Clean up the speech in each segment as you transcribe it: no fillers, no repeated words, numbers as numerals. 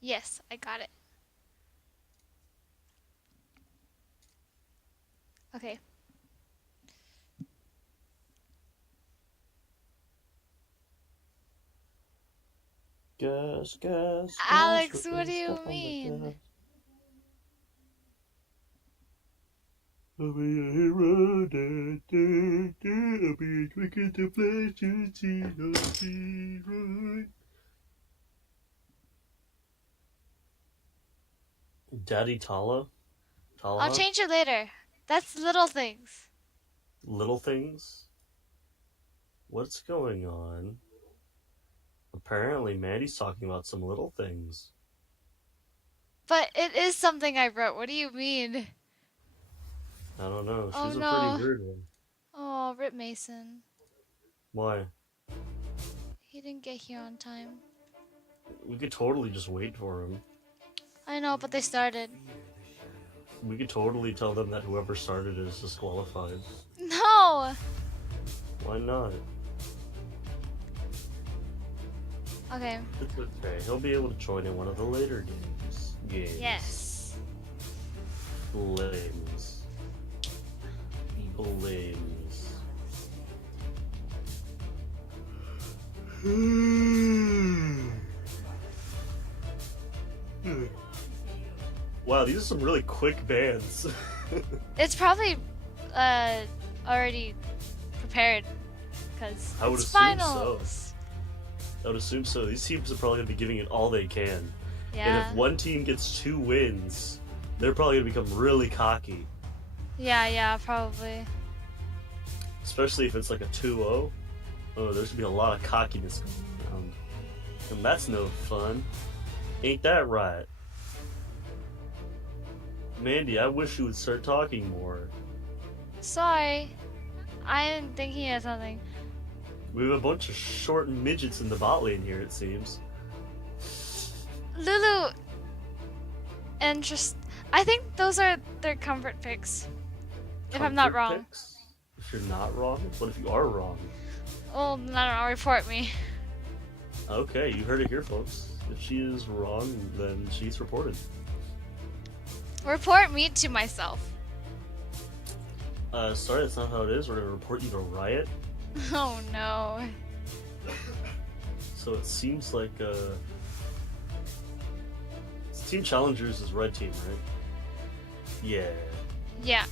Yes, I got it. Okay. Gas, gas, gas, we're Alex, what gonna do you step on the gas. mean? I'll be a hero, da, da, da. I'll be quick at the flash to see, I'll be right. Daddy Tala? I'll Talaha? change it later. That's little things. Little things? What's going on? Apparently, Mandy's talking about some little things. But it is something I wrote. What do you mean? I don't know. Oh She's a pretty no. weird one. Oh, Rip Mason. Why? He didn't get here on time. We could totally just wait for him. I know, but they started. We could totally tell them that whoever started is disqualified. No! Why not? Okay. It's okay. He'll be able to join in one of the later games. Yes. Blames. Blames. Wow, these are some really quick bands. It's probably uh already prepared because I would it's assume so. finals. I would assume so. These teams are probably going to be giving it all they can. And Yeah. if one team gets 2 wins, they're probably going to become really cocky. Yeah, probably. Especially if it's like a 2-0. Oh, there's going to be a lot of cockiness going around. And that's no fun. Ain't that right? Mandy, I wish you would start talking more. Sorry. I am thinking of something. We have a bunch of short midgets in the bot lane here, it seems. Lulu and just I think those are their comfort picks. If I'm not Comfort wrong. picks? If you're not wrong? What if you are wrong? Oh, I don't know, report me. Okay, you heard it here, folks. If she is wrong, then she's reported. Report me to myself. Sorry, that's not how it is. We're gonna report you to Riot. Oh no. So it seems like, Team Challengers is red team, right? Yeah. Yeah.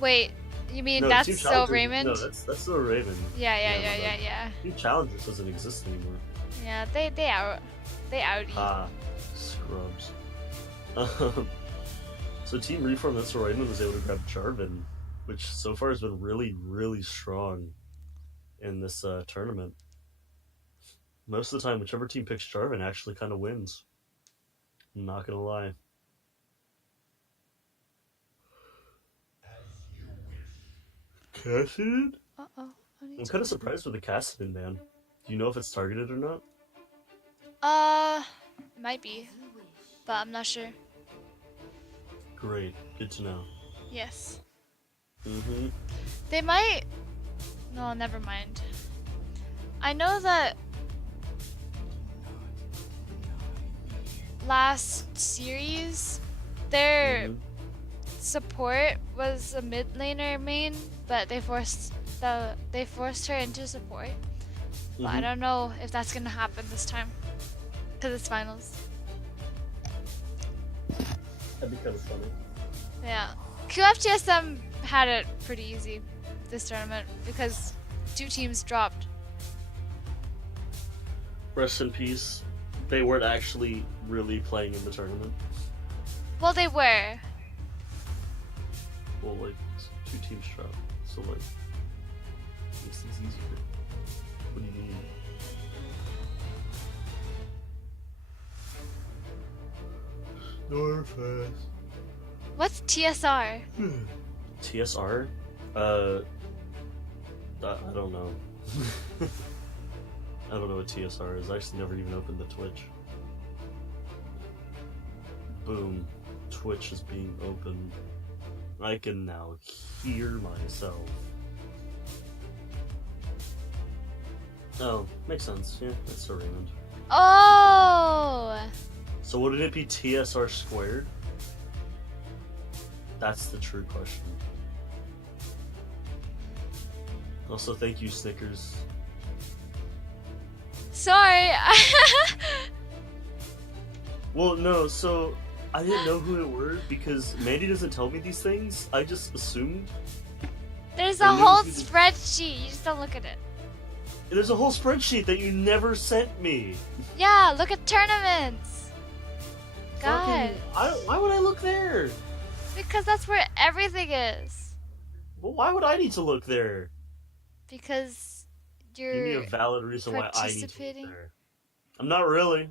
Wait, you mean No, that's Team so Challengers. Raymond? No, that's still Raven. Yeah. Team Challengers doesn't exist anymore. Yeah, they outie. Ah, scrubs. So Team Reform, that's where Raymond was able to grab Jarvan, which so far has been really, really strong in this tournament. Most of the time, whichever team picks Jarvan actually kind of wins. I'm not gonna lie. Cassid? Uh-oh. I'm kind of surprised with the Cassid ban. Do you know if it's targeted or not? It might be, but I'm not sure. Great, good to know. Yes. Mm-hmm. They might. No, never mind. I know that last series, their support was a mid laner main, but they forced her into support. But I don't know if that's gonna happen this time, cause it's finals. That'd be kind of funny. Yeah, QFTSM had it pretty easy this tournament because 2 teams dropped. Rest in peace. They weren't actually really playing in the tournament. Well, they were. Well, like, 2 teams dropped. So, like, makes things easier. What do you mean? Norfest. What's TSR? TSR? I don't know. I don't know what TSR is. I actually never even opened the Twitch. Boom. Twitch is being opened. I can now hear myself. Oh, makes sense. Yeah, that's a Raymond. Oh! it be TSR squared? That's the true question. Also, thank you, Snickers. Sorry. Well, no, so I didn't know who it were because Mandy doesn't tell me these things. I just assumed. There's a And whole maybe- spreadsheet. You just don't look at it. There's a whole spreadsheet that you never sent me. Yeah, look at tournaments. God. Why would I look there? Because that's where everything is. Well, why would I need to look there? Because Give me you're a valid reason why I need to look participating. there. I'm not really.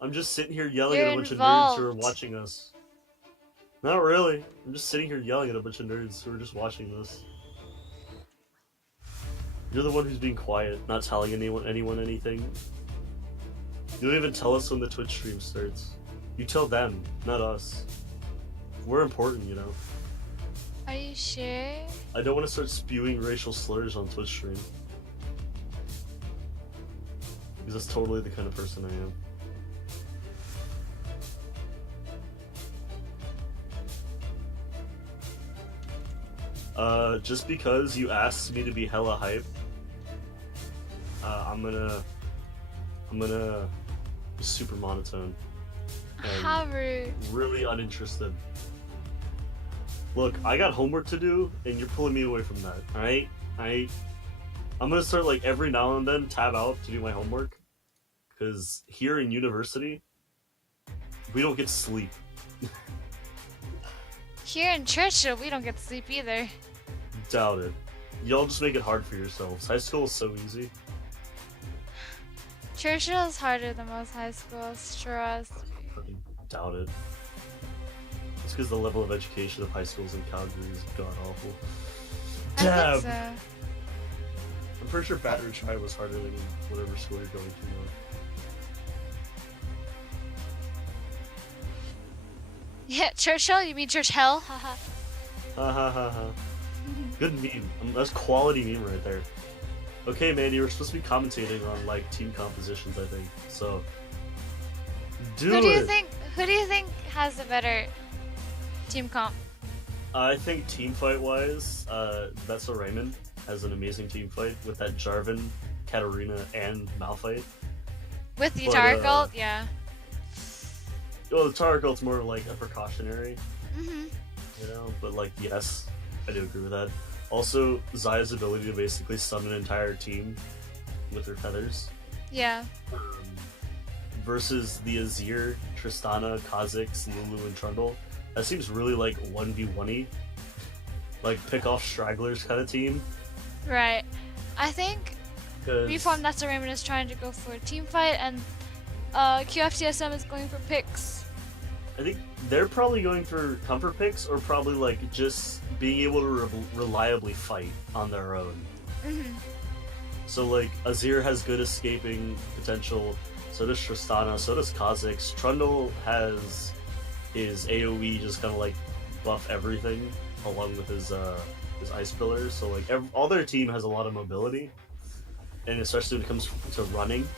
I'm just sitting here yelling You're at a bunch of nerds who are involved. watching us. Not really. I'm just sitting here yelling at a bunch of nerds who are just watching this. You're the one who's being quiet, not telling anyone anything. You don't even tell us when the Twitch stream starts. You tell them, not us. We're important, you know. Are you sure? I don't want to start spewing racial slurs on Twitch stream. Because that's totally the kind of person I am. Just because you asked me to be hella hype, I'm gonna be super monotone. And How rude. really uninterested. Look, I got homework to do, and you're pulling me away from that. Alright? I'm gonna start like every now and then tab out to do my homework. Because here in university, we don't get sleep. Here in Churchill, we don't get to sleep either. Doubt it. Y'all just make it hard for yourselves. High school is so easy. Churchill is harder than most high schools. Trust me. Fucking doubt it. It's because the level of education of high schools in Calgary is god awful. I Damn! think so. I'm pretty sure Baton Rouge High was harder than whatever school you're going to now. Yeah, Churchill? You mean Church Hell? Haha. Ha ha ha ha. Good meme. That's quality meme right there. Okay, man, you were supposed to be commentating on like team compositions, I think. So do Who do you it. think has a better team comp? I think team fight wise, that's a Raymond has an amazing team fight with that Jarvan, Katarina, and Malphite. With the But, Dark Ult? Yeah. Well, the Tark ult's more like a precautionary, Mm-hmm. you know. But like, yes, I do agree with that. Also, Zaya's ability to basically summon an entire team with her feathers. Yeah. Versus the Azir, Tristana, Kha'Zix, Lulu, and Trundle. That seems really like 1v1y. Like pick off stragglers kind of team. Right. I think 'Cause Reform That's a Raymond is trying to go for a team fight, and QFTSM is going for picks. I think they're probably going for comfort picks or probably like just being able to reliably fight on their own. Mm-hmm. So like Azir has good escaping potential, so does Tristana, so does Kha'Zix. Trundle has his AoE just kind of like buff everything along with his ice pillars. So like all their team has a lot of mobility, and especially when it comes to running.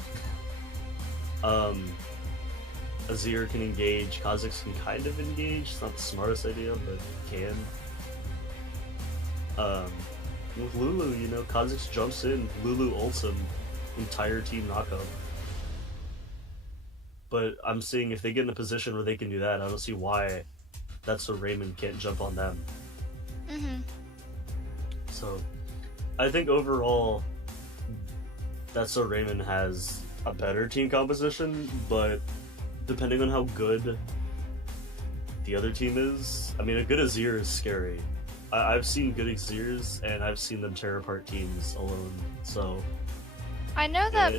Azir can engage, Kha'Zix can kind of engage. It's not the smartest idea, but can. With Lulu, you know, Kha'Zix jumps in, Lulu ults him, entire team knockout. But I'm seeing if they get in a position where they can do that, I don't see why that's so Raymond can't jump on them. Mm-hmm. So, I think overall, that's so Raymond has a better team composition, but depending on how good the other team is, I mean, a good Azir is scary. I've seen good Azirs, and I've seen them tear apart teams alone, so... I know that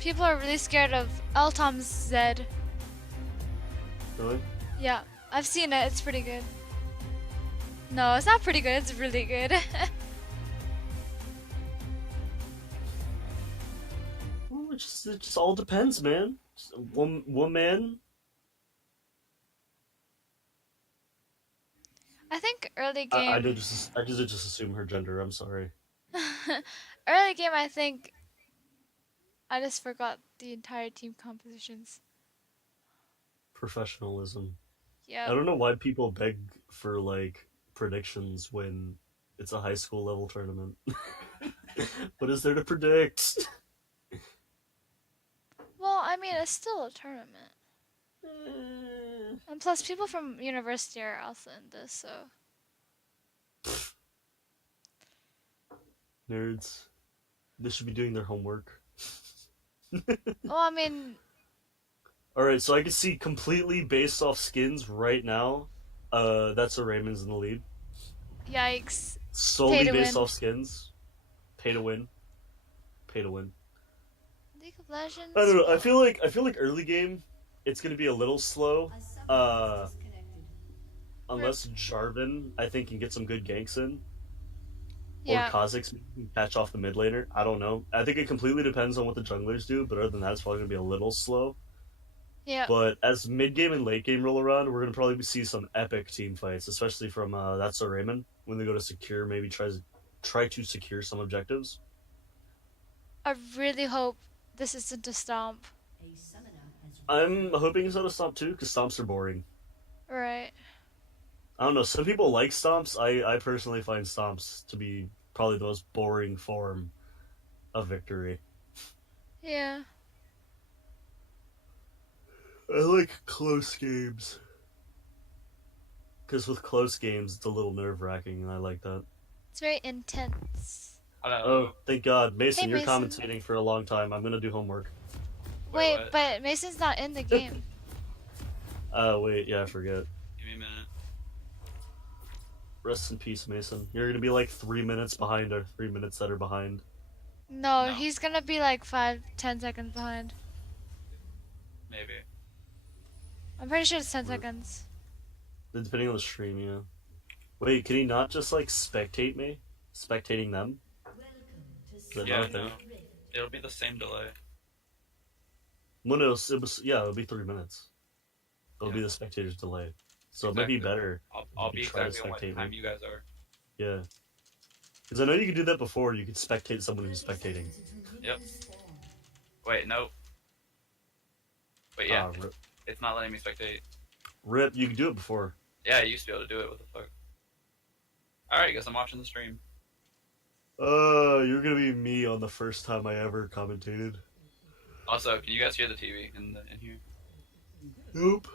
people are really scared of Eltom's Zed. Really? Yeah, I've seen it. It's pretty good. No, it's not pretty good. It's really good. Well, it just all depends, man. Just one man. I think early game. I did just assume her gender. I'm sorry. Early game, I think. I just forgot the entire team compositions. Professionalism. I Yep. don't know why people beg for like predictions when it's a high school level tournament. What is there to predict? Well, I mean, it's still a tournament. And plus, people from university are also in this, so. Nerds. They should be doing their homework. Well, I mean, Alright, so I can see completely based off skins right now. That's a Raymond's in the lead. yikes. Pay Solely to based win. off skins. Pay to win. Pay to win. League of I Legends? don't know. Well, I feel like early game, it's gonna be a little slow. Uh, unless Jarvan, I think, can get some good ganks in, or yeah. Kha'Zix can catch off the mid laner. I don't know. I think it completely depends on what the junglers do. But other than that, it's probably gonna be a little slow. Yeah. But as mid game and late game roll around, we're gonna probably see some epic team fights, especially from that's a Raymond when they go to secure, maybe try to secure some objectives. I really hope this isn't a stomp. I'm hoping it's not a stomp too, because stomps are boring. Right. I don't know. Some people like stomps. I personally find stomps to be probably the most boring form of victory. Yeah. I like close games. Because with close games, it's a little nerve wracking, and I like that. It's very intense. Hello. Oh, thank God. Mason, Hey, you're Mason. commentating for a long time. I'm going to do homework. Wait, what? but Mason's not in the game. Wait, yeah, I forget. Give me a minute. Rest in peace, Mason. You're going to be like 3 minutes behind, or 3 minutes that are behind. No, No. he's gonna be like 5-10 seconds behind. Maybe. I'm pretty sure it's 10 Or- seconds. Depending on the stream, yeah. Wait, can he not just like spectate me? Spectating them? Is that Yeah, not a thing? no. It'll be the same delay. Well, no, it was, yeah, it'll be 3 minutes. It'll be Yeah. the spectator's delay. So it might be Exactly. better. I'll if be you try to exactly on what spectate time me. you guys are. Yeah. Because I know you could do that before. You could spectate someone who's spectating. Yep. Wait, no. Wait, yeah. Rip. It's not letting me spectate. Rip, you could do it before. Yeah, I used to be able to do it. What the fuck? Alright, guess I'm watching the stream. You're gonna be me on the first time I ever commentated. Also, can you guys hear the TV in here? Nope.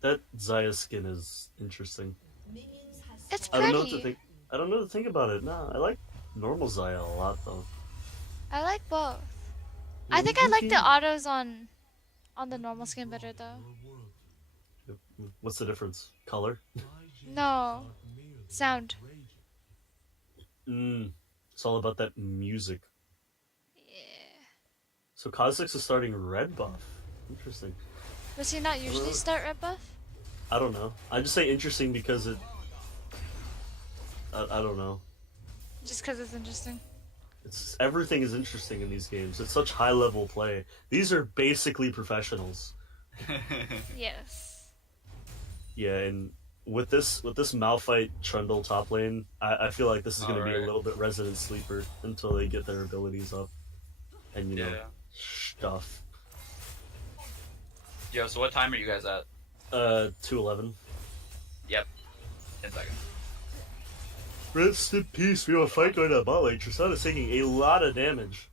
That Zaya skin is interesting. It's I don't know what to pretty. think. I don't know what to think about it. Nah, I like normal Zaya a lot though. I like both. I think I like the autos on the normal skin better though. What's the difference? Color? No. Sound. It's all about that music. Yeah. So Kha'Zix is starting red buff. Interesting. Does he not usually start red buff? I don't know. I just say interesting because it. I don't know. Just because it's interesting. It's everything is interesting in these games. It's such high level play. These are basically professionals. Yes. Yeah, and with this Malphite Trundle top lane, I feel like this is going to be a Alright. little bit resident sleeper until they get their abilities up, and you know Yeah. stuff. Yo, so what time are you guys at? 211. Yep. 10 seconds. Rest in peace. We have a fight going on bot lane. Tristana's taking a lot of damage,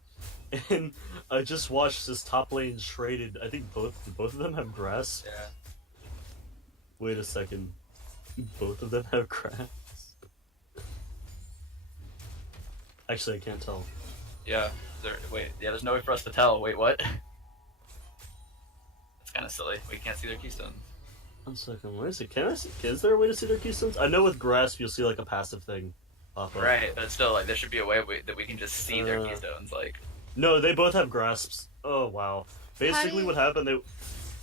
and I just watched this top lane traded. I think both of them have grass. Yeah. Wait a second. Both of them have grass. Actually, I can't tell. Yeah. There's no way for us to tell. Wait, what? It's kind of silly. We can't see their keystone. 1 second. Where is it? Can I see? Is there a way to see their keystones? I know with grasp you'll see like a passive thing pop up. Right, but still, like, there should be a way that we can just see their keystones. Like, No, they both have grasps. Oh wow. Basically, you- what happened?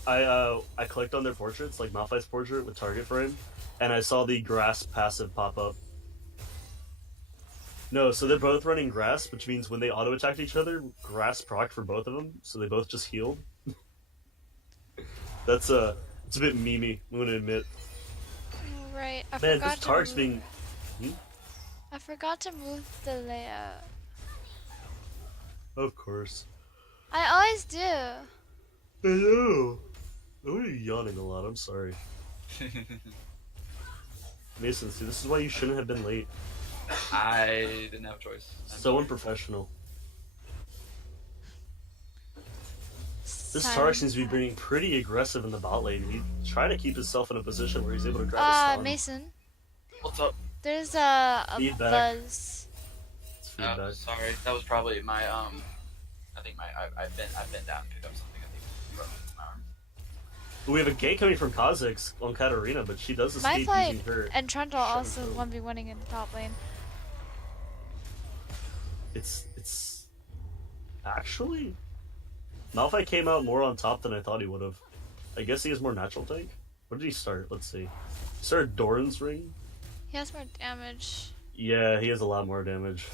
I clicked on their portraits, like Malphite's portrait with target frame, and I saw the grasp passive pop up. No, so they're both running grasp, which means when they auto attacked each other, grasp proc for both of them, so they both just healed. It's a bit memey, I'm gonna admit. Right. I Man, forgot this to Tark's move. being. I forgot to move the layout. Of course. I always do. I know. Oh, you're yawning a lot. I'm sorry. Mason, see, this is why you shouldn't have been late. I didn't have a choice. I'm So sorry. unprofessional. This Tarek Silence. seems to be being pretty aggressive in the bot lane. He's trying to keep himself in a position where he's able to grab a stun. Mason. What's up? There's a Feedback. buzz. It's Oh, feedback. sorry. That was probably my I think I've been down and picked up something. I think it broke my arm. We have a gate coming from Kha'Zix on Katarina, but she does My escape fight using her. and Trundle also Shadow. 1v1ing in the top lane. It's actually Malphite came out more on top than I thought he would have. I guess he has more natural tank. Where did he start? Let's see. He started Doran's ring. He has more damage. Yeah, he has a lot more damage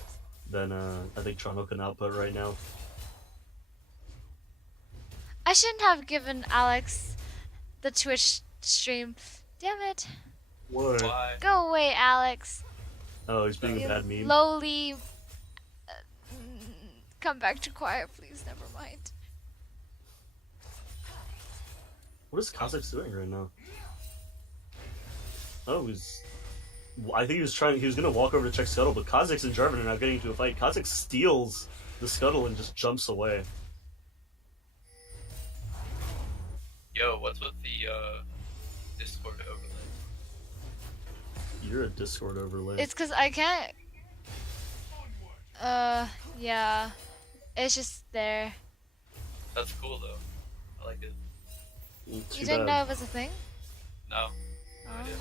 than I think Trundle can output right now. I shouldn't have given Alex the Twitch stream. Damn it. What? Why? Go away, Alex. Oh, he's being a You bad meme. lowly. Come back to quiet, please. Never mind. What is Kha'Zix doing right now? Oh, I think he was gonna walk over to check Scuttle, but Kha'Zix and Jarvan are now getting into a fight. Kha'Zix steals the Scuttle and just jumps away. Yo, what's with the Discord overlay? You're a Discord overlay. It's because I can't. Yeah. It's just there. That's cool though. I like it. Too You didn't know bad. it was a thing? No. No Oh. idea.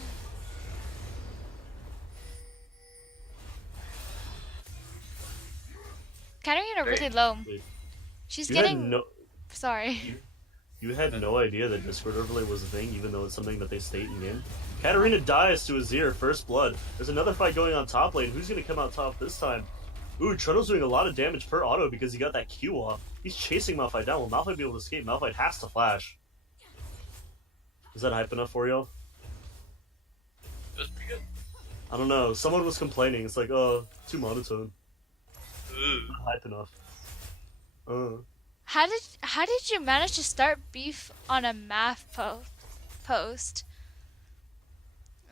Katarina Great. really low. Wait, She's you getting. had no, Sorry. you had no idea that Discord overlay was a thing, even though it's something that they state in game. Katarina dies to Azir, first blood. There's another fight going on top lane. Who's gonna come out top this time? Ooh, Trundle's doing a lot of damage per auto because he got that Q off. He's chasing Malphite down. Will Malphite be able to escape? Malphite has to flash. Is that hype enough for y'all? It was pretty good. I don't know. Someone was complaining. It's like, oh, too monotone. Ooh. Not hype enough. How did you manage to start beef on a math post?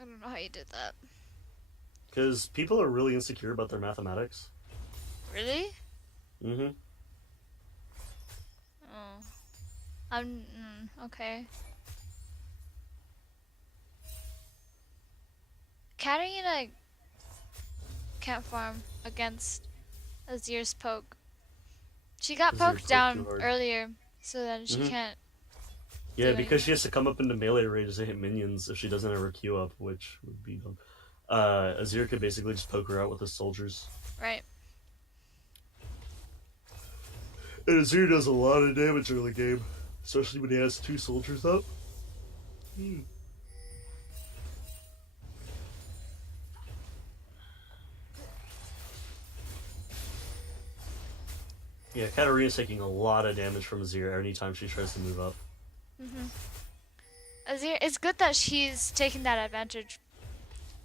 I don't know how you did that. Because people are really insecure about their mathematics. Really? Mm-hmm. Oh. Okay. Katarina can't farm against Azir's poke. She got Azir poked poked down too hard. earlier, so then she Mhm. can't. Yeah, Doing because she has to come up into melee range to hit minions if she doesn't have her Q up, which would be dumb. Azir could basically just poke her out with his soldiers. Right. And Azir does a lot of damage early game, especially when he has two soldiers up. Yeah, Katarina's taking a lot of damage from Azir anytime she tries to move up. Azir, it's good that she's taking that advantage,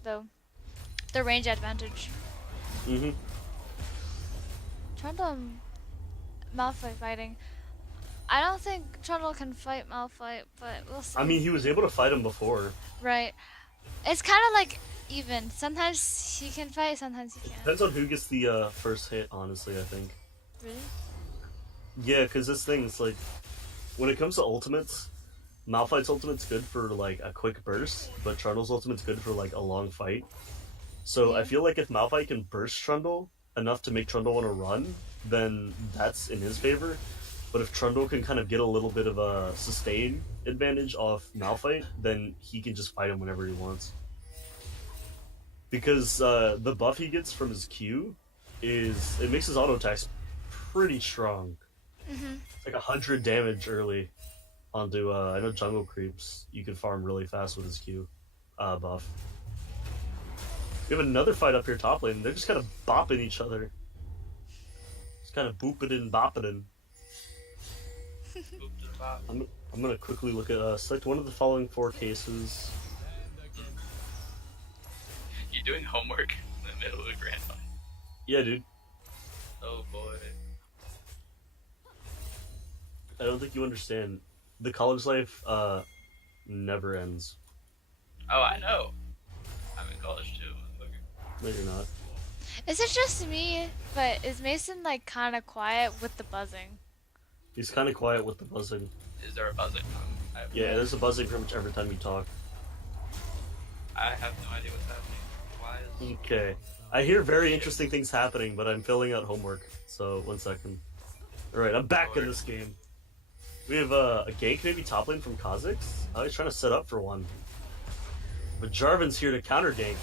though. The range advantage. Mm-hmm. Trundle and Malphite fighting. I don't think Trundle can fight Malphite, but we'll see. I mean, he was able to fight him before. Right. It's kind of like even. Sometimes he can fight, sometimes he can't. Depends on who gets the first hit, honestly, I think. Really? Yeah, because this thing is like, when it comes to ultimates, Malphite's ultimate's good for like a quick burst, but Trundle's ultimate's good for like a long fight. So I feel like if Malphite can burst Trundle enough to make Trundle want to run, then that's in his favor. But if Trundle can kind of get a little bit of a sustain advantage off Malphite, then he can just fight him whenever he wants. Because the buff he gets from his Q it makes his auto attacks pretty strong. It's like 100 damage early onto, I know jungle creeps, you can farm really fast with his Q buff. We have another fight up here top lane, they're just kind of bopping each other. Just kind of booping and bopping. Boop to the top. I'm gonna quickly look at, select one of the following 4 cases. You doing homework in the middle of a grand final? Yeah, dude. Oh boy. don't think you understand. The college life never ends. Oh, I know. I'm in college too. Okay. No, you're not. Is it just me? But is Mason like kind of quiet with the buzzing? He's kind of quiet with the buzzing. Is there a buzzing? Yeah, there's a buzzing pretty much every time you talk. I have no idea what's happening. Why is... Okay. I hear very interesting things happening, but I'm filling out homework. So, 1 second. Alright, I'm back in this game. We have a gank maybe top lane from Kha'Zix. I was trying to set up for one. But Jarvan's here to counter gank.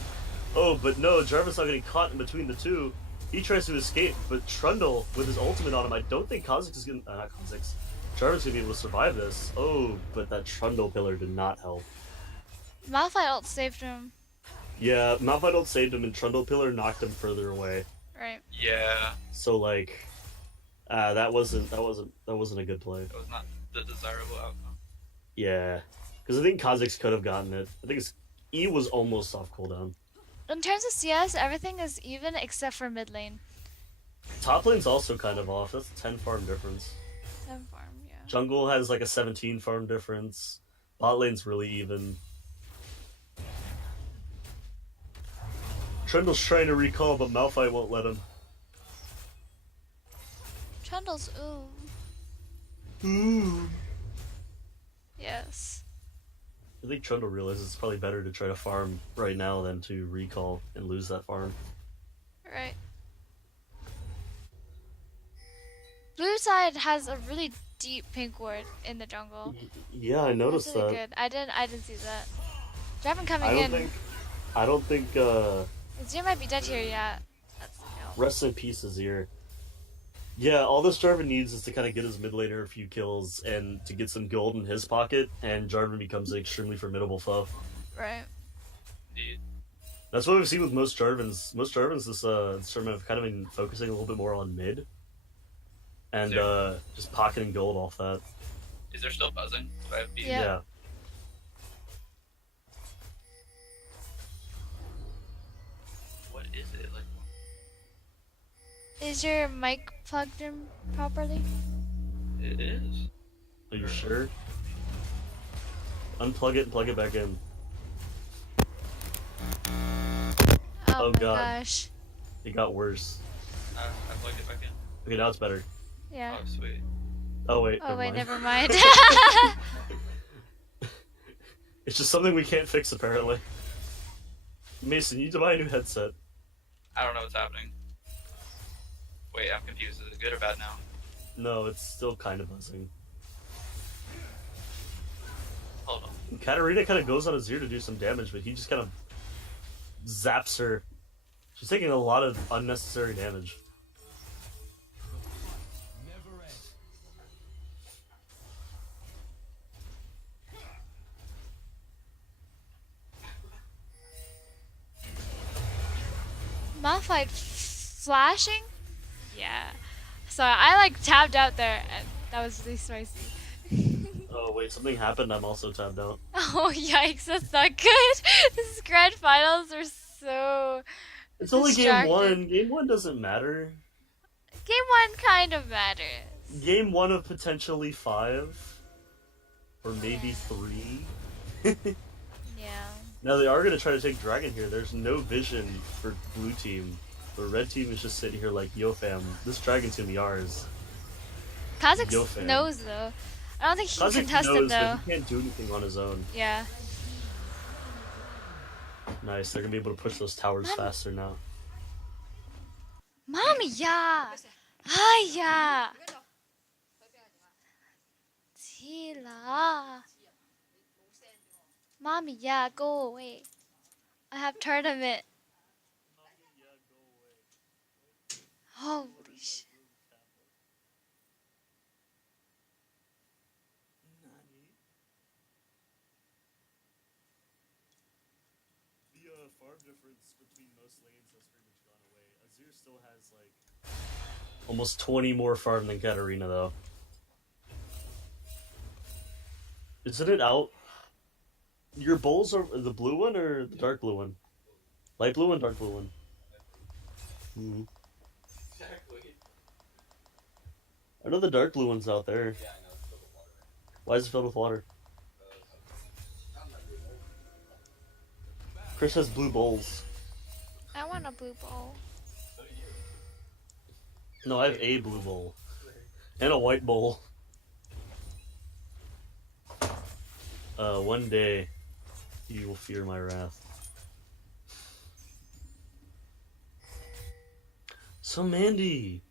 Oh, but no, Jarvan's not getting caught in between the two. He tries to escape, but Trundle, with his ultimate on him, I don't think Kha'Zix is gonna... not Kha'Zix. Jarvan's gonna be able to survive this. Oh, but that Trundle pillar did not help. Malphite ult saved him. Yeah, Malphite ult saved him, and Trundle pillar knocked him further away. Right. Yeah. So like, that wasn't a good play. That was not the desirable outcome. Yeah, because I think Kha'Zix could have gotten it. I think his E was almost off cooldown. In terms of CS, everything is even except for mid lane. Top lane's also kind of off. That's a 10 farm difference. 10 farm, yeah. Jungle has like a 17 farm difference. Bot lane's really even. Trundle's trying to recall, but Malphite won't let him. Trundle's ooh. Ooh. Yes. I think Trundle realizes it's probably better to try to farm right now than to recall and lose that farm. Right. Blue side has a really deep pink ward in the jungle. Yeah, I noticed That's really that. good. I didn't see that. Draven coming in. I don't think Azir might be dead here, yeah. That's, no. rest in peace Azir. Yeah, all this Jarvan needs is to kind of get his mid laner a few kills and to get some gold in his pocket, and Jarvan becomes an extremely formidable foe. Right. Indeed. That's what we've seen with most Jarvans. Most Jarvans this tournament have kind of been focusing a little bit more on mid. And just pocketing gold off that. Is there still buzzing? Do I have beat? Yeah. Yeah. What is it? Like, Is your mic plugged in properly? it is. Are you sure? Unplug it and plug it back in. Oh, Oh, my God. gosh. It got worse. I plugged it back in. Okay, now it's better. Yeah. Oh, sweet. Oh wait, Oh wait, never never mind. mind. It's just something we can't fix apparently. Mason, you need to buy a new headset. I don't know what's happening. Wait, I'm confused. Is it good or bad now? No, it's still kind of buzzing. Hold on. Katarina kind of goes on Azir to do some damage, but he just kind of zaps her. She's taking a lot of unnecessary damage. Malphite flashing? Yeah. So I like tabbed out there and that was really spicy. Oh wait, something happened. I'm also tabbed out. Oh yikes, that's not good. This grand finals are so It's only game distracting. 1. Game 1 doesn't matter. Game 1 kind of matters. Game 1 of potentially 5. Or maybe 3. Yeah. Now they are going to try to take Dragon here. There's no vision for blue team. The red team is just sitting here like, yo fam, this Dragon's going to be ours. Yo, Kha'Zix fam. knows though. I don't think he can Kha'Zix contest knows, him though. but he can't do anything on his own. Yeah. Nice, they're going to be able to push those towers faster now. Mommy, yeah. Hiya. Tila. Mommy, yeah, go away. I have tournament. Holy shit. The farm difference between most lanes has pretty much gone away. Azir still has like almost 20 more farm than Katarina though. Isn't it out? Your bowls are the blue one or the dark blue one? Light blue one, dark blue one. Mm-hmm. Exactly. I know the dark blue one's out there. Yeah, I know. Why is it filled with water? Chris has blue bowls. I want a blue bowl. No, I have a blue bowl. And a white bowl. One day, you will fear my wrath. So, Mandy,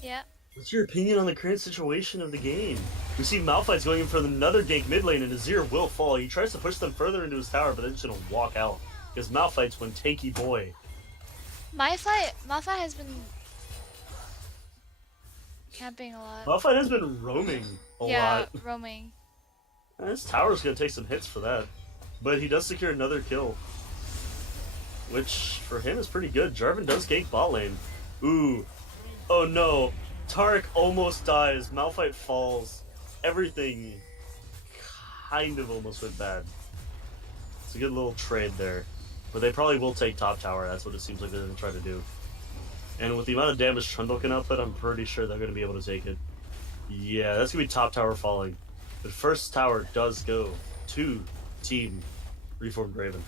Yeah. what's your opinion on the current situation of the game? We see Malphite's going in for another gank mid lane, and Azir will fall. He tries to push them further into his tower, but they're just going to walk out. Because Malphite's one tanky boy. Malphite has been camping a lot. Malphite has been roaming a lot. Yeah, roaming. And his tower's going to take some hits for that. But he does secure another kill. Which, for him, is pretty good. Jarvan does gank bot lane. Ooh. Oh no. Taric almost dies. Malphite falls. Everything kind of almost went bad. It's a good little trade there. But they probably will take top tower. That's what it seems like they're going to try to do. And with the amount of damage Trundle can output, I'm pretty sure they're going to be able to take it. Yeah, that's going to be top tower falling. But first tower does go to Team Reformed Draven.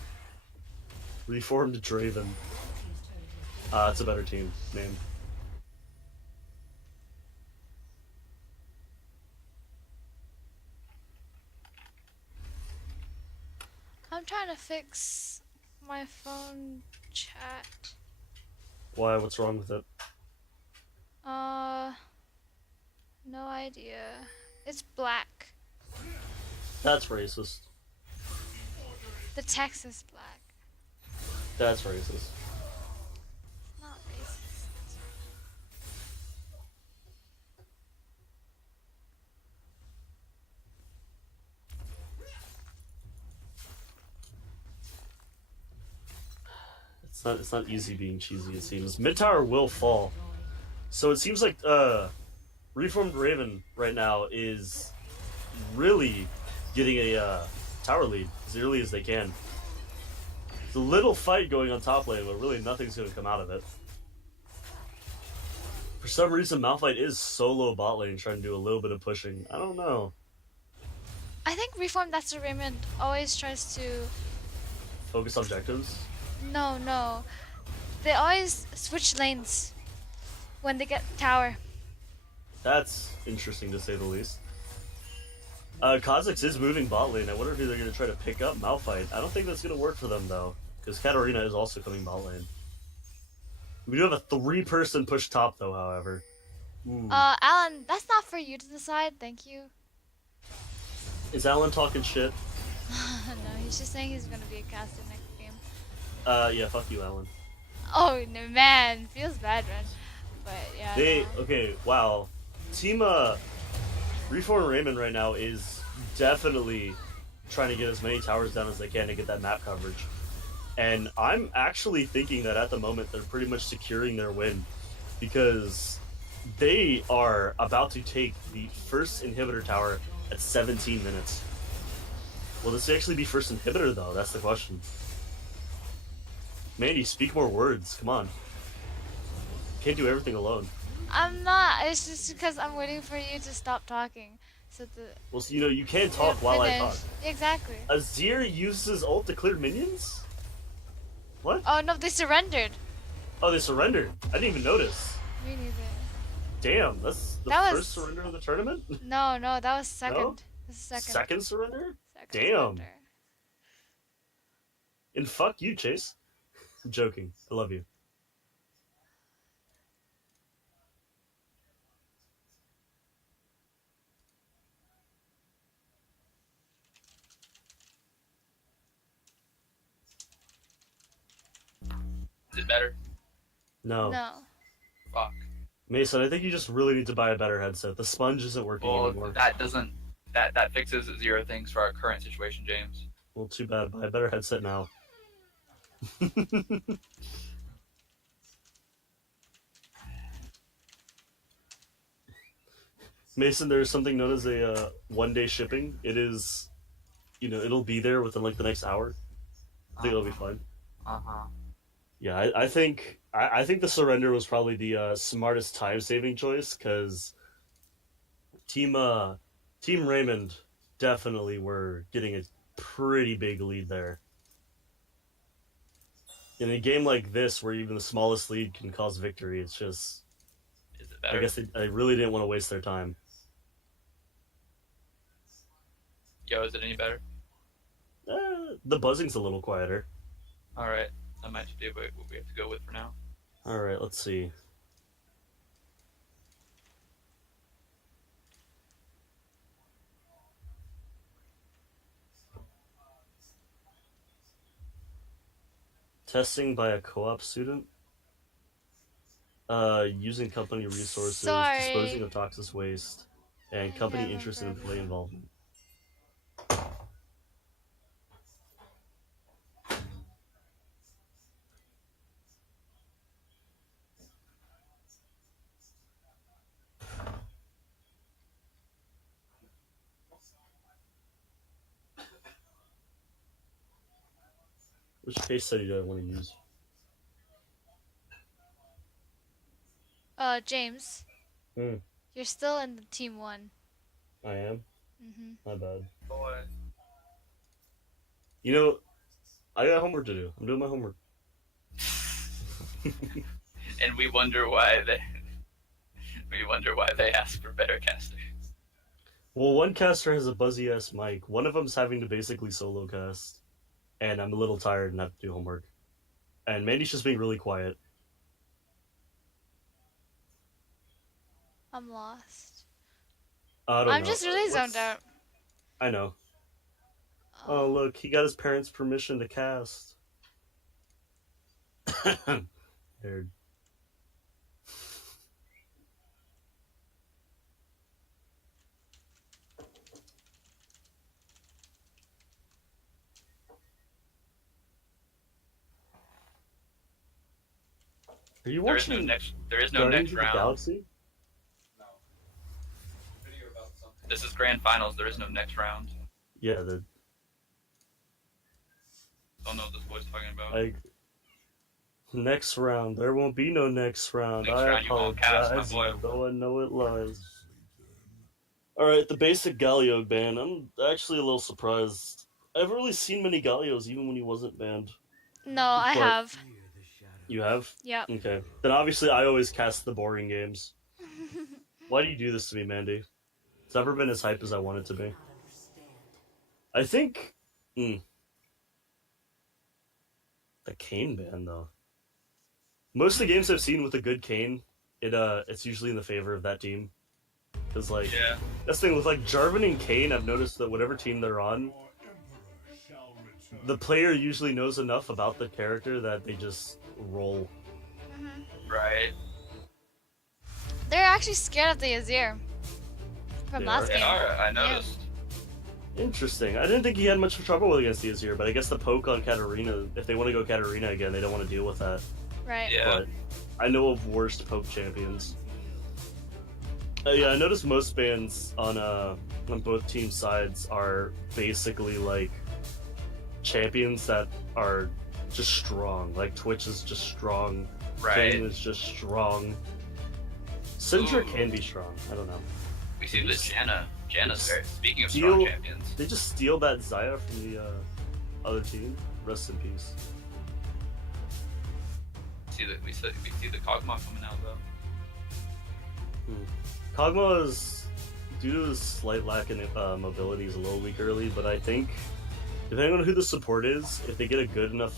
Reformed Draven. It's a better team name. I'm trying to fix my phone chat. Why? What's wrong with it? No idea. It's black. That's racist. The text is black. That's racist. It's not racist. It's not easy being cheesy, it seems. Mid tower will fall. So it seems like Reformed Raven right now is really getting a tower lead as early as they can. It's a little fight going on top lane, but really nothing's going to come out of it. For some reason, Malphite is solo bot lane trying to do a little bit of pushing. I don't know. I think Reformed that's Raymond always tries to. Focus objectives? No. They always switch lanes when they get tower. That's interesting to say the least. Kha'Zix is moving bot lane. I wonder if they're going to try to pick up Malphite. I don't think that's going to work for them, though, because Katarina is also coming bot lane. We do have a 3-person push top, though, however. Ooh. Alan, that's not for you to decide, thank you. Is Alan talking shit? No, he's just saying he's gonna be a caster next game. Yeah, fuck you, Alan. Oh, no, man, feels bad, man. But, yeah. No. Okay, wow. Team, Reform Raymond right now is definitely trying to get as many towers down as they can to get that map coverage. And I'm actually thinking that at the moment they're pretty much securing their win because they are about to take the first inhibitor tower at 17 minutes. Will this actually be first inhibitor though? That's the question. Mandy, speak more words. Come on. Can't do everything alone. I'm not. It's just because I'm waiting for you to stop talking. So the. Well, so, you can talk while I talk. Exactly. Azir uses ult to clear minions? What? Oh no, they surrendered. Oh, they surrendered. I didn't even notice. Me neither. Damn, that's the That first surrender of the tournament? No, that was second. No? This is second. Second surrender? Second Damn. surrender. And fuck you, Chase. I'm joking. I love you. Is it better? No. Fuck. Mason, I think you just really need to buy a better headset. The sponge isn't working anymore. Well, that doesn't. That fixes 0 things for our current situation, James. Well, too bad. Buy a better headset now. Mason, there's something known as a one-day shipping. It is, it'll be there within like the next hour. I think it'll be fine. Yeah, I think the surrender was probably the smartest time-saving choice because Team Raymond definitely were getting a pretty big lead there. In a game like this, where even the smallest lead can cause victory, it's just... Is it better? I guess I really didn't want to waste their time. Yo, is it any better? The buzzing's a little quieter. Alright, that might be what we have to go with for now. Alright, let's see. Testing by a co-op student. Using company resources, Sorry. disposing of toxic waste, and company Never interest in heard. employee involvement. Which case study do I want to use? James. Hmm. You're still in the team 1. I am? Mm-hmm. My bad. Boy. You know, I got homework to do. I'm doing my homework. And we wonder why they ask for better casters. Well, one caster has a buzzy ass mic. One of them's having to basically solo cast. And I'm a little tired and have to do homework. And Mandy's just being really quiet. I'm lost. I don't know. I'm just really zoned out. I know. Oh, look, he got his parents' permission to cast. Nerd. Are you There is watching no Guardians next of the round. Galaxy? This is grand finals, there is no next round. Yeah, Don't know what this boy's talking about. like next round. There won't be no next round. Next I round you won't cast, my apologize, boy. though I know it lies. Alright, the basic Galio ban. I'm actually a little surprised. I haven't really seen many Galios even when he wasn't banned. No, I But- have. You have? Yep. Okay. Then obviously I always cast the boring games. Why do you do this to me, Mandy? It's never been as hype as I want it to be. I think... The Kane ban, though. Most of the games I've seen with a good Kane, it's usually in the favor of that team. Because, like, Yeah. that's the thing with, like, Jarvan and Kane, I've noticed that whatever team they're on, the player usually knows enough about the character that they just roll. Right. They're actually scared of the Azir. From They last They game. are, I noticed. Interesting. I didn't think he had much trouble against the Azir, but I guess the poke on Katarina, if they want to go Katarina again, they don't want to deal with that. Right. Yeah. But I know of worst poke champions. Yeah, I noticed most bans on both team sides are basically like champions that are just strong. Like Twitch is just strong. Right. Kane is just strong. Syndra Ooh. can be strong. I don't know. We see that Janna's very, speaking of Steal- strong champions. They just steal that Xayah from the other team. Rest in peace. We see the Kog'Maw coming out though. Kog'Maw is, due to his slight lack in mobility, is a little weak early, but I think, depending on who the support is, if they get a good enough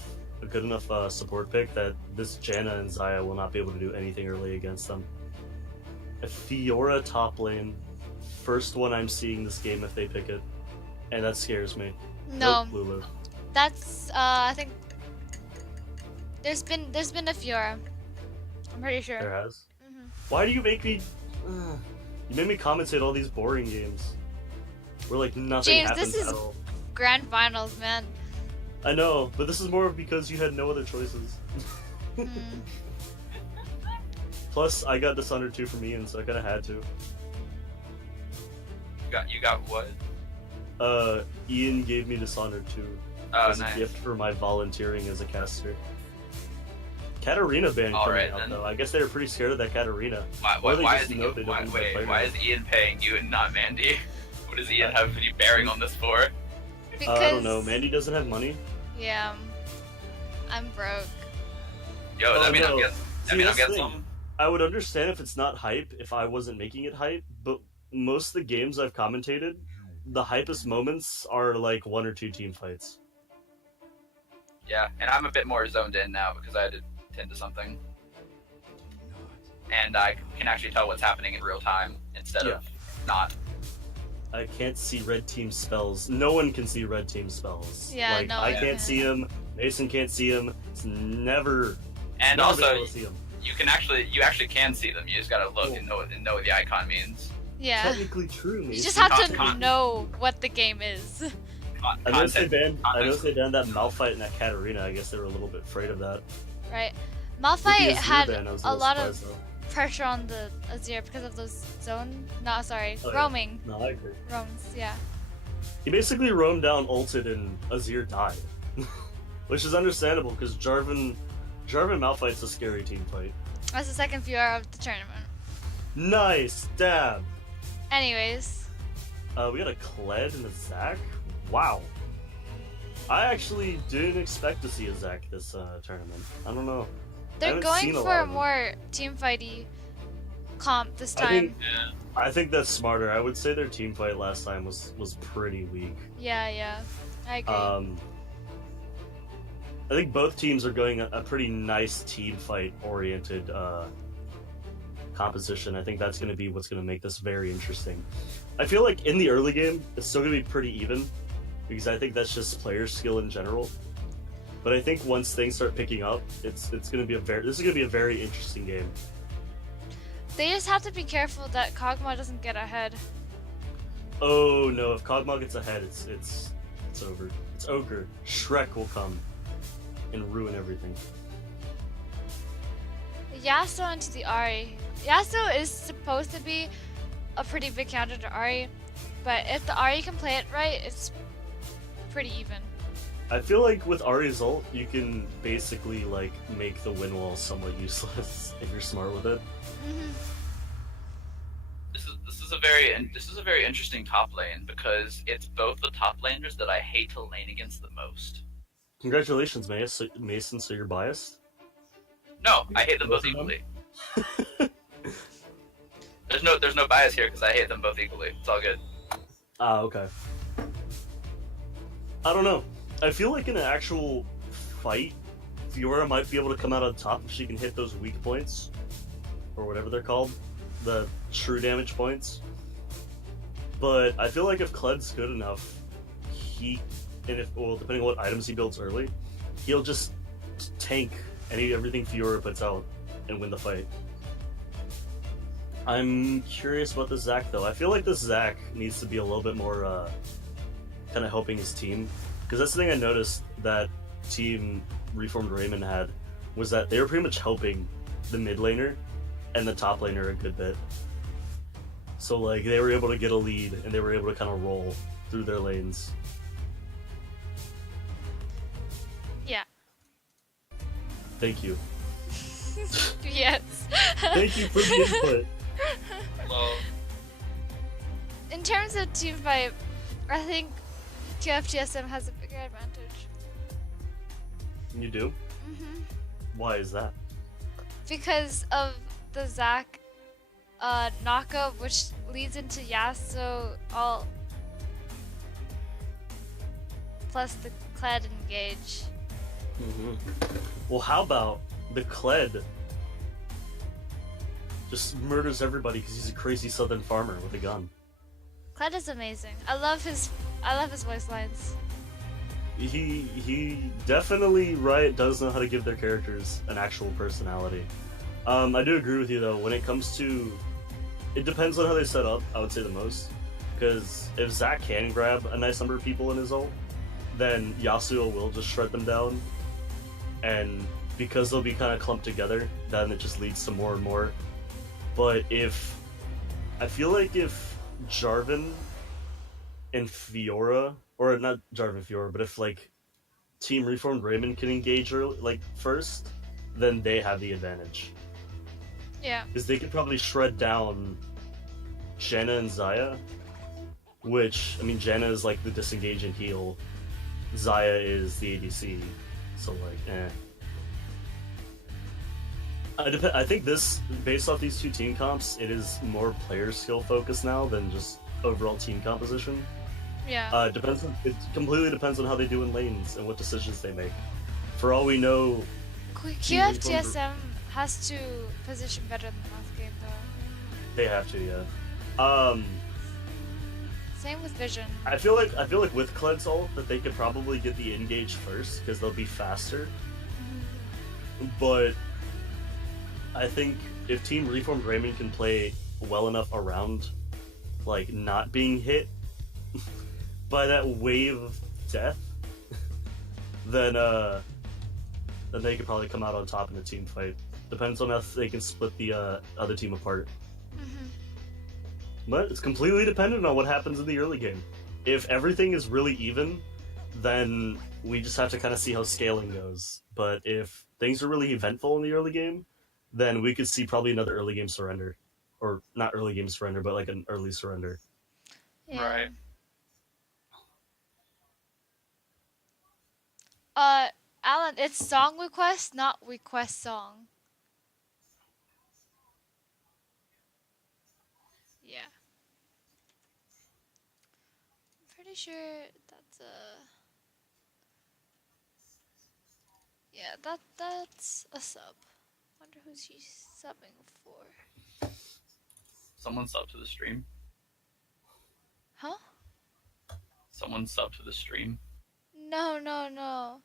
support pick, that this Janna and Xayah will not be able to do anything early against them. A Fiora top lane, first one I'm seeing this game if they pick it, and that scares me. No, Nope, Lulu. that's I think there's been a Fiora. I'm pretty sure. There has. Mhm. Why do you make me? You made me commentate all these boring games, where like nothing James, happens this is- at all. Grand finals, man. I know, but this is more because you had no other choices. Mm. Plus, I got Dishonored 2 from Ian, so I kind of had to. You got what? Ian gave me Dishonored 2 Oh, as nice. a gift for my volunteering as a caster. Katarina ban All coming right, out then. though. I guess they were pretty scared of that Katarina. Why Or they is just know they don't need to play why her. is Ian paying you and not Mandy? What does Ian have any bearing on this for? Because I don't know. Mandy doesn't have money. yeah, I'm broke. Yo, Oh, I mean, no. I'm getting, See, I mean, I'm that's the getting thing. some. I would understand if it's not hype if I wasn't making it hype, but most of the games I've commentated, the hypest moments are like 1 or 2 team fights. Yeah, and I'm a bit more zoned in now because I had to tend to something. And I can actually tell what's happening in real time instead of not. I can't see red team spells. No one can see red team spells. Yeah, like no I one can't can. see him. Mason can't see him. It's never. And never also, been able to see him. you actually can see them. You just gotta look and know what the icon means. Yeah. Technically true, Mason. You just have to Con- know what the game is. I noticed they banned. I context. noticed they banned that Malphite and that Katarina. I guess they were a little bit afraid of that. Right. With the Malphite Azir had ban, I was a little lot of surprised, pressure on the Azir because of those Oh, yeah. roaming though. No, I agree. roams, yeah. He basically roamed down, ulted, and Azir died, which is understandable because Jarvan Malphite's a scary team fight. That's the second viewer of the tournament. Nice dab. Anyways, We got a Kled and a Zac. Wow. I actually didn't expect to see a Zac this tournament. I don't know. they're haven't going seen a for lot a of them. more team fighty comp this I time. think- I think that's smarter. I would say their team fight last time was pretty weak. Yeah, I agree. I think both teams are going a pretty nice team fight oriented composition. I think that's going to be what's going to make this very interesting. I feel like in the early game, it's still going to be pretty even because I think that's just player skill in general. But I think once things start picking up, it's going to be this is going to be a very interesting game. They just have to be careful that Kog'Maw doesn't get ahead. Oh no! If Kog'Maw gets ahead, it's over. It's ogre. Shrek will come and ruin everything. Yasuo into the Ahri. Yasuo is supposed to be a pretty big counter to Ahri, but if the Ahri can play it right, it's pretty even. I feel like with Ahri's ult, you can basically like make the win wall somewhat useless if you're smart with it. Mm-hmm. This is a very interesting top lane because it's both the top laners that I hate to lane against the most. Congratulations, Mason. So you're biased? No, I hate them both Both of them? equally. There's no bias here because I hate them both equally. It's all good. Ah, okay. I don't know. I feel like in an actual fight, Fiora might be able to come out on top if she can hit those weak points, or whatever they're called, the true damage points. But I feel like if Kled's good enough, depending on what items he builds early, he'll just tank everything Fiora puts out and win the fight. I'm curious about the Zac though. I feel like this Zac needs to be a little bit more kind of helping his team. Because that's the thing I noticed that Team Reformed Raymond had, was that they were pretty much helping the mid laner and the top laner a good bit. So like they were able to get a lead and they were able to kind of roll through their lanes. Yeah. Thank you. Yes. Thank you for the input. Well, In terms of team fight, I think TSM has a bigger advantage. You do? Mm-hmm. Why is that? Because of the Zac knockup, which leads into Yasuo all plus the Kled engage. Well, how about the Kled just murders everybody because he's a crazy southern farmer with a gun. Kled is amazing. I love his voice lines. He definitely Riot does know how to give their characters an actual personality. I do agree with you though. When it comes to, it depends on how they set up. I would say the most, because if Zac can grab a nice number of people in his ult, then Yasuo will just shred them down, and because they'll be kind of clumped together, then it just leads to more and more. But I feel like if Jarvan and Fiora, or not Jarvan Fiora, but if like Team Reformed Raymond can engage early, like first, then they have the advantage. Yeah. Because they could probably shred down Shanna and Zaya, which, I mean, Janna is like the disengage and heal. Zaya is the ADC. So, like, eh. I think this, based off these two team comps, it is more player skill focused now than just overall team composition. Yeah. It completely depends on how they do in lanes and what decisions they make. For all we know, QF TSM has to position better than last game though. they have to, yeah. Same with Vision. I feel like with Cled's ult that they could probably get the engage first because they'll be faster. But I think if Team Reformed Raymond can play well enough around, like, not being hit by that wave of death, then they could probably come out on top in a team fight. Depends on if they can split the other team apart. But it's completely dependent on what happens in the early game. If everything is really even, then we just have to kind of see how scaling goes. But if things are really eventful in the early game, then we could see probably another early game surrender. Or not early game surrender, but like an early surrender. Yeah. Right. Alan, it's song request, not request song. Yeah. I'm pretty sure that's yeah, that's a sub. Wonder who she's subbing for. Someone sub to the stream. Huh? Someone sub to the stream. No.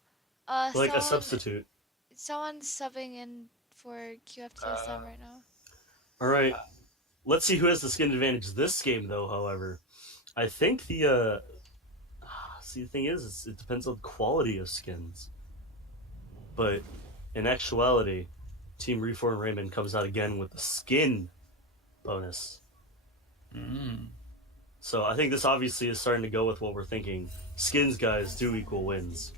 Like a substitute. Someone's subbing in for QFTSM right now. Alright. Let's see who has the skin advantage this game, though, however. I think the thing is, it depends on the quality of skins. But in actuality, Team Reform Raymond comes out again with the skin bonus. So I think this obviously is starting to go with what we're thinking. Skins, guys, do equal wins.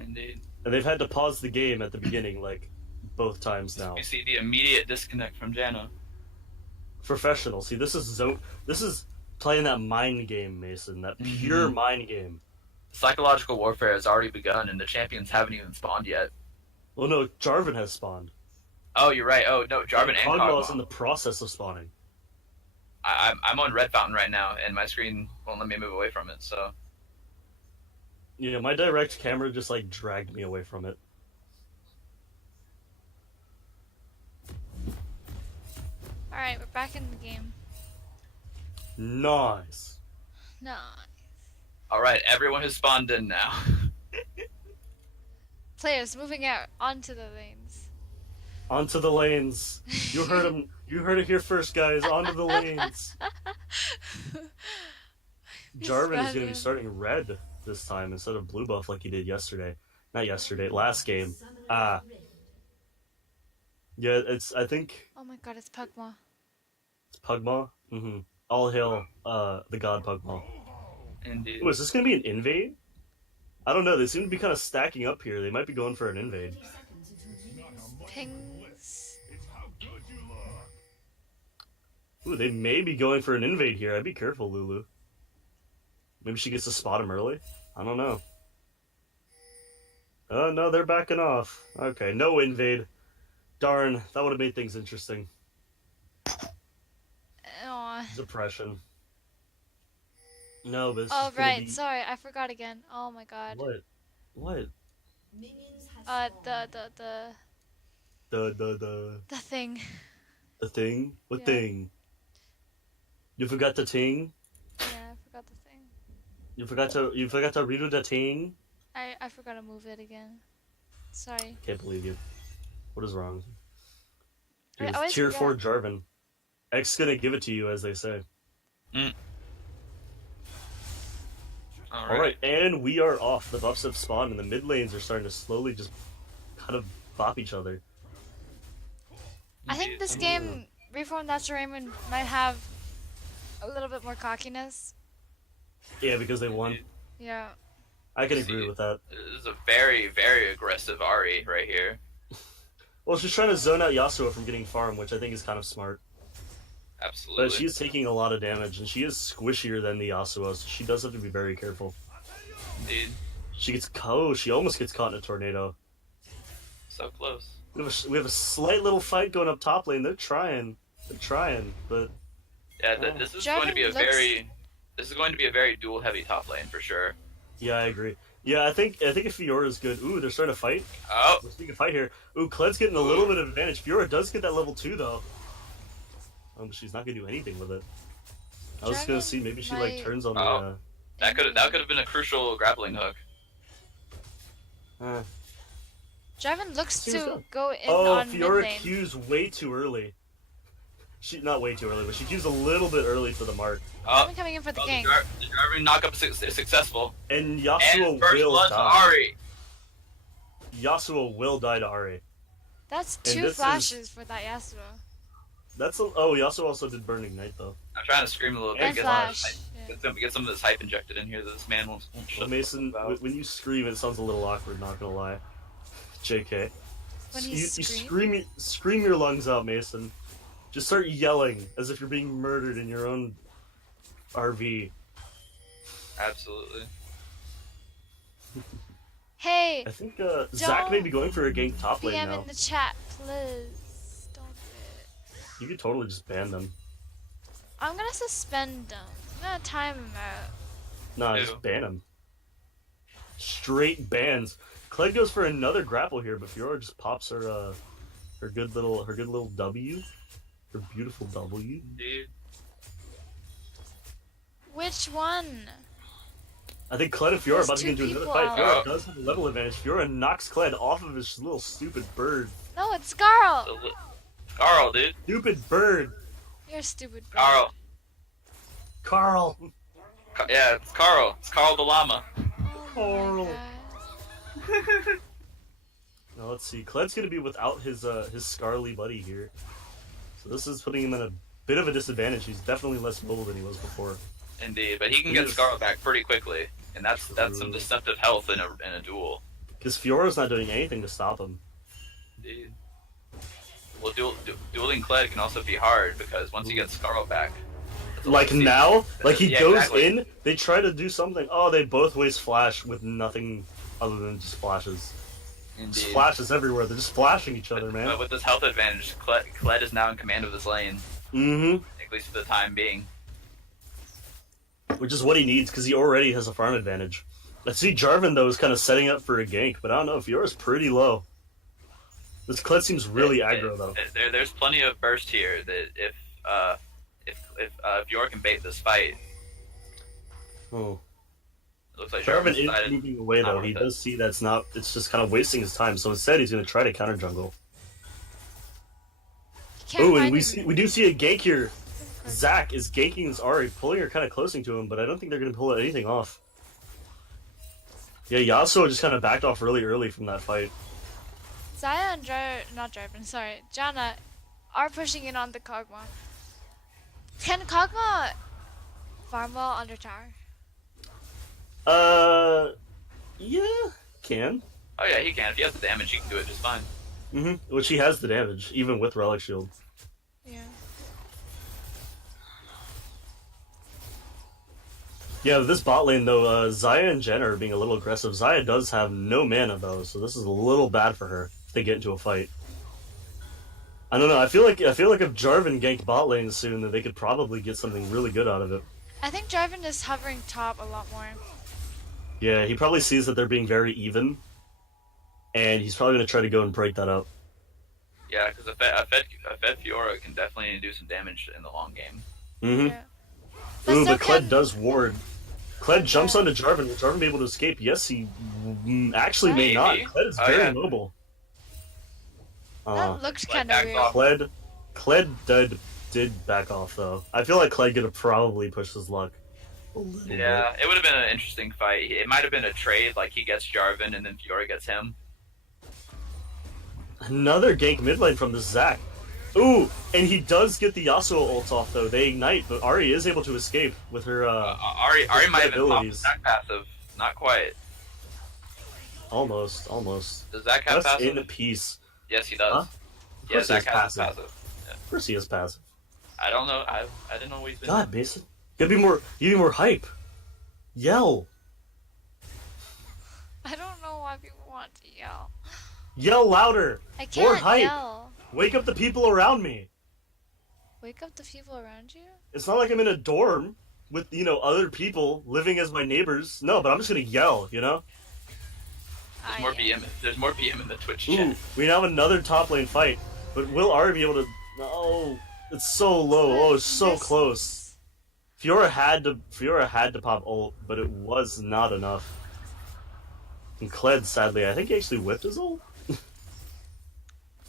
Indeed. And they've had to pause the game at the beginning, like, both times now. You see the immediate disconnect from Janna. Professional. See, this is playing that mind game, Mason. That pure mind game. Psychological warfare has already begun, and the champions haven't even spawned yet. Well, no, Jarvan has spawned. Oh, you're right. Oh, no, Jarvan and Kog'Maw is Kog'Maw. in the process of spawning. I'm on Red Fountain right now, and my screen won't let me move away from it, so... Yeah, my direct camera just, like, dragged me away from it. Alright, we're back in the game. Nice. Nice. Alright, everyone has spawned in now. Players moving out onto the lanes. Onto the lanes. You heard him. You heard it here first, guys. Onto the lanes. Jarvan is going to be starting red this time instead of blue buff like he did yesterday. Not yesterday, last game. Yeah, it's, I think... Oh my god, it's Pugma. It's Pugma? Mm-hmm. All hail, the god Pugma. Indeed. Ooh, is this going to be an invade? I don't know, they seem to be kind of stacking up here. They might be going for an invade. Pings. Ooh, they may be going for an invade here. I'd be careful, Lulu. Maybe she gets to spot him early? I don't know. Oh, no, they're backing off. Okay, no invade. Darn, that would have made things interesting. Aw. Depression. No, but it's Oh just gonna right, be... sorry, I forgot again. Oh my god. What? What? The thing. The thing? What Yeah. thing? You forgot the thing? Yeah, I forgot the thing. You forgot to read the thing? I forgot to move it again. Sorry. Can't believe you. What is wrong? I Dude, always tier 4 forget. Jarvan. X gonna give it to you, as they say. Alright, and we are off. The buffs have spawned, and the mid lanes are starting to slowly just kind of bop each other. I think this game, Reform That's Raymond might have a little bit more cockiness. Yeah, because they won. Yeah. I can agree with that. This is a very, very aggressive Ari right here. Well, she's trying to zone out Yasuo from getting farm, which I think is kind of smart. Absolutely. But she's taking a lot of damage, and she is squishier than the Yasuo, so she does have to be very careful. Indeed. She almost gets caught in a tornado. So close. We have a slight little fight going up top lane. They're trying, but Yeah, this is going to be a very duel heavy top lane for sure. yeah, I agree. Yeah, I think if Fiora's good. Ooh, they're starting to fight. Oh, We're seeing a fight here. Ooh, Kled's getting a little bit of advantage. Fiora does get that level 2 though. She's not gonna do anything with it. I was gonna see maybe she like turns on the. that could have been a crucial grappling hook. Jarvan looks to go in Oh, on mid Fiora lane. Q's way too early. She not way too early, but she Q's a little bit early for the mark. Jarvan coming in for the gank. The Jarvan knockup is successful. And Yasuo And first will blood to die. Ari. Yasuo will die to Ari. That's And 2 this flashes for that Yasuo. Yasuo also did Burn Ignite though. I'm trying to scream a little bit. And Get flash. get some of this hype injected in here that this man won't Well, shut Mason, about. when you scream, it sounds a little awkward. Not gonna lie. JK. When You he scream your lungs out, Mason. Just start yelling as if you're being murdered in your own RV. Absolutely. Hey, I think Zach may be going for a gank top lane PM now. in the chat, please. Don't do it. You could totally just ban them. I'm gonna suspend them. I'm gonna time them out. Nah, Ew. just ban them. Straight bans. Clegg goes for another grapple here, but Fiora just pops her good little W. Her beautiful W. Dude. Which one? I think Kled and Fiora are There's about to get two into another people fight. out. Fiora does have a level advantage. Fiora knocks Kled off of his little stupid bird. No, it's Garl. Carl, dude. Stupid bird. You're a stupid. Bro. Carl. Carl. Yeah, it's Carl. It's Carl the llama. Oh Carl. my God. Now let's see. Kled's gonna be without his Scarly buddy here, so this is putting him in a bit of a disadvantage. He's definitely less mobile than he was before. Indeed, but he can get Scarlet back pretty quickly, and that's some deceptive health in a duel. Because Fiora's not doing anything to stop him. Indeed. Well, dueling Kled can also be hard because once he gets Scarlet back. Like now, like he Yeah, goes exactly. in, they try to do something. Oh, they both waste flash with nothing other than just flashes. Indeed. Just flashes everywhere. They're just flashing each other, man. But with this health advantage, Kled is now in command of this lane, Mm-hmm. at least for the time being. Which is what he needs because he already has a farm advantage. I see Jarvan though is kind of setting up for a gank, but I don't know. Fiora's pretty low. This Kled seems really aggro though. There's plenty of burst here that if Fiora can bait this fight, Oh. it looks like Jarvan Jarvan is decided moving away not though. worth He it. does see that's not. It's just kind of wasting his time. So instead, he's going to try to counter jungle. Can't Oh, and find we do see a gank here. Zac is ganking his Ahri, pulling her kind of closing to him, but I don't think they're going to pull anything off. Yeah, Yasuo just kind of backed off really early from that fight. Zaya and Janna are pushing in on the Kog'Maw. Can Kog'Maw farm well under tower? Yeah, can. Oh yeah, he can. If he has the damage, he can do it just fine. Mm-hmm. Which he has the damage, even with Relic Shield. Yeah. Yeah, this bot lane though, Xayah and Jen are being a little aggressive. Xayah does have no mana though, so this is a little bad for her if they get into a fight. I don't know. I feel like if Jarvan ganked bot lane soon, then they could probably get something really good out of it. I think Jarvan is hovering top a lot more. Yeah, he probably sees that they're being very even, and he's probably going to try to go and break that up. Yeah, because a fed Fiora can definitely do some damage in the long game. Mm-hmm. Yeah. Ooh, so but Kled can- does ward. Kled jumps onto Jarvan. Will Jarvan be able to escape? Yes, he actually may not. Maybe. Kled is Oh, very yeah. mobile. That looks Kled kind of backed weird. off. Kled did back off though. I feel like Kled could have probably pushed his luck a little bit. Yeah, it would have been an interesting fight. It might have been a trade, like he gets Jarvan and then Fiora gets him. Another gank mid lane from the Zac. Ooh, and he does get the Yasuo ult off though. They ignite, but Ahri is able to escape with her Ari might have been popped abilities. Zac passive. Not quite. almost. Does Zac have Just passive? in peace. Yes, he does. Huh? Yeah, course he Zac has has passive. passive. Yeah. Of course he is passive. I don't know. I didn't know what he's been. God, Mason, you gotta be more hype. Yell. I don't know why people want to yell. Yell louder. I More can't hype. yell. Wake up the people around me. Wake up the people around you? It's not like I'm in a dorm with, other people living as my neighbors. No, but I'm just gonna yell, There's more BM. There's more BM in the Twitch Ooh, chat. we now have another top lane fight. But will Ari be able to... No, it's so low. Oh, it's so close. Fiora had to pop ult, but it was not enough. And Kled, sadly, I think he actually whipped his ult.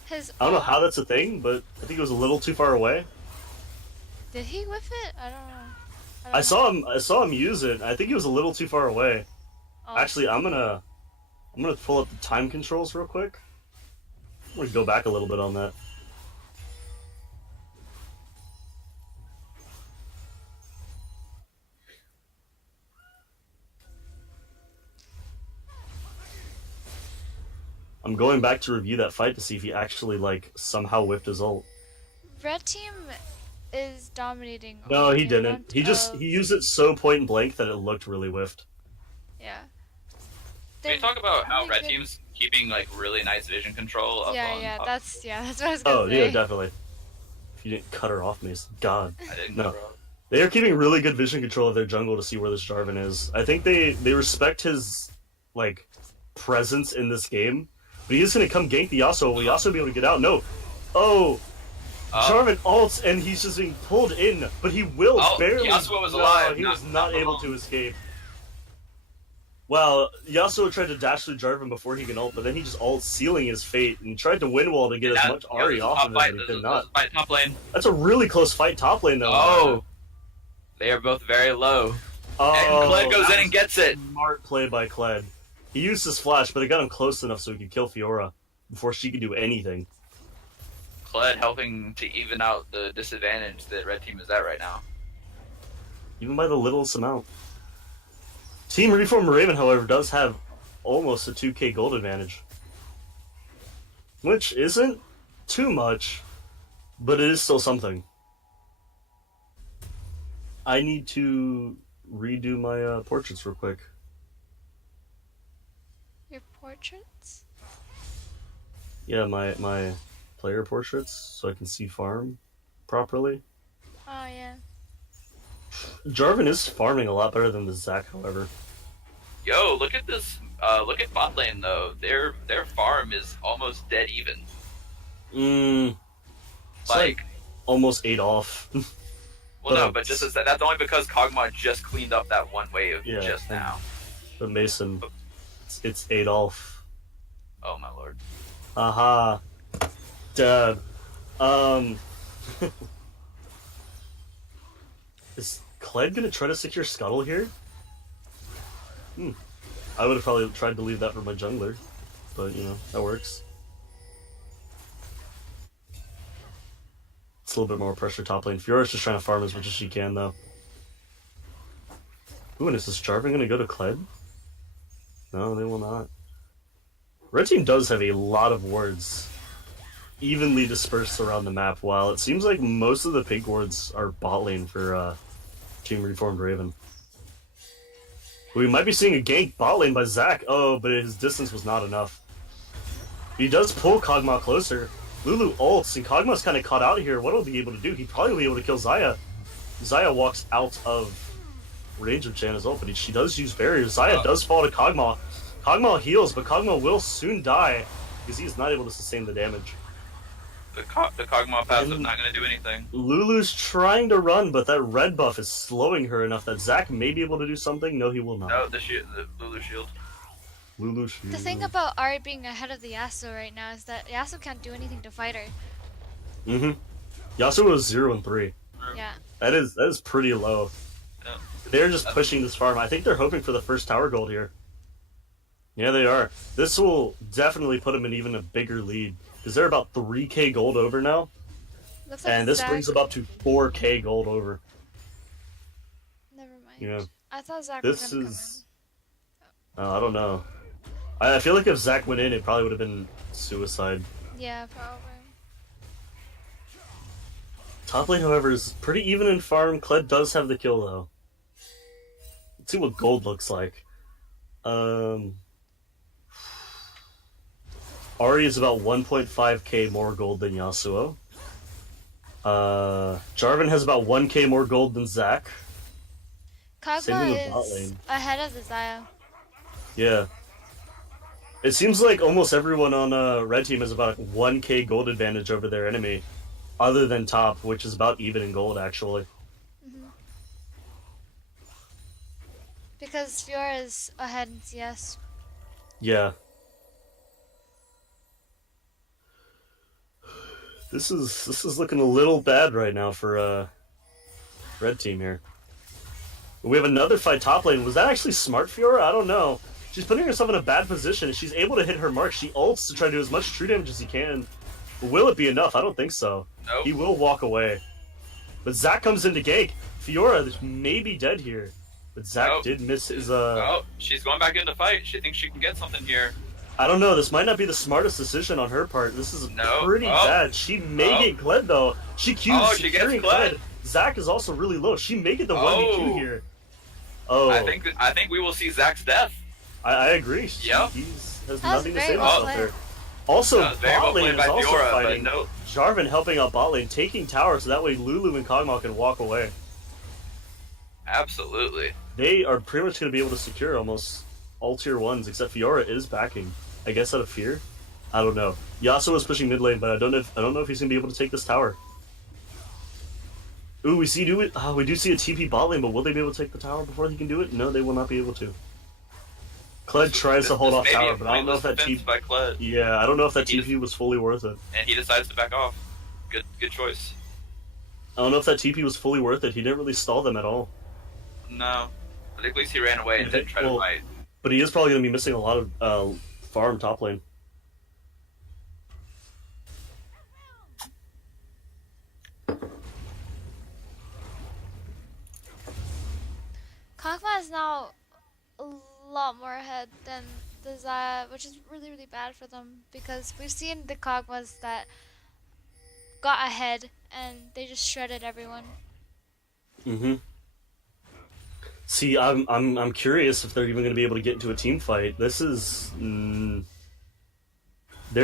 His I don't know ult? how that's a thing, but I think it was a little too far away. Did he whip it? I don't know. I saw him use it. I think he was a little too far away. Oh. Actually, I'm gonna pull up the time controls real quick. I'm gonna go back a little bit on that. I'm going back to review that fight to see if he actually somehow whipped his ult. Red team is dominating. No, on he the didn't. amount He of- used it so point blank that it looked really whiffed. Yeah. Can we talk about how really red good- team's keeping really nice vision control up on? Yeah, up- that's what I was gonna Oh say. yeah, definitely. If you didn't cut her off, Mason. God. I didn't No. know. They are keeping really good vision control of their jungle to see where this Jarvan is. I think they respect his presence in this game. But he's gonna come gank the Yasuo. Will Yasuo be able to get out? No. Oh, Jarvan ults and he's just being pulled in, but he will barely. Yasuo was No, alive. he was not able to escape. Well, Yasuo tried to dash through Jarvan before he can ult, but then he just ults, sealing his fate, and tried to win wall to get as much Ari off of him, but he could not. Fight top lane. That's a really close fight top lane, though. Oh, they are both very low. Oh, And Kled goes in that's and gets it. Smart play by Kled. He used his flash, but it got him close enough so he could kill Fiora before she could do anything. Kled helping to even out the disadvantage that red team is at right now. Even by the littlest amount. Team Reform Raven, however, does have almost a 2k gold advantage. Which isn't too much, but it is still something. I need to redo my portraits real quick. Your portraits? Yeah, my player portraits, so I can see farm properly. Oh yeah. Jarvan is farming a lot better than the Zac, however. Yo, look at this. Look at bot lane though. Their farm is almost dead even. It's almost 8 off. Well, no, but just as that's only because Kog'Maw just cleaned up that one wave Yeah, just now. But Mason, it's 8 off. Oh my lord. Aha. Dad. Is Kled gonna try to secure Scuttle here? I would have probably tried to leave that for my jungler. But, that works. It's a little bit more pressure top lane. Fiora's just trying to farm as much as she can, though. Ooh, and is this Jarvan gonna go to Kled? No, they will not. Red team does have a lot of wards evenly dispersed around the map, while it seems like most of the pink wards are bot lane for Team Reformed Raven. We might be seeing a gank bot lane by Zac. Oh, but his distance was not enough. He does pull Kog'Maw closer. Lulu ults, and Kog'Maw's kind of caught out here. What will he be able to do? He'd probably be able to kill Xayah. Xayah walks out of range of Janna's ult, but she does use barriers. Xayah does fall to Kog'Maw. Kog'Maw heals, but Kog'Maw will soon die because he is not able to sustain the damage. The Kog'Maw passive not going to do anything. Lulu's trying to run, but that red buff is slowing her enough that Zac may be able to do something. No, he will not. No, the Lulu shield. Lulu shield. The thing about Ari being ahead of the Yasuo right now is that Yasuo can't do anything to fight her. Yasuo is 0 and 3. Yeah. That is pretty low. Yeah. They're just pushing this farm. I think they're hoping for the first tower gold here. Yeah, they are. This will definitely put them in even a bigger lead because they're about 3k gold over now, Looks like and this Zac- brings them up to 4k gold over. Never mind. Yeah. I thought Zac This was gonna is. I don't know. I feel like if Zac went in, it probably would have been suicide. come in. Yeah, probably. Top lane, however, is pretty even in farm. Kled does have the kill, though. Let's see what gold looks like. Ari is about 1.5k more gold than Yasuo. Jarvan has about 1k more gold than Zac. Same thing with Kog'Maw bot is lane. ahead of the Xayah. Yeah. It seems like almost everyone on red team has about a 1k gold advantage over their enemy, other than top, which is about even in gold, actually. Because Fiora is ahead in CS. Yeah. This is looking a little bad right now for red team here. We have another fight top lane. Was that actually smart, Fiora? I don't know. She's putting herself in a bad position. She's able to hit her mark. She ults to try to do as much true damage as he can. Will it be enough? I don't think so. Nope. He will walk away. But Zac comes in to gank. Fiora may be dead here. But Zac did miss his... Oh, she's going back in to fight. She thinks she can get something here. I don't know. This might not be the smartest decision on her part. This is pretty bad. She may get Kled, though. She Q's securing Kled. Zac is also really low. She may get the 1v2 here. Oh. I think we will see Zac's death. I agree. Yep. He has nothing to say well about there. Also, bot lane is also Fiora, fighting. no. Jarvan helping out bot lane, taking tower, so that way Lulu and Kog'Maw can walk away. Absolutely. They are pretty much going to be able to secure almost all tier 1s, except Fiora is backing. I guess out of fear? I don't know. Yasuo is pushing mid lane, but I don't know if he's going to be able to take this tower. Ooh, we do see a TP bot lane, but will they be able to take the tower before he can do it? No, they will not be able to. Kled tries to hold off tower, but I don't know if that TP... by Kled. Yeah, I don't know if that TP was fully worth it. And he decides to back off. Good choice. I don't know if that TP was fully worth it. He didn't really stall them at all. No. I think at least he ran away and didn't try to fight. But he is probably going to be missing a lot of farm top lane. Kog'Maw is now a lot more ahead than the Xayah, which is really, really bad for them because we've seen the Kog'Maws that got ahead and they just shredded everyone. See, I'm curious if they're even going to be able to get into a team fight. This is they're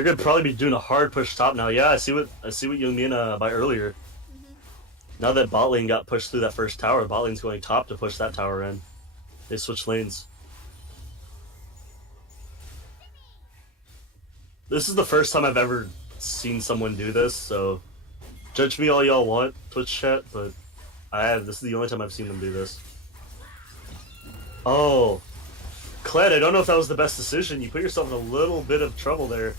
going to probably be doing a hard push top now. Yeah, I see what you mean by earlier. Now that bot lane got pushed through that first tower, bot lane's going top to push that tower in. They switch lanes. This is the first time I've ever seen someone do this, so judge me all y'all want, Twitch chat, but this is the only time I've seen them do this. Oh, Kled, I don't know if that was the best decision. You put yourself in a little bit of trouble there.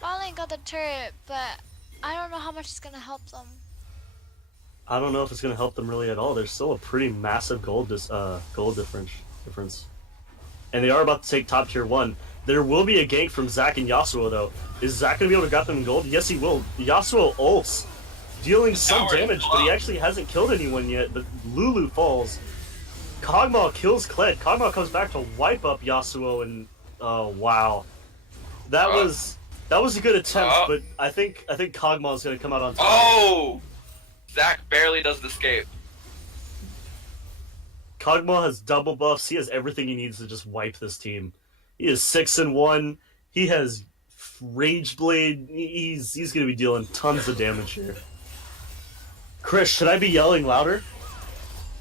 Bot lane got the turret, but I don't know how much it's gonna help them. I don't know if it's going to help them really at all. There's still a pretty massive gold difference. And they are about to take top tier 1. There will be a gank from Zac and Yasuo, though. Is Zac going to be able to get them in gold? Yes, he will. Yasuo ults, dealing some damage, but he actually hasn't killed anyone yet. But Lulu falls. Kog'Maw kills Kled. Kog'Maw comes back to wipe up Yasuo, and oh wow, that was a good attempt. But I think Kog'Maw is going to come out on top. Oh, Zac barely does the escape. Kog'Maw has double buffs. He has everything he needs to just wipe this team. He is 6-1. He has Rage Blade. He's going to be dealing tons of damage here. Chris, should I be yelling louder?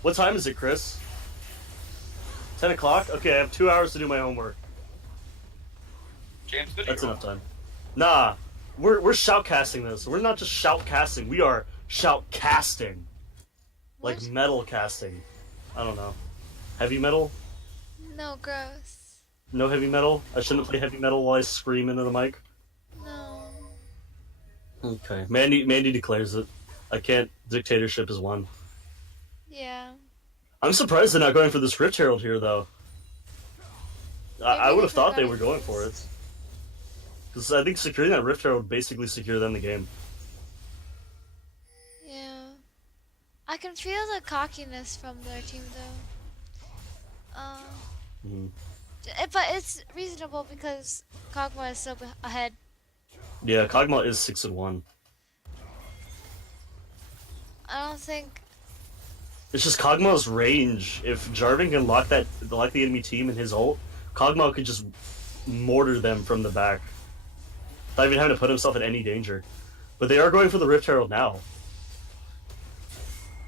What time is it, Chris? 10 o'clock? Okay, I have 2 hours to do my homework. James, good. That's enough time. Nah, we're shoutcasting this. We're not just shoutcasting. We are shoutcasting. Like metal casting. I don't know. Heavy metal? No, gross. No heavy metal? I shouldn't play heavy metal while I scream into the mic? No. Okay. Mandy declares it. I can't. Dictatorship is one. Yeah. I'm surprised they're not going for this Rift Herald here, though. I would have thought they were going for it. Because I think securing that Rift Herald would basically secure them the game. Yeah. I can feel the cockiness from their team, though. But it's reasonable because Kog'Maw is so ahead. Yeah, Kog'Maw is 6-1. I don't think. It's just Kog'Maw's range. If Jarvan can lock the enemy team in his ult, Kog'Maw could just mortar them from the back. Not even having to put himself in any danger. But they are going for the Rift Herald now.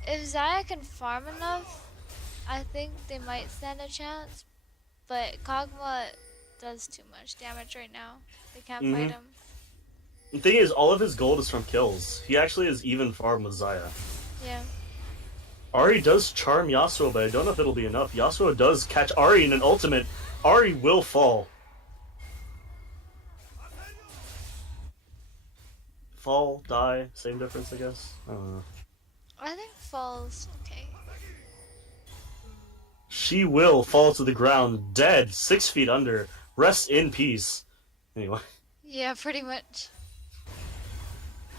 If Xayah can farm enough, I think they might stand a chance. But Kog'Maw does too much damage right now. They can't fight him. The thing is, all of his gold is from kills. He actually is even farm with Xayah. Yeah. Ahri does charm Yasuo, but I don't know if it'll be enough. Yasuo does catch Ahri in an ultimate. Ahri will fall. Fall, die, same difference, I guess. I don't know. I think falls okay. She will fall to the ground, dead, 6 feet under. Rest in peace. Anyway. Yeah, pretty much.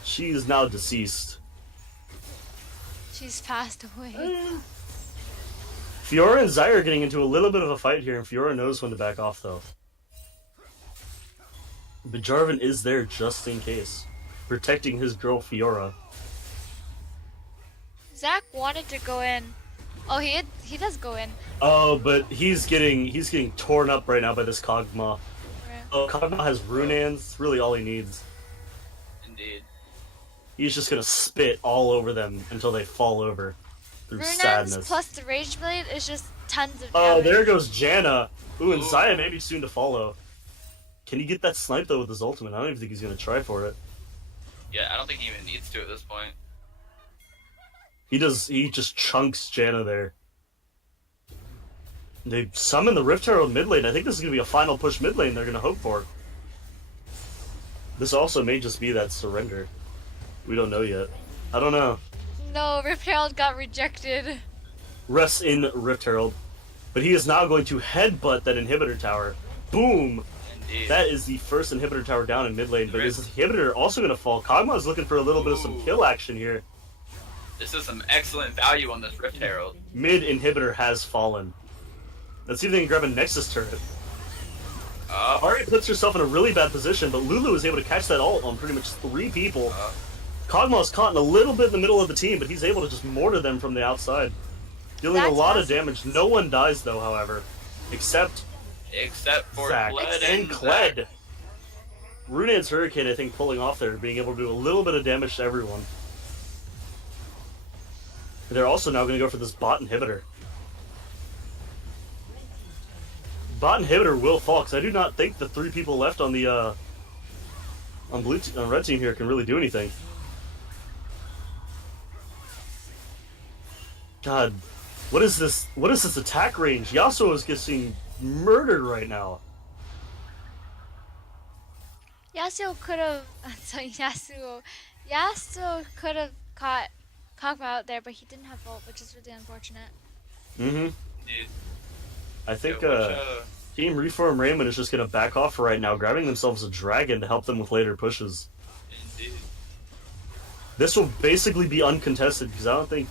She is now deceased. She's passed away. Fiora and Xayah are getting into a little bit of a fight here, and Fiora knows when to back off, though. But Jarvan is there just in case, protecting his girl Fiora. Zach wanted to go in. Oh, he does go in. Oh, but he's getting torn up right now by this Kog'Maw. Right. Oh, Kog'Maw has Runaan's. It's really all he needs. Indeed. He's just gonna spit all over them until they fall over through Runaan's sadness. plus the Rage Blade is just tons of damage. Oh, there goes Janna. Ooh, and Ooh. Xayah may be soon to follow. Can he get that snipe though with his ultimate? I don't even think he's gonna try for it. Yeah, I don't think he even needs to at this point. He does. He just chunks Janna there. They summon the Rift Herald mid lane. I think this is gonna be a final push mid lane they're gonna hope for. This also may just be that surrender. We don't know yet. I don't know. No, Rift Herald got rejected. Rests in Rift Herald. But he is now going to headbutt that inhibitor tower. Boom! Indeed. That is the first inhibitor tower down in mid lane. But is this inhibitor also going to fall? Kog'Maw is looking for a little bit of some kill action here. This is some excellent value on this Rift Herald. Mid inhibitor has fallen. Let's see if they can grab a Nexus turret. Ahri puts herself in a really bad position, but Lulu is able to catch that ult on pretty much 3 people. Kog'Maw's caught in a little bit in the middle of the team, but he's able to just mortar them from the outside. Dealing a lot of damage. No one dies, though, however. Except for Zach Kled and Kled. Runaan's Hurricane, I think, pulling off there, being able to do a little bit of damage to everyone. They're also now going to go for this bot inhibitor. Bot inhibitor will fall, because I do not think the 3 people left on the on red team here can really do anything. God, what is this? What is this attack range? Yasuo is getting murdered right now. Yasuo could have. Yasuo could have caught Kog'Maw out there, but he didn't have ult, which is really unfortunate. Mm-hmm. Indeed. I think Yeah, Team Reform Raymond is just going to back off for right now, grabbing themselves a dragon to help them with later pushes. Indeed. This will basically be uncontested because I don't think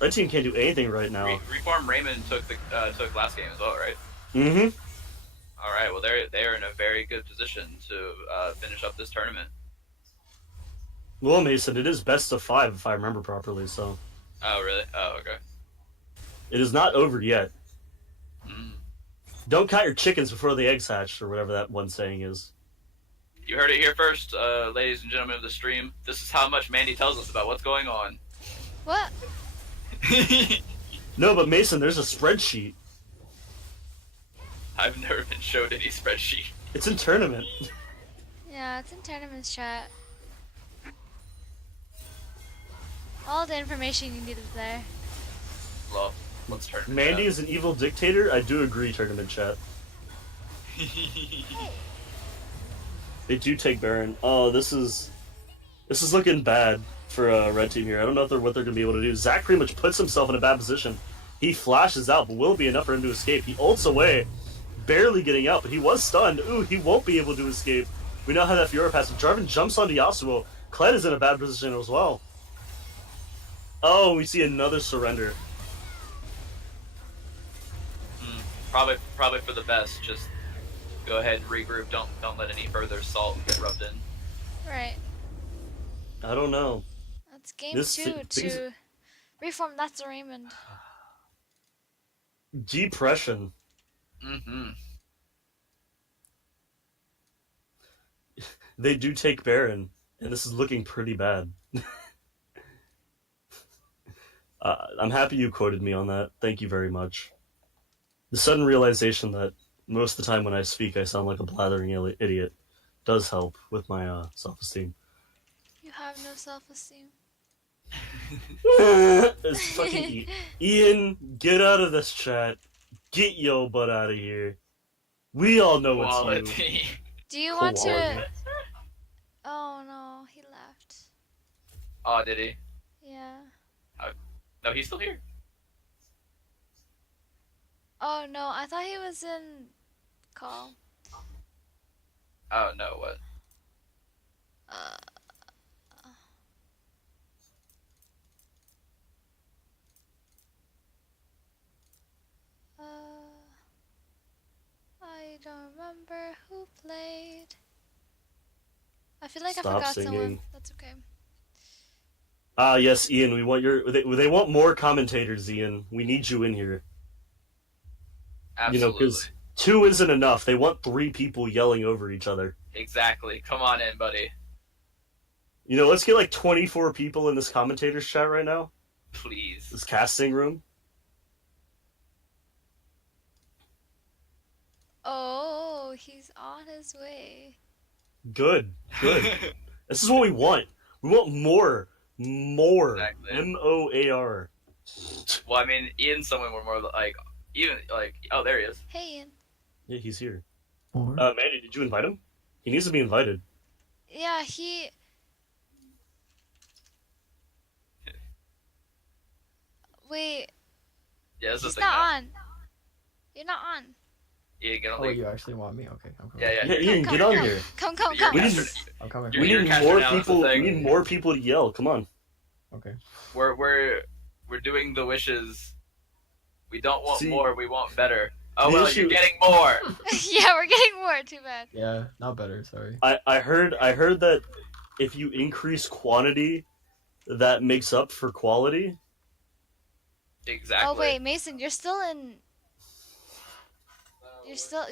red team can't do anything right now. Reform Raymond took last game as well, right? Mm-hmm. All right. Well, they're in a very good position to finish up this tournament. Well, Mason, it is best of 5 if I remember properly. So. Oh, really? Oh, okay. It is not over yet. Mm. Don't count your chickens before the eggs hatch, or whatever that one saying is. You heard it here first, ladies and gentlemen of the stream. This is how much Mandy tells us about what's going on. What? No, but Mason, there's a spreadsheet. I've never been showed any spreadsheet. It's in tournament. Yeah, it's in tournaments chat. All the information you need is there. Well, let's turn. Mandy is an evil dictator? I do agree, tournament chat. They do take Baron. Oh, this is looking bad for red team here. I don't know what they're going to be able to do. Zach pretty much puts himself in a bad position. He flashes out, but will it be enough for him to escape? He ults away, barely getting out, but he was stunned. Ooh, he won't be able to escape. We now have that Fiora pass. Jarvan jumps onto Yasuo. Kled is in a bad position as well. Oh, we see another surrender. Probably for the best. Just go ahead and regroup. Don't let any further salt get rubbed in. Right. I don't know. That's game This 2 things to reform. That's a Raymond. depression. Mm-hmm. They do take Baron, and this is looking pretty bad. I'm happy you quoted me on that. Thank you very much. The sudden realization that most of the time when I speak I sound like a blathering idiot does help with my self-esteem. You have no self-esteem. It's fucking Ian, get out of this chat. Get your butt out of here. We all know it's you. Quality. Do you want Quality. to? Oh no, he left. Oh, did he? Yeah. No, he's still here. Oh no, I thought he was in call. Oh no, what? Uh, uh, I don't remember who played. I feel like I Stop forgot singing. someone. That's okay. Ah, yes, Ian. We want your. They want more commentators, Ian. We need you in here. Absolutely. You know, because 2 isn't enough. They want 3 people yelling over each other. Exactly. Come on in, buddy. You know, let's get like 24 people in this commentators chat right now. Please. This casting room. Oh, he's on his way. Good. This is what we want. We want more. Exactly. MOAR. Well, I mean, Ian's someone we're more like, even like, oh, there he is. Hey, Ian. Yeah, he's here. Or Mandy, did you invite him? He needs to be invited. Yeah, he. Wait, Yeah, this is he's the thing not now. on. You're not on. Ian, get on oh, the. you actually want me? Okay, I'm coming. Yeah. Yeah, Ian, Come, get on come. here. Come, come, You're come. We need- caster- I'm coming. You're- We you're need caster more now, that's the people. We thing. need more people to yell. Come on. Okay. We're doing the wishes. We don't want See, more. We want better. Oh the well, issue- you're getting more. Yeah, we're getting more. Too bad. Yeah, not better. Sorry. I heard that if you increase quantity, that makes up for quality. Exactly. Oh wait, Mason, you're still in. You're still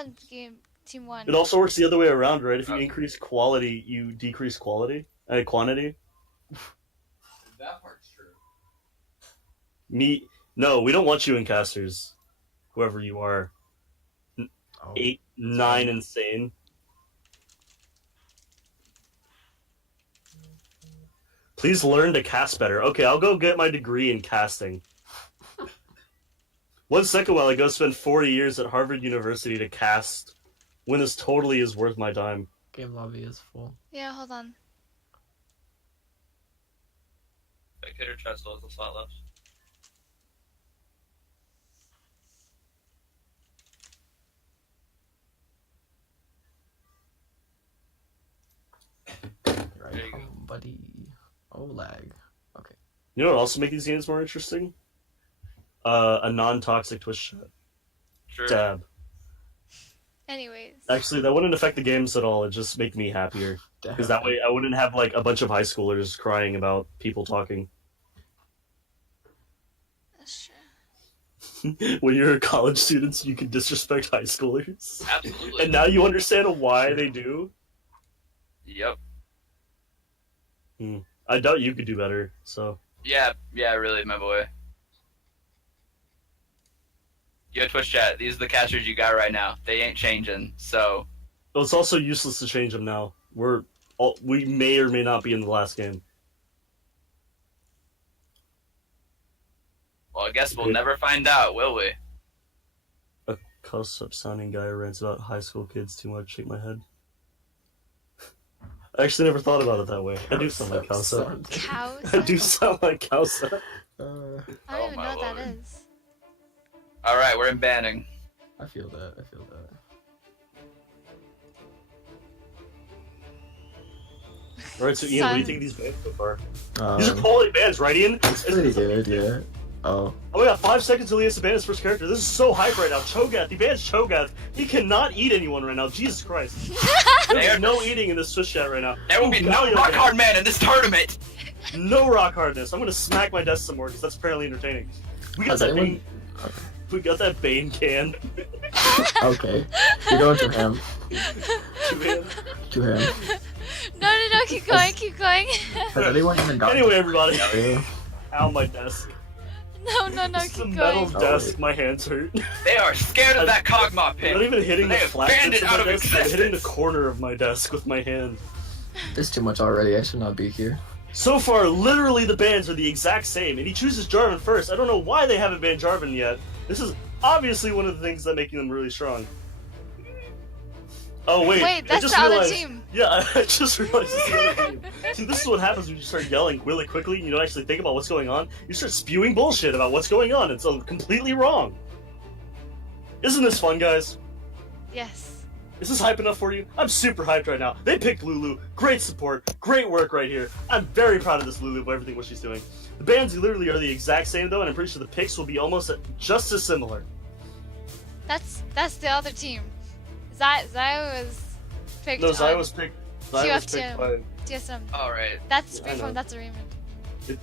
in game team 1. It also works the other way around, right? If you Oh. increase quality, you decrease quantity. That part's true. No, we don't want you in casters. Whoever you are, Oh. 8, 9, insane. Please learn to cast better. Okay, I'll go get my degree in casting. 1 second while I go spend 40 years at Harvard University to cast, when this totally is worth my time. Game lobby is full. Yeah, hold on. Spectator chat still has a slot left. Right, There you go. buddy. Oh, lag. Okay. You know what also make these games more interesting? A non-toxic Twitch chat. Sure. Dab. Anyways. Actually, that wouldn't affect the games at all. It'd just make me happier. Because that way I wouldn't have like a bunch of high schoolers crying about people talking. That's true. When you're a college student, you can disrespect high schoolers. Absolutely. And now you understand why they do. Yep. I doubt you could do better, so. Yeah, really, my boy. Yo, Twitch chat, these are the casters you got right now. They ain't changing, so... But it's also useless to change them now. We may or may not be in the last game. Well, I guess we'll never find out, will we? A close-up sounding guy rants about high school kids too much. Shake my head. I actually never thought about it that way. I do sound like Kausa. Cows. I do sound like Kausa. I don't Oh even know my what that lord. is. Alright, we're in banning. I feel that. Alright, so Ian, what do you Son. think of these bands so far? These are Um, quality bands, right, Ian? it's pretty good, yeah. Oh. Oh, we got 5 seconds till he has to ban his first character. This is so hype right now. Cho'Gath, he bans Cho'Gath. He cannot eat anyone right now. Jesus Christ. There's no eating in this Twitch chat right now. There will be now no rock hard man in this tournament. No rock hardness. I'm gonna smack my desk some more because that's apparently entertaining. We got Has that anyone- Bane. We got that Bane can. Okay. You're going to him. To him. To him. No, keep going, keep going. Has anyone even gotten Anyway, everybody. to Ow, my desk. No, This is a keep metal going. Oh, desk. wait. My hands hurt. They are scared of that Kog'Maw I'm pick. not even hitting the They have flat banned bits it of out my of desk. I'm hitting the existence. corner of my desk with my hand. There's too much already. I should not be here. So far, literally the bans are the exact same, and he chooses Jarvan first. I don't know why they haven't banned Jarvan yet. This is obviously one of the things that making them really strong. Oh wait, I Wait, that's just the other realized- team. Yeah, I just realized it's the other team. See, this is what happens when you start yelling really quickly and you don't actually think about what's going on. You start spewing bullshit about what's going on. It's completely wrong. Isn't this fun, guys? Yes. Is this hype enough for you? I'm super hyped right now. They picked Lulu. Great support. Great work right here. I'm very proud of this Lulu for everything what she's doing. The bans literally are the exact same though, and I'm pretty sure the picks will be almost just as similar. That's the other team. Zaya was picked No, Zaya on was picked. Zaya was picked TSM. by. TSM. All right. That's Yeah, I know. Reform, that's a Raymond.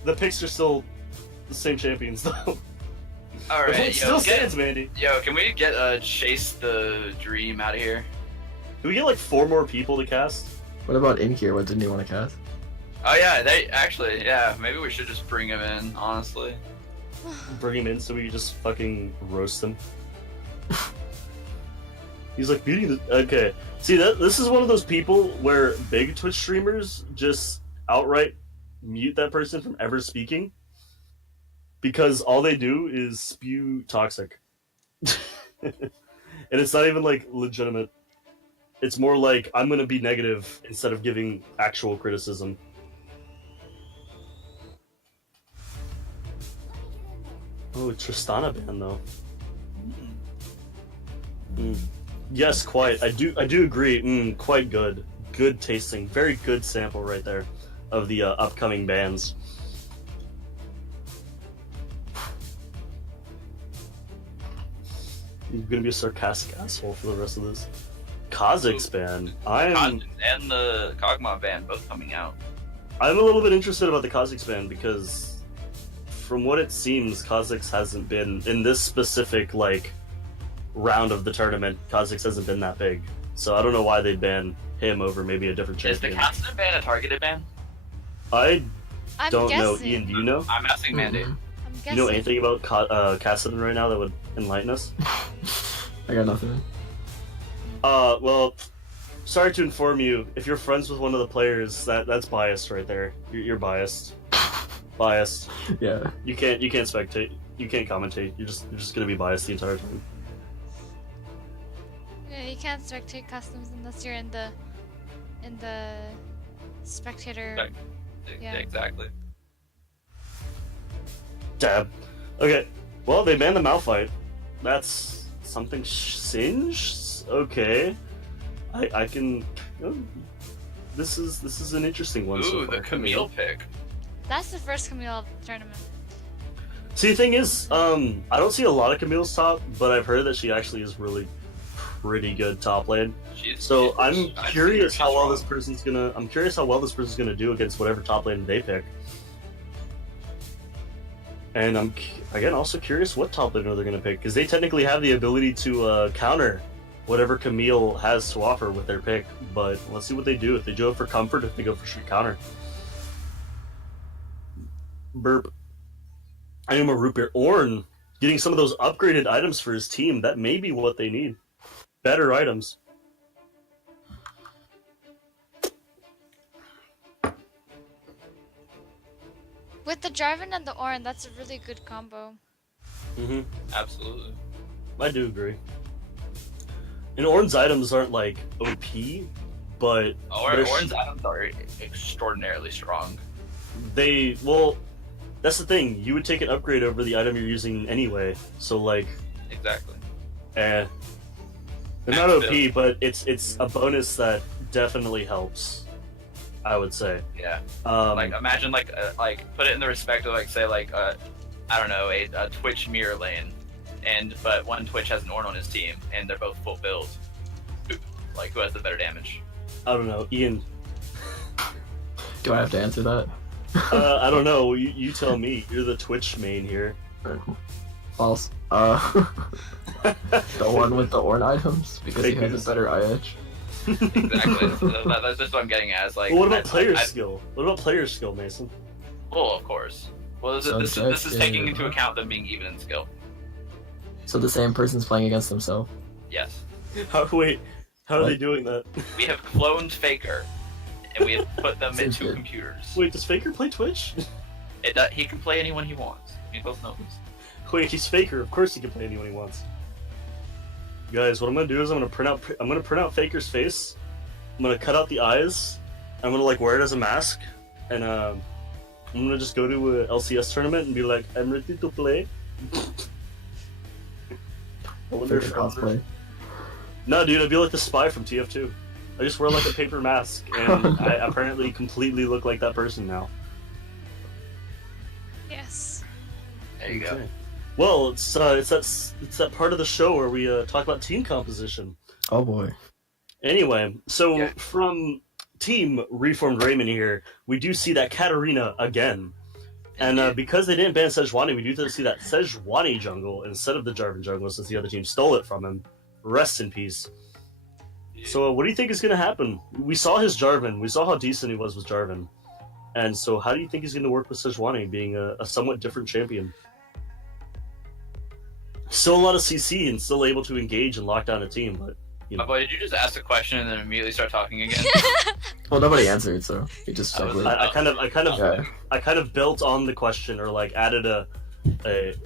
The picks are still the same champions though. All The right. point still stands, Mandy. Yo, can we get Chase the Dream out of here? Can we get like 4 more people to cast? What about in here? What didn't you want to cast? Oh yeah, they actually, yeah. Maybe we should just bring him in. Honestly. Bring him in so we can just fucking roast him. He's like beating the. Okay, see that this is one of those people where big Twitch streamers just outright mute that person from ever speaking because all they do is spew toxic, and it's not even like legitimate. It's more like I'm gonna be negative instead of giving actual criticism. Oh, Tristana ban though. Mm. Yes, quite. I do agree. Quite good. Good tasting. Very good sample right there of the upcoming bands. I'm gonna be a sarcastic asshole for the rest of this. Kha'Zix ban. I'm And the Kog'Maw ban both coming out. a little bit interested about the Kha'Zix ban because, from what it seems, Kha'Zix hasn't been in this specific like round of the tournament. Kha'Zix hasn't been that big, so I don't know why they'd ban him over maybe a different Is the champion. Kassadin ban a targeted ban? I I'm don't know. guessing. Ian, do you know? I'm asking Mandy. Mhm. I'm Do guessing. you know anything about Kassadin right now that would enlighten us? I got nothing. Well, sorry to inform you. If you're friends with one of the players, that's biased right there. You're biased. Biased. Yeah. You can't spectate. You can't commentate. You're just gonna be biased the entire time. Yeah, you can't spectate customs unless you're in the spectator. Right. Yeah. Exactly. Dab. Okay. Well, they banned the Malphite. That's something. Singe. Okay. I can. Oh, this is an interesting one. so Ooh, far. the Camille pick. That's the first Camille of the tournament. See, the thing is, I don't see a lot of Camille's top, but I've heard that she actually is really pretty good top lane. So I'm curious how well this person's gonna. I'm curious how well this person's gonna do against whatever top lane they pick. And I'm again also curious what top laner they're gonna pick because they technically have the ability to counter whatever Camille has to offer with their pick. But let's see what they do. If they go for comfort, if they go for street counter. Burp. I am a root beer. Ornn getting some of those upgraded items for his team. That may be what they need. Better items. With the Jarvan and the Ornn, that's a really good combo. Mm-hmm. Absolutely. I do agree. And Ornn's items aren't like OP, but they're Ornn's items are extraordinarily strong. that's the thing. You would take an upgrade over the item you're using anyway. So like, Exactly. they're not OP, but it's a bonus that definitely helps. I would say. Yeah. Um, Like imagine like put it in the respect of like say like I don't know, a Twitch mirror lane, but one Twitch has an Ornn on his team, and they're both full builds. Like, who has the better damage? I don't know, Ian. Do I have to answer that? I don't know. You tell me. You're the Twitch main here. False. The one with the Ornn items, because Fake he has news. a better IH. Exactly. That's just what I'm getting at. Is like, Well, what about player skill? What about player skill, Mason? Well, of course. Well, this is Subjective. taking into account them being even in skill. So the same person's playing against himself. Yes. How are What? they doing that? We have cloned Faker, and we have put them Seems into good. computers. Wait, does Faker play Twitch? He can play anyone he wants. We both know this. Wait, he's Faker. Of course he can play anyone he wants. Guys, what I'm gonna do is I'm gonna print out Faker's face. I'm gonna cut out the eyes. I'm gonna like wear it as a mask, and I'm gonna just go to a LCS tournament and be like, I'm ready to play. I wonder Faker if cosplay. No, dude, I'd be like the spy from TF2. I just wear like a paper mask, and I apparently completely look like that person now. Yes. There you go. Okay. Well, it's that part of the show where we talk about team composition. Oh boy. Anyway, so Yeah. from Team Reformed Raymond here, we do see that Katarina again. And because they didn't ban Sejuani, we do see that Sejuani jungle instead of the Jarvan jungle since the other team stole it from him. Rest in peace. So what do you think is going to happen? We saw his Jarvan. We saw how decent he was with Jarvan. And so how do you think he's going to work with Sejuani being a somewhat different champion? Still a lot of CC and still able to engage and lock down a team, but you My know. boy, did you just ask a question and then immediately start talking again? Well, nobody answered, so he just I was- stuck with it. I kind of built on the question or like added a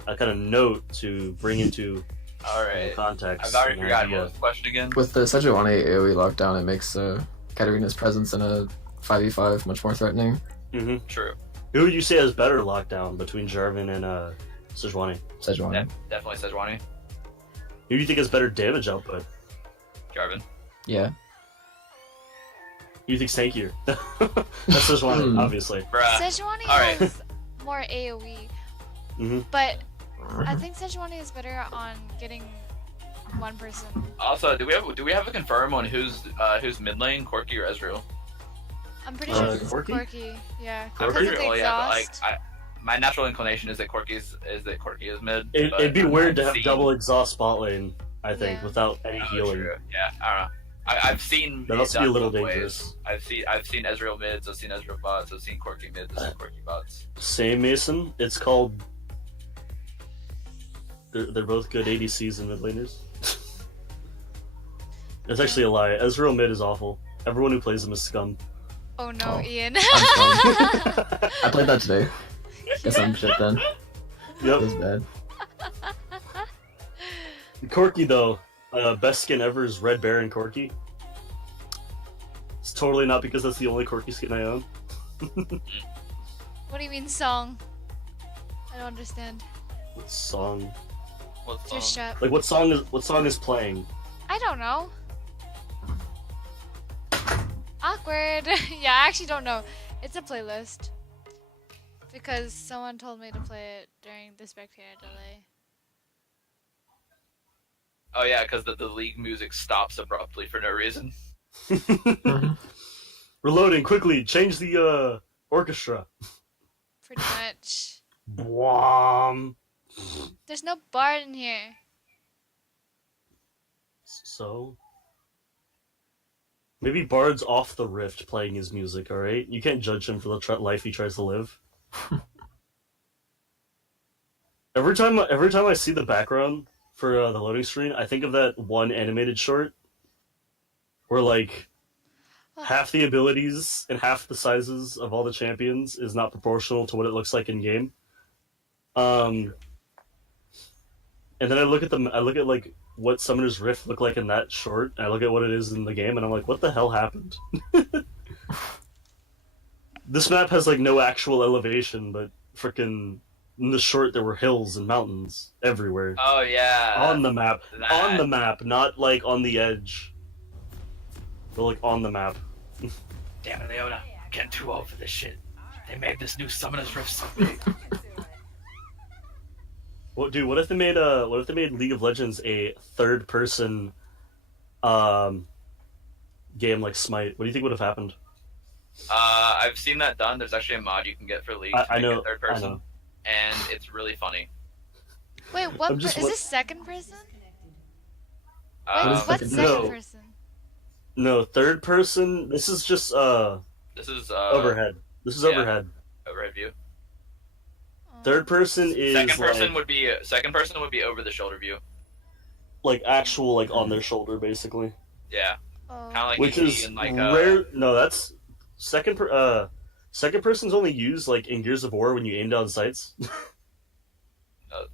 kind of note to bring into Alright. context. I've already and forgotten idea. what was the question again. With the Sejuani AoE lockdown, it makes Katarina's presence in a 5v5 much more threatening. Mhm. True. Who would you say has better lockdown between Jarvan and Sejuani? Sejuani. Definitely Sejuani. Who do you think has better damage output? Jarvan. Yeah. Who do you think's tankier? That's Sejuani, Hmm. obviously. Bruh. Sejuani alright. has more AoE, Mhm. but I think Sejuani is better on getting one person. Also, do we have a confirm on who's mid lane, Corki or Ezreal? I'm pretty sure it's Corki? Corki. Yeah, I'm because pretty of the sure. Yeah, but like exhaust. my natural inclination is that Corki is mid. but It'd be I'm weird to not have seeing- double exhaust spot lane, I think, Yeah. without any Oh, healing. true. Yeah, I don't know. I've seen That'd it also be a done little both ways. dangerous. I've seen Ezreal mids, I've seen Ezreal bots, I've seen Corki mids, I've seen Corki bots. Same, Mason. It's called. They're both good ADCs and mid laners. It's actually a lie. Ezreal mid is awful. Everyone who plays him is scum. Oh no, Oh. Ian. I played that today. Guess I'm shit then. It Yep. was bad. Corki though, best skin ever is Red Baron Corki. It's totally not because that's the only Corki skin I own. What do you mean song? I don't understand. What song? What's Just shut. Like what song is playing? I don't know. Awkward. Yeah, I actually don't know. It's a playlist. Because someone told me to play it during the spectator delay. Oh yeah, because the league music stops abruptly for no reason. Reloading quickly. Change the orchestra. Pretty much. Bwam. There's no bard in here. So maybe Bard's off the rift playing his music. All right, you can't judge him for the life he tries to live. Every time I see the background for the loading screen, I think of that one animated short where like half the abilities and half the sizes of all the champions is not proportional to what it looks like in game. And then I look at like what Summoner's Rift looked like in that short, and I look at what it is in the game, and I'm like, what the hell happened? This map has like no actual elevation, but frickin' in the short there were hills and mountains everywhere. Oh yeah. On the map. that- On the map, not like on the edge. But like on the map. Damn it, Leona. I'm getting too old for this shit. They made this new Summoner's Rift so big. What, dude? What if they made League of Legends a third-person game like Smite? What do you think would have happened? I've seen that done. There's actually a mod you can get for League to I make know. it third I person, know. and it's really funny. Wait, what? I'm just Is what- this second person? Um, Wait, what's second- second No. person? No, third person. This is just This is overhead. This is yeah. overhead. overhead view. Oh. Third person is Second person like, would be over the shoulder view. like actual like on their shoulder basically, Yeah, Oh. kind of like which you is see in like rare. No, that's second person's only used like in Gears of War when you aim down sights, wait.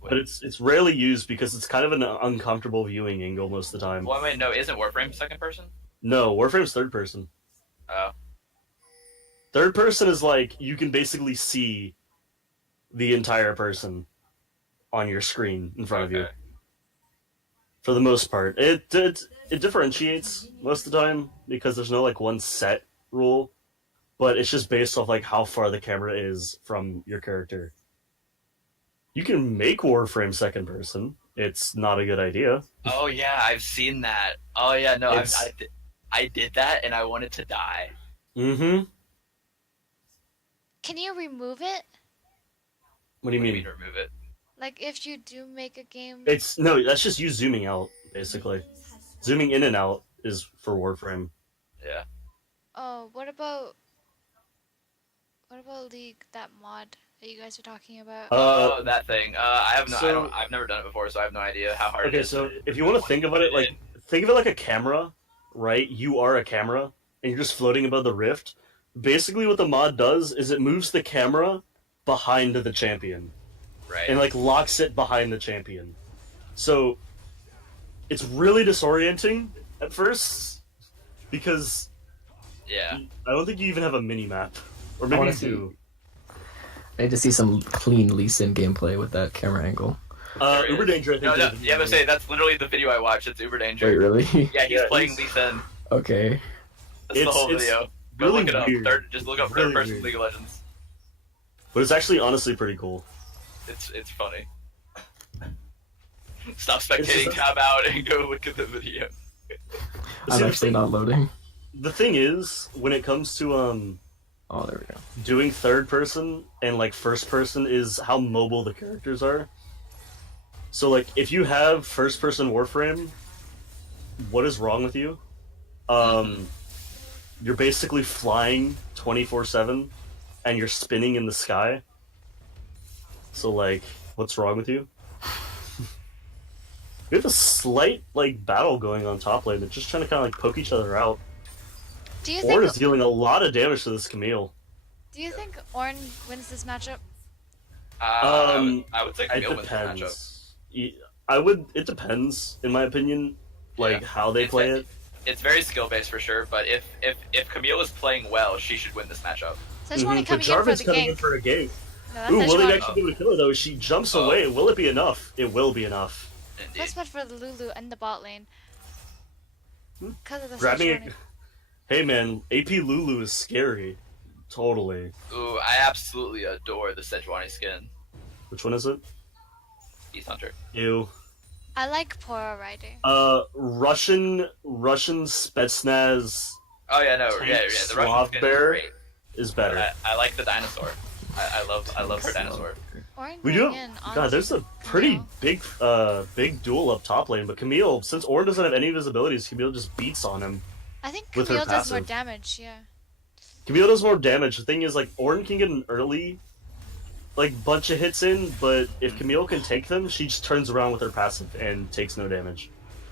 but it's rarely used because it's kind of an uncomfortable viewing angle most of the time. Well, wait, no, isn't Warframe second person? No, Warframe's third person. Oh, Third person is like you can basically see the entire person on your screen in front of you. okay. For the most part, it differentiates most of the time because there's no like one set rule, but it's just based off like how far the camera is from your character. You can make Warframe second person. It's not a good idea. Oh yeah, I've seen that. Oh yeah, no, It's- I did that and I wanted to die. Mm-hmm. Can you remove it? What do you mean? Remove it? Like if you do make a game. It's no. That's just you zooming out, basically. Zooming in and out is for Warframe. Yeah. Oh, what about League, that mod that you guys are talking about? Oh, that thing. so- I've never done it before, so I have no idea how hard it Okay, is. so if you want to think about it, like think of it like a camera, right? You are a camera, and you're just floating above the rift. Basically, what the mod does is it moves the camera behind the champion right. and like locks it behind the champion. So it's really disorienting at first because yeah. I don't think you even have a mini map, or I maybe wanna you do. I need to see some clean Lee Sin gameplay with that camera angle. There Uber is. Danger, I think. No, did- yeah, but say that's literally the video I watched. It's Uber Danger. Wait, really? Yeah, he's Yeah, playing he's- Lee Sin. Okay. That's the It's- whole it's video. Go really look it up. weird. Just look up Really third person weird. League of Legends. But it's actually honestly pretty cool. It's funny. Stop It's spectating, just- tab out, and go look at the video. I'm See, actually not loading. the thing is, when it comes to Oh, there we go. doing third person and like first person is how mobile the characters are. So like if you have first person Warframe, what is wrong with you? You're basically flying 24/7 and you're spinning in the sky. So like what's wrong with you? We have a slight like battle going on top lane. They're just trying to kind of like poke each other out. Do you Ornn think is dealing a lot of damage to this Camille. Ornn wins this matchup? I would say It Camille wins the matchup. depends. It depends, in my opinion, like Yeah. how they play it. It's very skill based for sure, but if Camille is playing well, she should win this matchup. Sejuani But coming in for Jarvan's the coming in gank. for a gank. No, that's Ooh, will Sejuani. they actually be able to kill her though? She jumps Oh. away. Will it be enough? It will be enough. Indeed. That's bad for the Lulu and the bot lane. Hmm? Because of the Grabbing Sejuani. it. Hey man, AP Lulu is scary. Totally. Ooh, I absolutely adore the Sejuani skin. Which one is it? Beast Hunter. Ew. I like Poro riding. Russian Spetsnaz Oh yeah, no, Tank yeah, the Slav Russian skin bear is great. is better. I like the dinosaur. I love her dinosaur. Ornn We going do. in on God, there's a pretty Camille. big duel up top lane, but Camille, since Ornn doesn't have any visibilities, Camille just beats on him. I think with her Camille does more passive. damage, yeah. Camille does more damage. The thing is, like, Ornn can get an early, like, bunch of hits in, but if Camille can take them, she just turns around with her passive and takes no damage.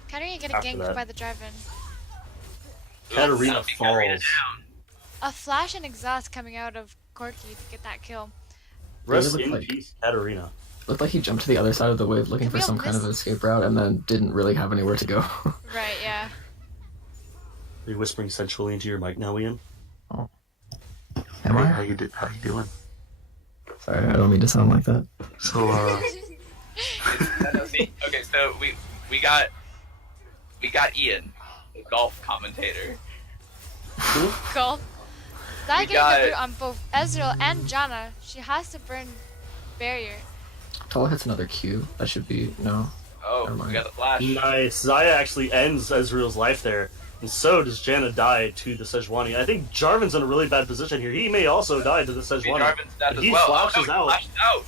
Katarina getting After ganked that. by the drive-in. Katarina That'll be Katarina falls. down. A flash and exhaust coming out of Corki to get that kill. Rest look in like- peace, Katarina. Looked like he jumped to the other side of the wave looking for Camille some kind of missed. escape route and then didn't really have anywhere to go. Right, yeah. Are you whispering sensually into your mic now, Ian? Am How I? you doing? Sorry, I don't mean to sound like that. So, No, see, okay, so we got Ian, the golf commentator. Golf. That We getting got- the root on both Ezreal and Janna. She has to burn barrier. Tall hits another Q. That should be no. Oh, Never mind. we got the flash. Nice. Zaya actually ends Ezreal's life there. And so does Janna die to the Sejuani. I think Jarvan's in a really bad position here. He may also die to the Sejuani. Jarvan's dead as He well. flashes He out. flashed out.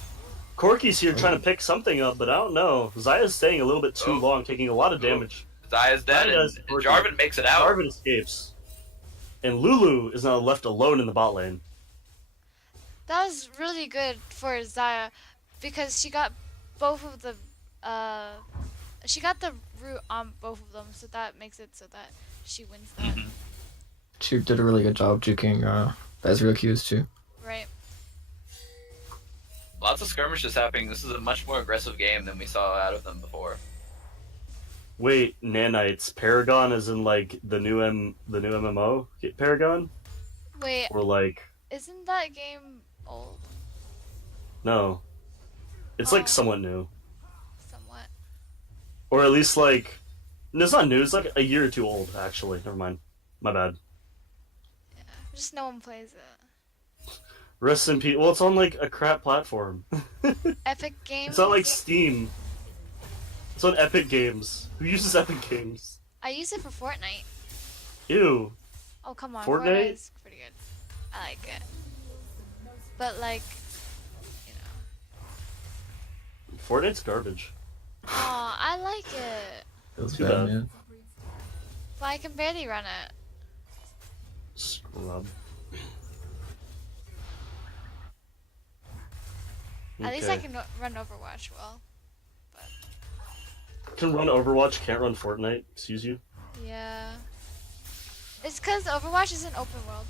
Corky's here trying to pick something up, but I don't know. Zaya's staying a little bit too long, taking a lot of damage. Zaya's dead, Zaya and does Corky. Jarvan makes it out. Jarvan escapes. And Lulu is now left alone in the bot lane. That was really good for Zaya because she got both of the she got the root on both of them, so that makes it so that she wins that. She did a really good job juking the Ezreal Qs too. Right. Lots of skirmishes happening. This is a much more aggressive game than we saw out of them before. Wait, nanites. Paragon is in like the new MMO Paragon? Wait, Or like isn't that game old? no. It's Oh. like somewhat new. Somewhat. Or at least like no, it's not new, it's like a year or two old actually. Never mind. My bad. Yeah. Just no one plays it. Rest in peace. Well, it's on like a crap platform. Epic Games. It's not like Steam. It's on Epic Games. Who uses Epic Games? I use it for Fortnite. Ew. Oh come on, Fortnite? Fortnite is pretty good. I like it. But like, you know. Fortnite's garbage. Oh, I like it. Feels Too bad, bad. man. But I can barely run it. Scrub. At least I can run Overwatch well. Can run Overwatch, can't run Fortnite. Excuse you. Yeah. It's because Overwatch is an open world.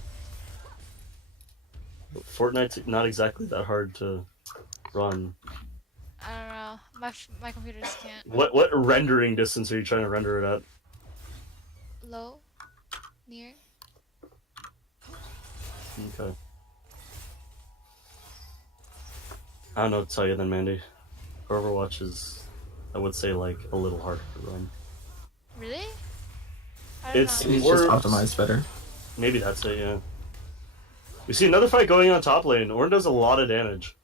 Fortnite's not exactly that hard to run. I don't know. My computer just can't. What rendering distance are you trying to render it at? Low? Near? Okay. I don't know what to tell you then, Mandy. Overwatch is, I would say, like a little harder to run. Really? I don't It's know. It's Or- just optimized better. Maybe that's it, yeah. We see another fight going on top lane. Ornn does a lot of damage.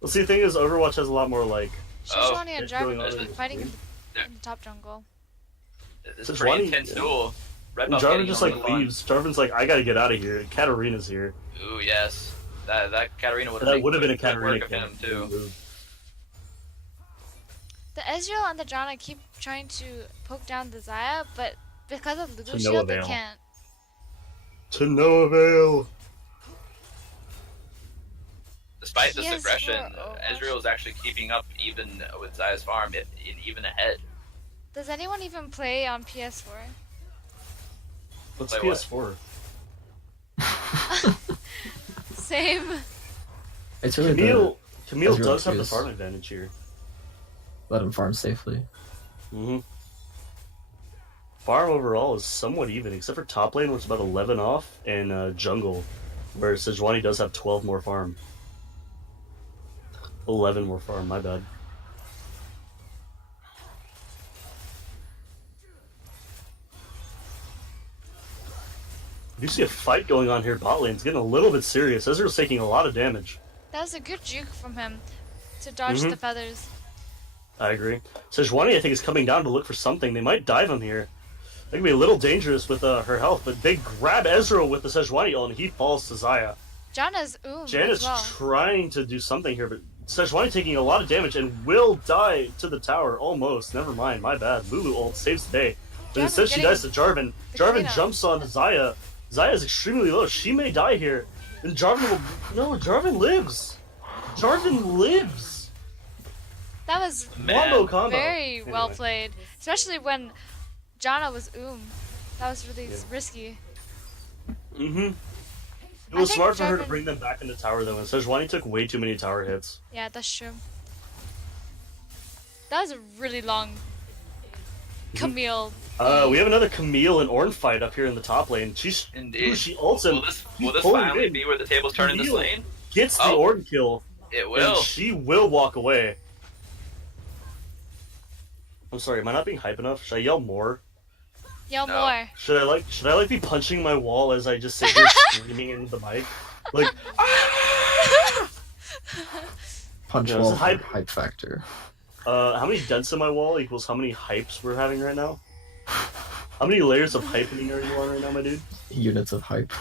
Well, see, the thing is, Overwatch has a lot more, like... Sejuani and it's going Jarvan on are fighting in Yeah. the top jungle. It's So a pretty Juani- intense yeah. duel. Red And buff Jarvan getting just, on like, the lawn. leaves. Jarvan's like, I gotta get out of here. Katarina's here. Ooh, yes. That Katarina would have That would have been a Katarina work of him, too. move. The Ezreal and the Janna keep trying to poke down the Zaya, but because of To Lulu no shield, they avail. can't. To no avail. Despite this PS4 aggression, Overwatch. Ezreal is actually keeping up even with Zaya's farm, even ahead. Does anyone even play on PS4? What's Play what? PS4? Same. It's really Camille Ezreal does have the is- farm advantage here. let him farm safely. Mm-hmm. Farm overall is somewhat even, except for top lane, which is about 11 off, and jungle, where Sejuani does have 12 more farm. 11 more farm, my bad. You see a fight going on here bot lane. It's getting a little bit serious. Ezreal's taking a lot of damage. That was a good juke from him to dodge Mhm. the feathers. I agree. Sejuani, I think, is coming down to look for something. They might dive him here. That could be a little dangerous with her health, but they grab Ezreal with the Sejuani ult, and he falls to Zaya. Janna's Janet's as well. trying to do something here, but Sejuani taking a lot of damage and will die to the tower, almost. Never mind, my bad. Lulu ult saves the day. But Jarvan instead she getting dies to Jarvan. the Jarvan cleanup. jumps on Zaya. Zaya's extremely low. She may die here. And Jarvan will... No, Jarvan lives. Jarvan lives. That was Wombo combo. very well Anyway. played, especially when Janna was That was really Yeah. risky. Mm-hmm. It I was think smart for her to Jarvan- bring them back into tower, though, and Sejuani took way too many tower hits. Yeah, that's true. That was a really long Camille. We have another Camille and Ornn fight up here in the top lane. She's... Indeed. Ooh, she ults him. Will this pulling finally in. be where the tables turn in this Camille lane? Gets the Oh. Ornn kill. It And will. she will walk away. I'm sorry, am I not being hype enough? Should I yell more? Yell No. more. Should I like be punching my wall as I just sit here screaming into the mic? Like, Punch Yeah, wall it's for hype. hype factor. How many dents in my wall equals how many hypes we're having right now? How many layers of hypening are you on right now, my dude? Units of hype.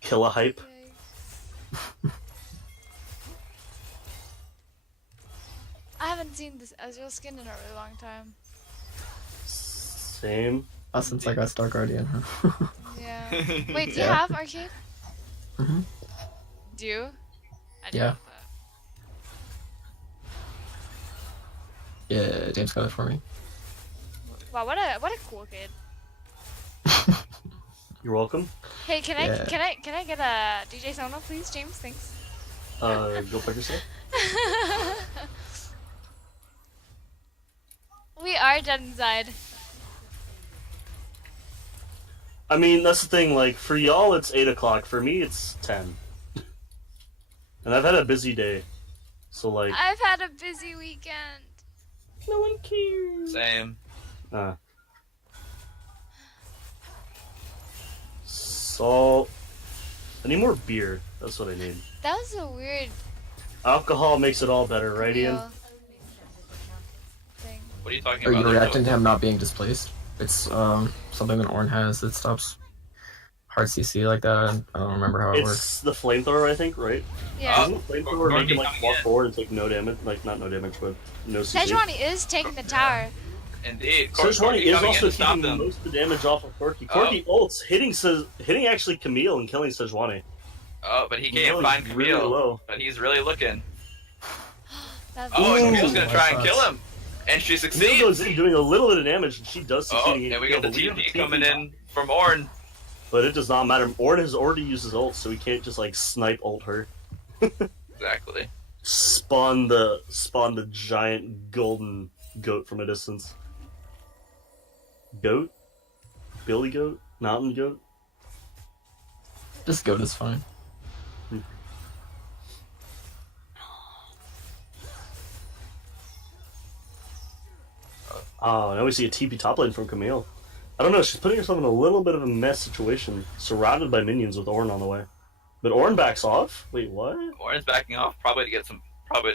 Kill a hype. Yikes. I haven't seen this Ezreal skin in a really long time. Same. Since I got Star Guardian, huh? Yeah. Wait, do you Yeah. have arcade? hmm Do you? I didn't Yeah. know that. Yeah, James got it for me. Wow, what a cool kid. You're welcome. Hey, can Yeah. I get a DJ Sono, please, James? Thanks. Go fuck yourself. We are dead inside. I mean, that's the thing, like, for y'all it's 8 o'clock, for me it's 10. And I've had a busy day. So, like, I've had a busy weekend. no one cares. Same. Salt. I need more beer. That's what I need. That was a weird Alcohol makes it all better, right, Ian? real thing. What are you talking Are about? you there, reacting Phil? to him not being displaced? It's something that Ornn has that stops hard CC like that. I don't remember how it works. It's the flamethrower, I think, right? Yeah. Doesn't the flamethrower make him, like, Dorothy walk coming in. forward and take no damage? Like, not no damage, but no CC? Sejuani is taking the tower. Indeed. Sejuani is coming in also to stop keeping them. most of the damage off of Corki. Corki ults, hitting actually Camille and killing Sejuani. Oh, but he can't Camille find is really Camille. low. But he's really looking. That's Oh, and Ooh, Camille's gonna try and my kill thoughts. him. And she Camille succeeds. goes in doing a little bit of damage, and she does Oh, succeed. and we get the But we have TP a coming in from Ornn. But it does not matter. Ornn has already used his ult, so he can't just, like, snipe ult her. Exactly. Spawn the giant golden goat from a distance. Goat? Billy goat? Mountain goat? Just goat is fine. Oh, now we see a TP top lane from Camille. I don't know, she's putting herself in a little bit of a mess situation, surrounded by minions with Ornn on the way. But Ornn backs off? Wait, what? Ornn's backing off, probably to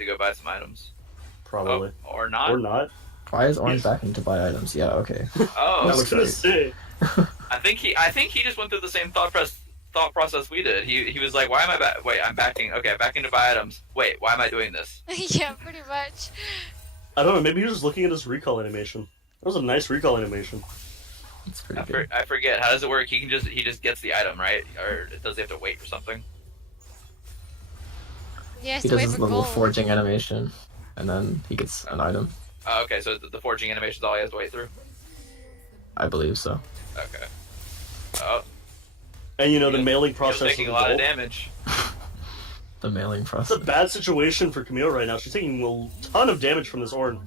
go buy some items. Probably. Oh, or not. Or not. Why is Ornn backing to buy items? Yeah, okay. I Oh, That was looks gonna right. say. I think he just went through the same thought process we did. He was like, why am I back? Wait, I'm backing. Okay, I'm backing to buy items. Wait, why am I doing this? yeah, pretty much. I don't know, maybe he was just looking at his recall animation. That was a nice recall animation. It's pretty good. I forget. How does it work? He just gets the item, right? Or does he have to wait for something? Yeah, has He to does wait his for little gold. forging animation, and then he gets an item. Oh, okay, so the forging animation is all he has to wait through. I believe so. Okay. Oh, And you know, the Camille- mailing Camille's process taking of a lot of gold. damage. The mailing It's process. a bad situation for Camille right now. She's taking a ton of damage from this Ornn.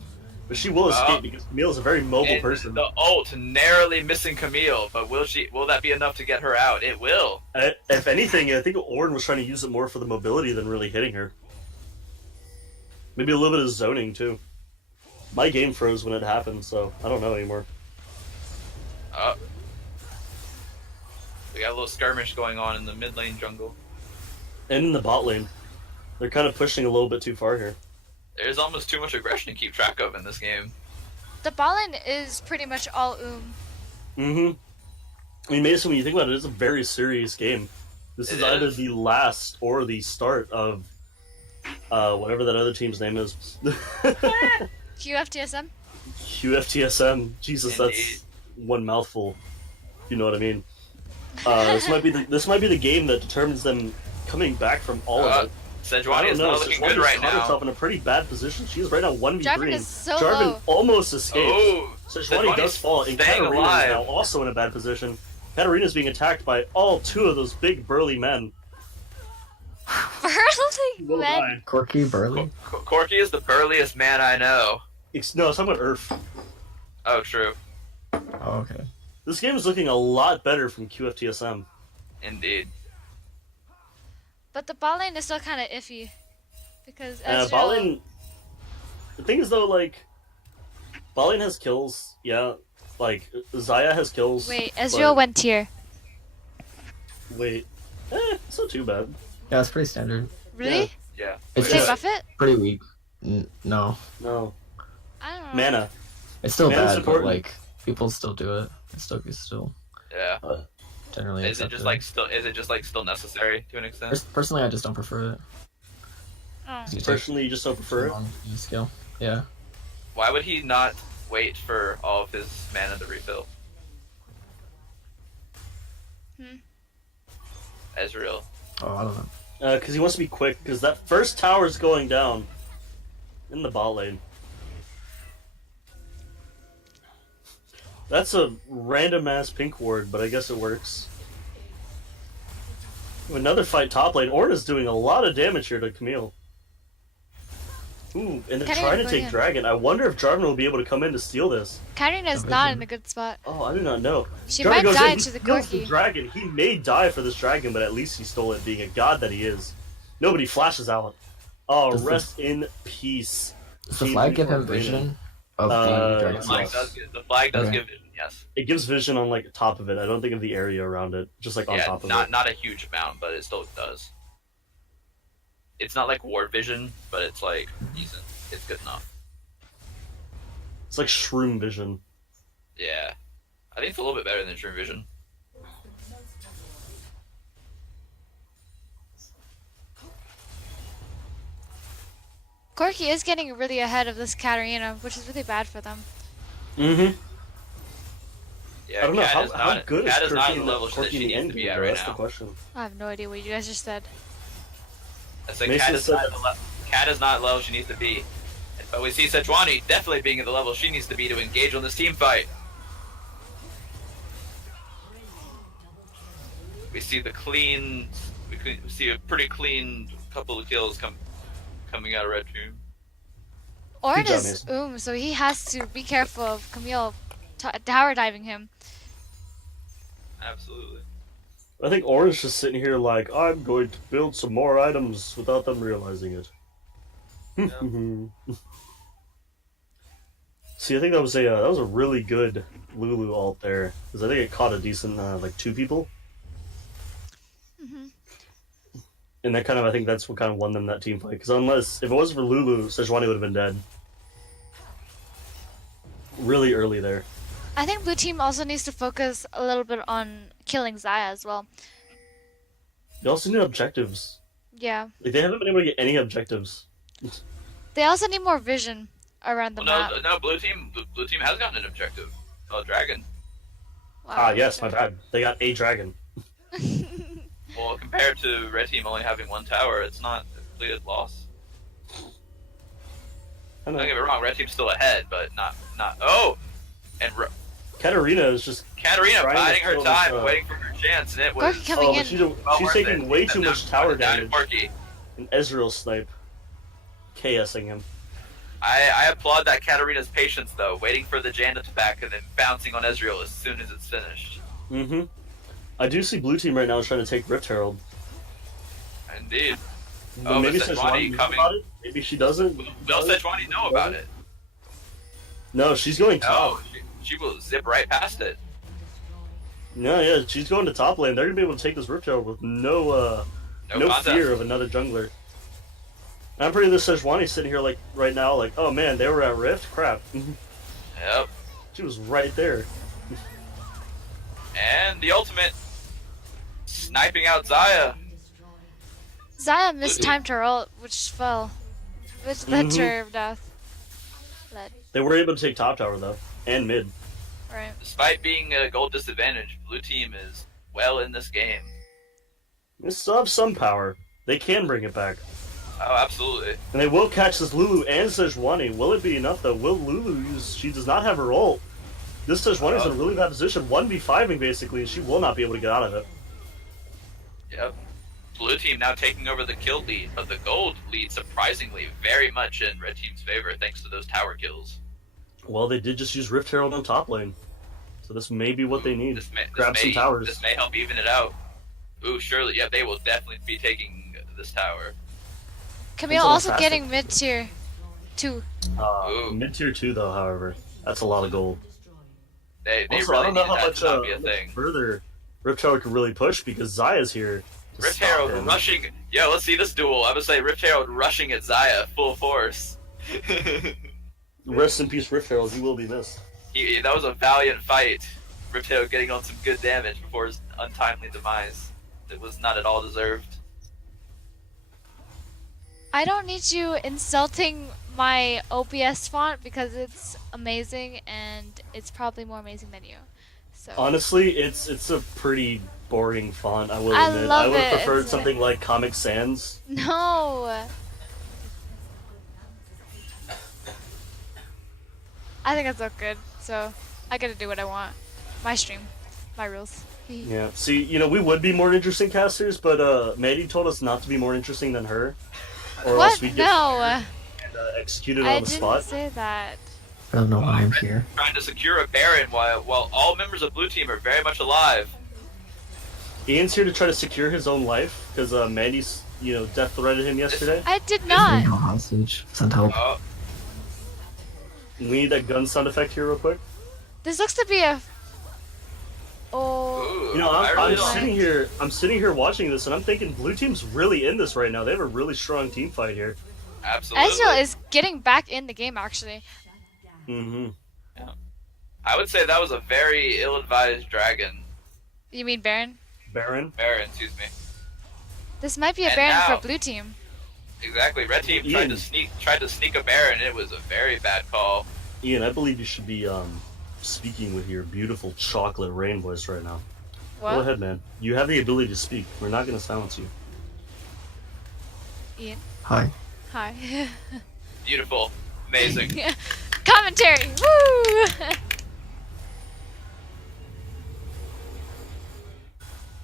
But she will escape because Camille is a very mobile And person. the ult narrowly missing Camille, but will that be enough to get her out? It will. If anything, I think Ornn was trying to use it more for the mobility than really hitting her. Maybe a little bit of zoning, too. My game froze when it happened, so I don't know anymore. Oh. We got a little skirmish going on in the mid lane jungle. And in the bot lane. They're kind of pushing a little bit too far here. There's almost too much aggression to keep track of in this game. The ballin is pretty much all Mm-hmm. I mean, Mason, when you think about it, it's a very serious game. This It is either is. the last or the start of whatever that other team's name is. QFTSM. QFTSM. Jesus, that's Indeed. one mouthful. You know what I mean? This might be the game that determines them coming back from all of it. I Sejuani don't is know. not looking good Sejuani's right caught herself now. in a pretty bad position. She is right now 1v3. Jarvan is so Jarvan low. almost escaped. Oh, Sejuani does fall, and staying Katarina is alive. now also in a bad position. Katarina is being attacked by all two of those big burly men. Burly men. Corky Burley. Corky is the burliest man I know. No, it's talking about Earth. Oh, true. Oh, okay. This game is looking a lot better from QFTSM. Indeed. But the ballin is still kind of iffy. Because Bot Ezreal... lane. The thing is, though, like, bot lane has kills. Yeah, like Zaya has kills. Wait, Ezreal went tier. Wait, it's not too bad. Yeah, it's pretty standard. Really? Yeah. It's Did they Yeah. buff it? pretty weak. No, No. I don't know. Mana. it's still Mana's bad, important. but like people still do it. It's still Yeah. generally Is it accepted. just like still necessary to an extent? Personally, I just don't prefer it. Oh. You take Personally, you just don't prefer it? long skill. Yeah. Why would he not wait for all of his mana to refill? Hmm. Ezreal. Oh, I don't know. Because he wants to be quick, because that first tower is going down in the bot lane. That's a random ass pink ward, but I guess it works. Another fight top lane. Ornn is doing a lot of damage here to Camille. Ooh, and they're Can't trying to even take bring Dragon. I wonder if Jarvan will be able to come in to steal this. Karina's not in a good spot. Oh, I do not know. She Jarvan might goes die in, to he the steals the Corki. dragon. He may die for this dragon, but at least he stole it, being a god that he is. Nobody flashes out. Oh, Does the- rest in peace. Does the Team flag give him Raymond. vision of Uh, the The dragon? flag yes. does Okay. give vision, yes. It gives vision on like top of it. I don't think of the area around it, just like on Yeah, top of not it. not a huge amount, but it still does. It's not like ward vision, but it's like decent. It's good enough. It's like shroom vision. Yeah. I think it's a little bit better than Dream Vision. Corki is getting really ahead of this Katarina, which is really bad for them. Mm-hmm. Yeah, I don't know Cat how, is how not, good is Cat is not Corki the level that Corki she in the needs end to be game, at though? right That's the now. question. I have no idea what you guys just said. I said Mason Cat is said not that- Cat is not the level she needs to be. But we see Sejuani definitely being at the level she needs to be to engage on this team fight. We see the clean. We see a pretty clean couple of kills coming out of Red Team. Ornn job, is Mason. so he has to be careful of Camille tower diving him. Absolutely. I think Orange just sitting here like, I'm going to build some more items without them realizing it. See, I think that was a really good Lulu ult there, because I think it caught a decent like 2 people, Hmm. and that I think that's what kind of won them that team fight. Because if it wasn't for Lulu, Sejuani would have been dead. Really early there. I think blue team also needs to focus a little bit on killing Xayah as well. They also need objectives. Yeah. Like they haven't been able to get any objectives. They also need more vision around the Well, map. no, Blue team has gotten an objective. Oh, Dragon. Wow. Yes, my bad. They got a dragon. Well, compared to Red Team only having 1 tower, it's not a completed loss. I Don't know. get me wrong, Red Team's still ahead, but not. Oh, and Katarina is just Katarina Trying to biding her kill time, this, waiting for her chance, and it was. Corki coming in. she's well worth taking it. way too Down- much tower down to damage. Corki. And Ezreal snipe. KSing him. I applaud that Katarina's patience though, waiting for the Janna to back and then bouncing on Ezreal as soon as it's finished. Mm-hmm. I do see blue team right now trying to take Rift Herald. Indeed. But Oh, maybe but Sejuani Sejuani knows coming. about it. Maybe she doesn't. Will Sejuani know about it? No, she's going top. No, she will zip right past it. No, yeah, she's going to top lane. They're gonna be able to take this Rift Herald with no contest. fear of another jungler. And I'm pretty sure Sejuani's sitting here like right now, like, oh man, they were at Rift. Crap. Yep. She was right there. And the ultimate, sniping out Xayah. Xayah mistimed her ult, which fell. Which led to her death. They were able to take top tower though, and mid. Right. Despite being a gold disadvantage, blue team is well in this game. They still have some power. They can bring it back. Oh, absolutely. And they will catch this Lulu and Sejuani. Will it be enough though? Will Lulu use? She does not have her ult. This Sejuani's in a really bad position. 1v5ing basically, and she will not be able to get out of it. Yep. Blue team now taking over the kill lead, but the gold lead surprisingly very much in red team's favor thanks to those tower kills. Well, they did just use Rift Herald on top lane. So this may be what they need. Grab some towers. This may help even it out. Ooh, surely, yeah, they will definitely be taking this tower. Camille That's also fantastic. getting mid tier 2. Ooh. Mid tier 2 though, however. That's a lot of gold. They Also, really I don't know needed how that much, to not be a how much thing. further Rift Herald can really push because Zaya's here. to Rift stop Herald him. rushing Yo, let's see this duel. I would say Rift Herald rushing at Xayah full force. Rest in peace, Rift Herald. He will be missed. That was a valiant fight. Rift Herald getting on some good damage before his untimely demise. It was not at all deserved. I don't need you insulting my OBS font because it's amazing and it's probably more amazing than you. So Honestly, it's a pretty boring font, I will I admit. love I would have it. preferred It's something like Comic Sans. no. I think it's all good. So I get to do what I want. My stream, my rules. Yeah. See, we would be more interesting casters, but Maddie told us not to be more interesting than her. Or What? else we'd get No. and executed I on the didn't spot. say that. I don't know why I'm here. Trying to secure a Baron while all members of Blue Team are very much alive. Ian's here to try to secure his own life, because Maddie's, death threatened him yesterday. I did Being not. held hostage. Send help. Oh, We need that gun sound effect here real quick. This looks to be a. Oh. ooh, I I'm really don't- sitting here watching this, and I'm thinking Blue Team's really in this right now. They have a really strong team fight here. Absolutely. Ezreal is getting back in the game actually. Mm-hmm. I would say that was a very ill-advised dragon. You mean Baron? Baron. Baron, excuse me. This might be a And Baron now- for blue team. Exactly. Red Team tried to sneak a Baron. It was a very bad call. Ian, I believe you should be speaking with your beautiful chocolate rain voice right now. What? Go ahead, man. You have the ability to speak. We're not going to silence you. Ian. Hi. Hi. Beautiful. Amazing. Commentary. Woo!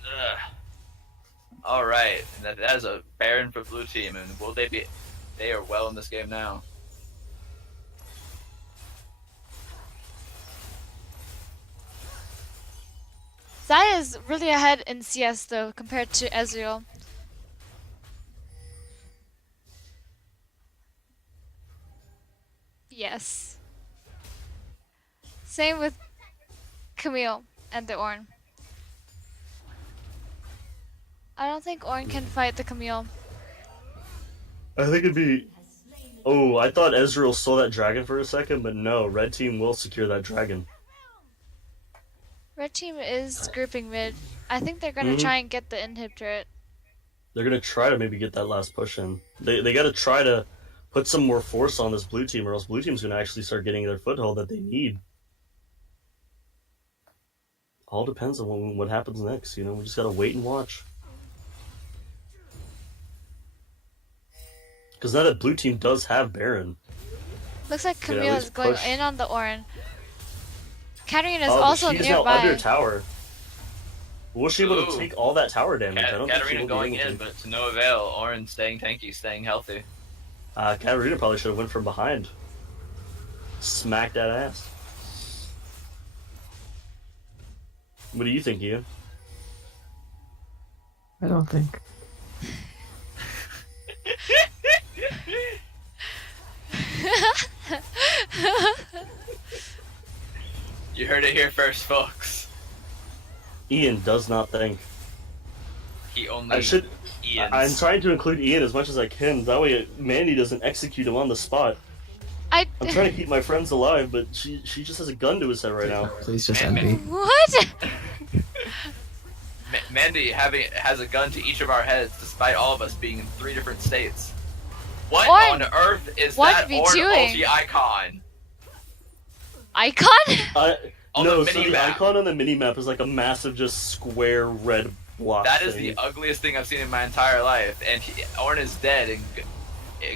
Ugh. All right, and that is a Baron for Blue Team, and will they be? They are well in this game now. Xayah is really ahead in CS though compared to Ezreal. Yes. Same with Camille and the Ornn. I don't think Ornn can fight the Camille. I think it'd be... Oh, I thought Ezreal saw that dragon for a second, but no. Red Team will secure that dragon. Red team is grouping mid. I think they're gonna try and get the inhib turret. They're going to try to maybe get that last push in. They got to try to put some more force on this Blue Team, or else Blue Team's going to actually start getting their foothold that they need. All depends on what happens next, We just got to wait and watch. Because now that Blue Team does have Baron. Looks like Yeah, at Camille is least going push. in on the Ornn. Katarina is But also she is now nearby. under tower. Was she able to Ooh. take all that tower damage? I don't think she Katarina will be going able in, to. but to no avail. Orin staying tanky, staying healthy. Katarina probably should have went from behind. Smack that ass. What do you think, Ian? I don't think. You heard it here first, folks. Ian does not think. He only. I should. Ian's. I'm trying to include Ian as much as I can. That way, Mandy doesn't execute him on the spot. I'm trying to keep my friends alive, but she just has a gun to his head right now. Please just Man, end me. What? Mandy has a gun to each of our heads, despite all of us being in 3 different states. What Ornn, on earth is what that be Ornn doing? ulti icon? Icon? On No, the so the minimap. icon on the minimap is like a massive, just square red block. That is thing. the ugliest thing I've seen in my entire life, and Ornn is dead. And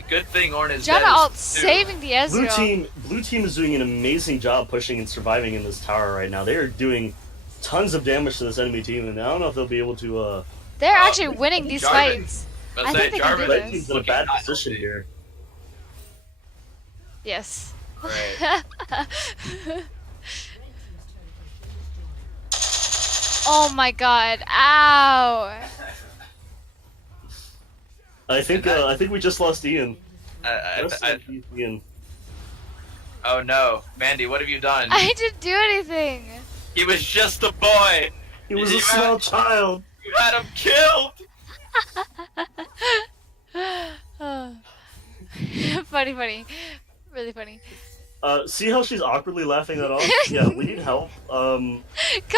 good thing Ornn is Janna dead. ult too. saving the Ezreal. Blue team is doing an amazing job pushing and surviving in this tower right now. They are doing tons of damage to this enemy team, and I don't know if they'll be able to. They're actually winning these Jarvan. fights. Let's I say think they can do Jarvan this. Red team's in a bad Looking position healthy. here. Yes. Right. Oh my god. Ow. I think we just lost Ian. Rest I, in peace, Ian. oh no, Mandy, what have you done? I didn't do anything. He was just a boy. He was You a small child. You had him killed. Funny, funny. Really funny. See how she's awkwardly laughing that off? Yeah, we need help. Contact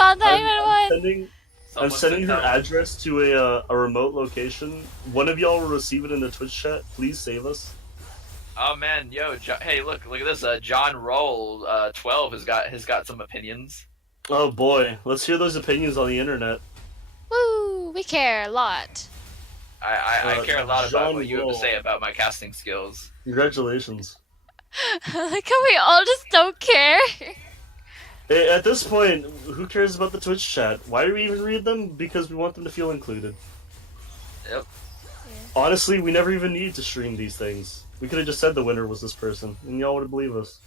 I'm 911. sending, I'm Someone sending send her help. address to a remote location. One of y'all will receive it in the Twitch chat. Please save us. Oh man, yo, hey, look at this. John Roll, 12 has got some opinions. Oh boy, let's hear those opinions on the internet. Woo! We care a lot. I care a lot about John what you have Roll. to say about my casting skills. Congratulations. Like how we all just don't care. At this point, who cares about the Twitch chat? Why do we even read them? Because we want them to feel included. Yep. Honestly, we never even needed to stream these things. We could have just said the winner was this person, and y'all would have believed us.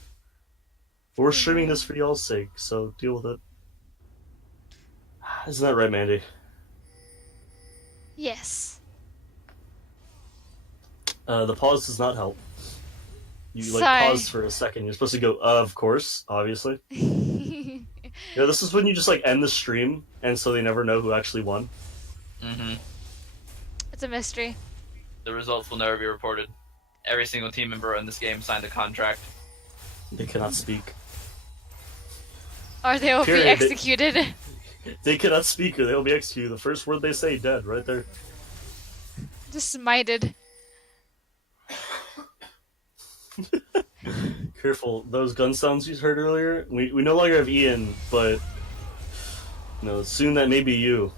But we're streaming this for y'all's sake, so deal with it. Isn't that right, Mandy? Yes. The pause does not help. You Sorry. pause for a second. You're supposed to go, of course, obviously. Yeah, this is when you just end the stream, and so they never know who actually won. Mm-hmm. It's a mystery. The results will never be reported. Every single team member in this game signed a contract. They cannot speak. Or they will Period. be executed. They cannot speak, or they will be executed. The first word they say, dead, right there. Just smited. Careful, those gun sounds you heard earlier. We no longer have Ian, but soon that may be you.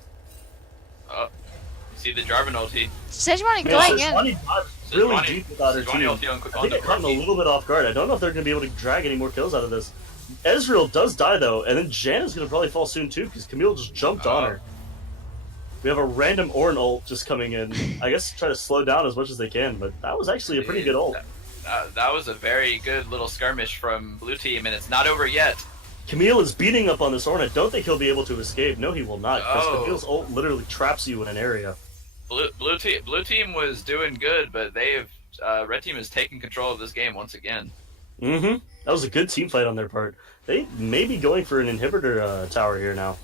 See the Jarvan ulti. Sejuani Man, going Sejuani in. got really Sejuani- deep without her Sejuani team. ulti on I think the it caught him a rookie. little bit off guard. I don't know if they're going to be able to drag any more kills out of this. Ezreal does die though, and then Janna's going to probably fall soon too because Camille just jumped on her. We have a random Ornn ult just coming in. I guess to try to slow down as much as they can, but that was actually a pretty good ult. That was a very good little skirmish from blue team, and it's not over yet. Camille is beating up on this Ornn. I don't think he'll be able to escape. No, he will not, because Oh. Camille's ult literally traps you in an area. Blue team was doing good, but red team is taking control of this game once again. Mm-hmm. That was a good team fight on their part. They may be going for an inhibitor tower here now.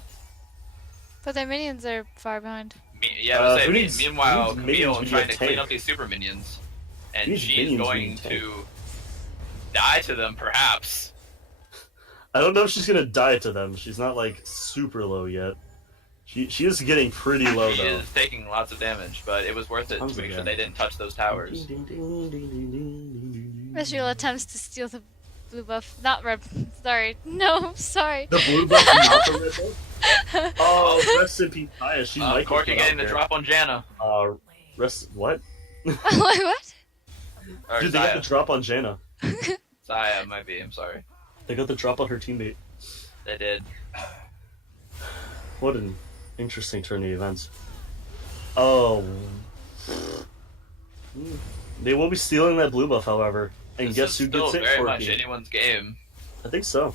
But their minions are far behind. Who needs- Meanwhile, who needs minions Camille when you trying have to clean tank? up these super minions, Who and needs she's minions when going you tank? to die to them, perhaps. I don't know if she's gonna die to them. She's not super low yet. She is getting pretty low She though. is taking lots of damage, but it was worth it Tons to of make sure damage. they didn't touch those towers. Ezreal attempts to steal the blue buff. Not red. Sorry. No, sorry. The blue buff, not the red buff. Oh, rest in peace, Kaya. She might Corki get getting the out drop on Janna. there. What? Wait, what? Or Dude, they got Zaya. the drop on Janna. Zaya might be, I'm sorry. They got the drop on her teammate. They did. What an interesting turn of events. Oh. They will be stealing that blue buff, however. And This guess is who still gets it? very much Corki. anyone's game. I think so.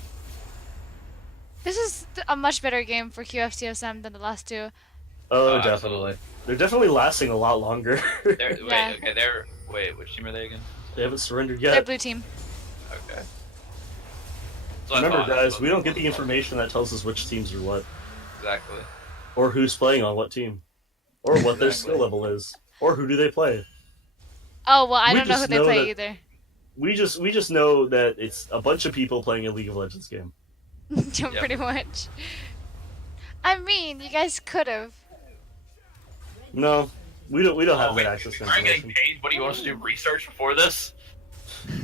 This is a much better game for QFTSM than the last two. Oh, Oh, definitely. absolutely. They're definitely lasting a lot longer. Yeah. Wait, which team are they again? They haven't surrendered They're yet. blue team. Okay. So I Remember, thought- guys, we don't get the information that tells us which teams are what, Exactly. or who's playing on what team, or what their Exactly. skill level is, or who do they play. Oh, well, I We don't know who just they know play that- either. We just know that it's a bunch of people playing a League of Legends game. Pretty much. I mean, you guys could have. No, we don't have wait, that access to I'm getting information. paid. What do you want us to do? Research before this? Yeah,